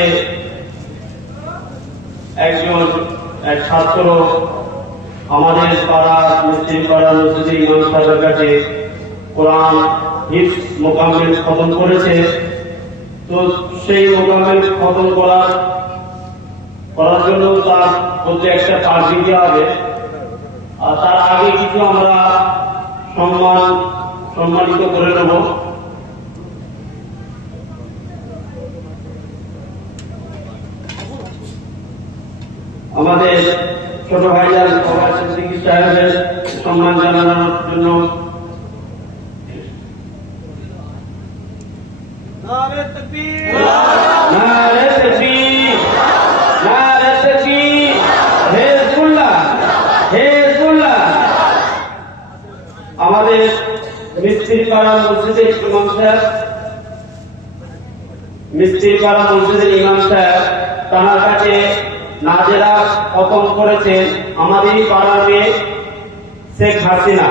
এক ছাত্র আমাদের পাড়া মুসলিম পাড়া মসজিদের ইমাম সাহেবের কাছে কোরআন হিফজ মোকাম্মেল খতম করেছে। তো সেই মোকাম্মেল খতম করার জন্য তার প্রতি একটা পার্টি দেওয়া হবে। আর তার আগে কিছু আমরা সম্মানিত করে নেব। আমাদের ছোট ভাইজান ফওয়াদ সিদ্দিকী সাহেবের সম্মান জানানোর জন্য নারে তাকবীর, নারে তাকবীর, নারে তাকবীর, হিজবুল্লাহ, হিজবুল্লাহ। আমাদের মিস্ত্রিপাড়া মসজিদের ইমাম সাহেব, মিস্ত্রিপাড়া মসজিদের ইমাম সাহেব তার কাছে নাজেরা খতম করেছেন আমাদেরই পাড়ার মেয়ে শেখ হাসিনা।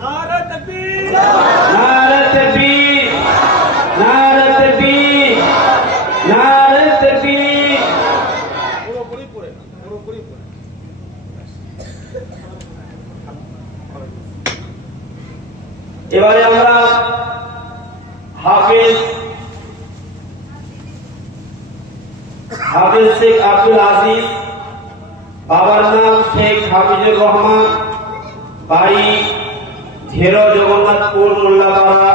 নারে তাকবীর, নারে তাকবীর, নারে তাকবীর, নারে তাকবীর। পুরোপুরি পড়ে না, পুরোপুরি পড়ে। এবারে আমরা হাফেজ শেখ আব্দুল আজিজ, বাবার নাম শেখ হাফিজুর রহমান, বাড়ি ঝেরো জগন্নাথপুর মোল্লাপাড়া।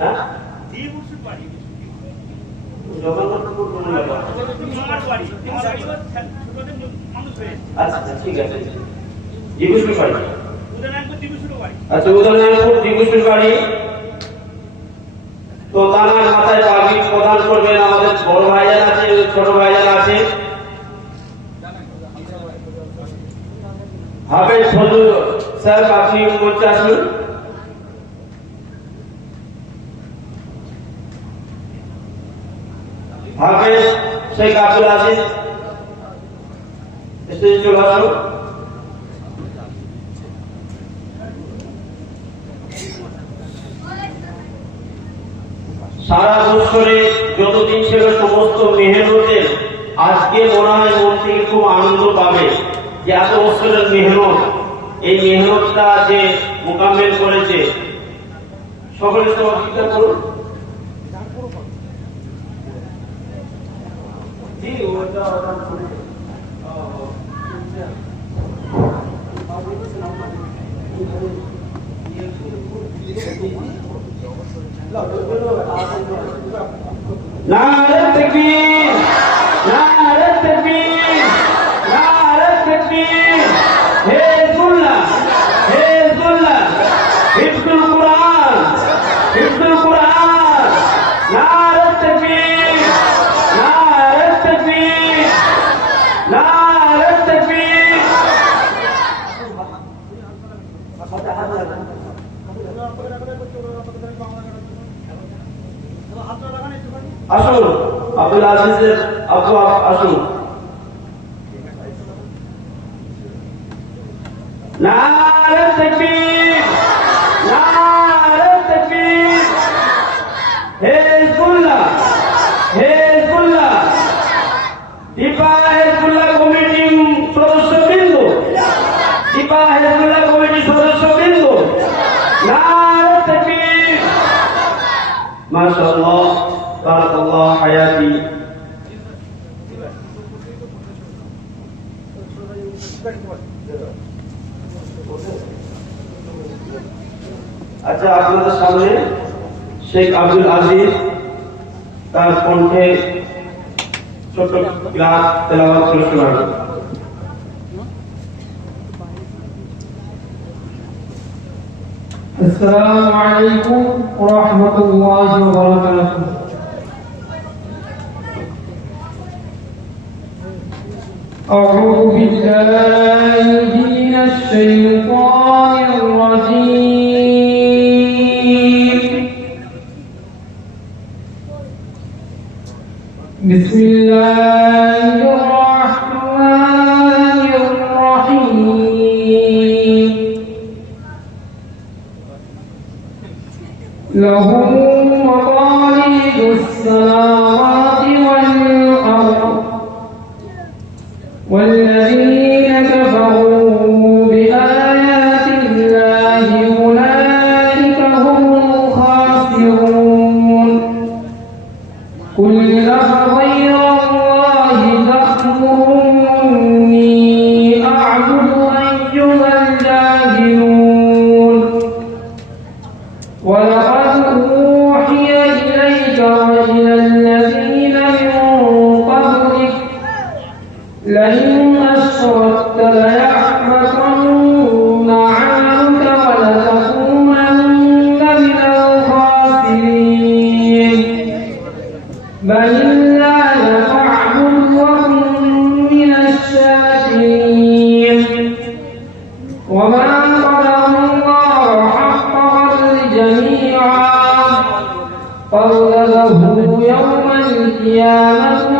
হ্যাঁ? জগন্নাথপুর মোল্লাপাড়া। আচ্ছা আচ্ছা, ঠিক আছে। দিবুসুর বাড়ি। আচ্ছা, উদয়নারায়ণপুর দিবুসুর বাড়ি। তো তারা মাথায় পাগড়ি প্রদান করবেন আমাদের বড় ভাইজান আছে, ছোট ভাইজান আছে। হাফেজ ফজল স্যার, আপনি মঞ্চে আসুন। হাফেজ শেখ আব্দুল আজিজ স্টেজে চলে আসুন। সারা বছরে যতদিন ছিল সমস্ত মেহনতের আজকে মনে হয় মন থেকে খুব আনন্দ পাবে যে এত বছরের মেহনত, এই মেহনতটা যে মোকাবেল করেছে। সকলে তো অস্বীকার করুন। নারে তাকবীর, নারে তাকবীর, নারে তাকবীর, হিজবুল্লাহ, হিজবুল্লাহ, হিফজুল কুরআন, হিফজুল কুরআন। নারে তাকবীর, নারে তাকবীর, নারে তাকবীর। আসুন আব্দুল আজিজের আব্বু আসুন। নারে তাকবীর, নারে তাকবীর, হিজবুল্লাহ, হিজবুল্লাহ। দীপা হিজবুল্লাহ কমিটির সদস্যবৃন্দ, দীপা হিজবুল্লাহ কমিটির সদস্যবৃন্দ, নারে তাকবীর। মাশাআল্লাহ, বারাকাল্লাহ হায়াতি। আচ্ছা, আপনাদের সামনে শেখ আব্দুল আজিজ তার কণ্ঠে ছোট্ট গান তেলাওয়াত করে শোনাবেন। السلام عليكم ورحمة الله وبركاته. أعوذ بالله من الشيطان الرجيم. بسم الله الرحمن الرحيم. له مقاليد السماوات والأرض والذين كفروا بآيات الله أولئك هم الخاسرون. قل أغير الله تأمروني أعبد أيها الجاهلون. ولقد أوحي إليك وإلى الذين من قبلك وما قدر الله حق قدر جميعا قدره يوم القيامة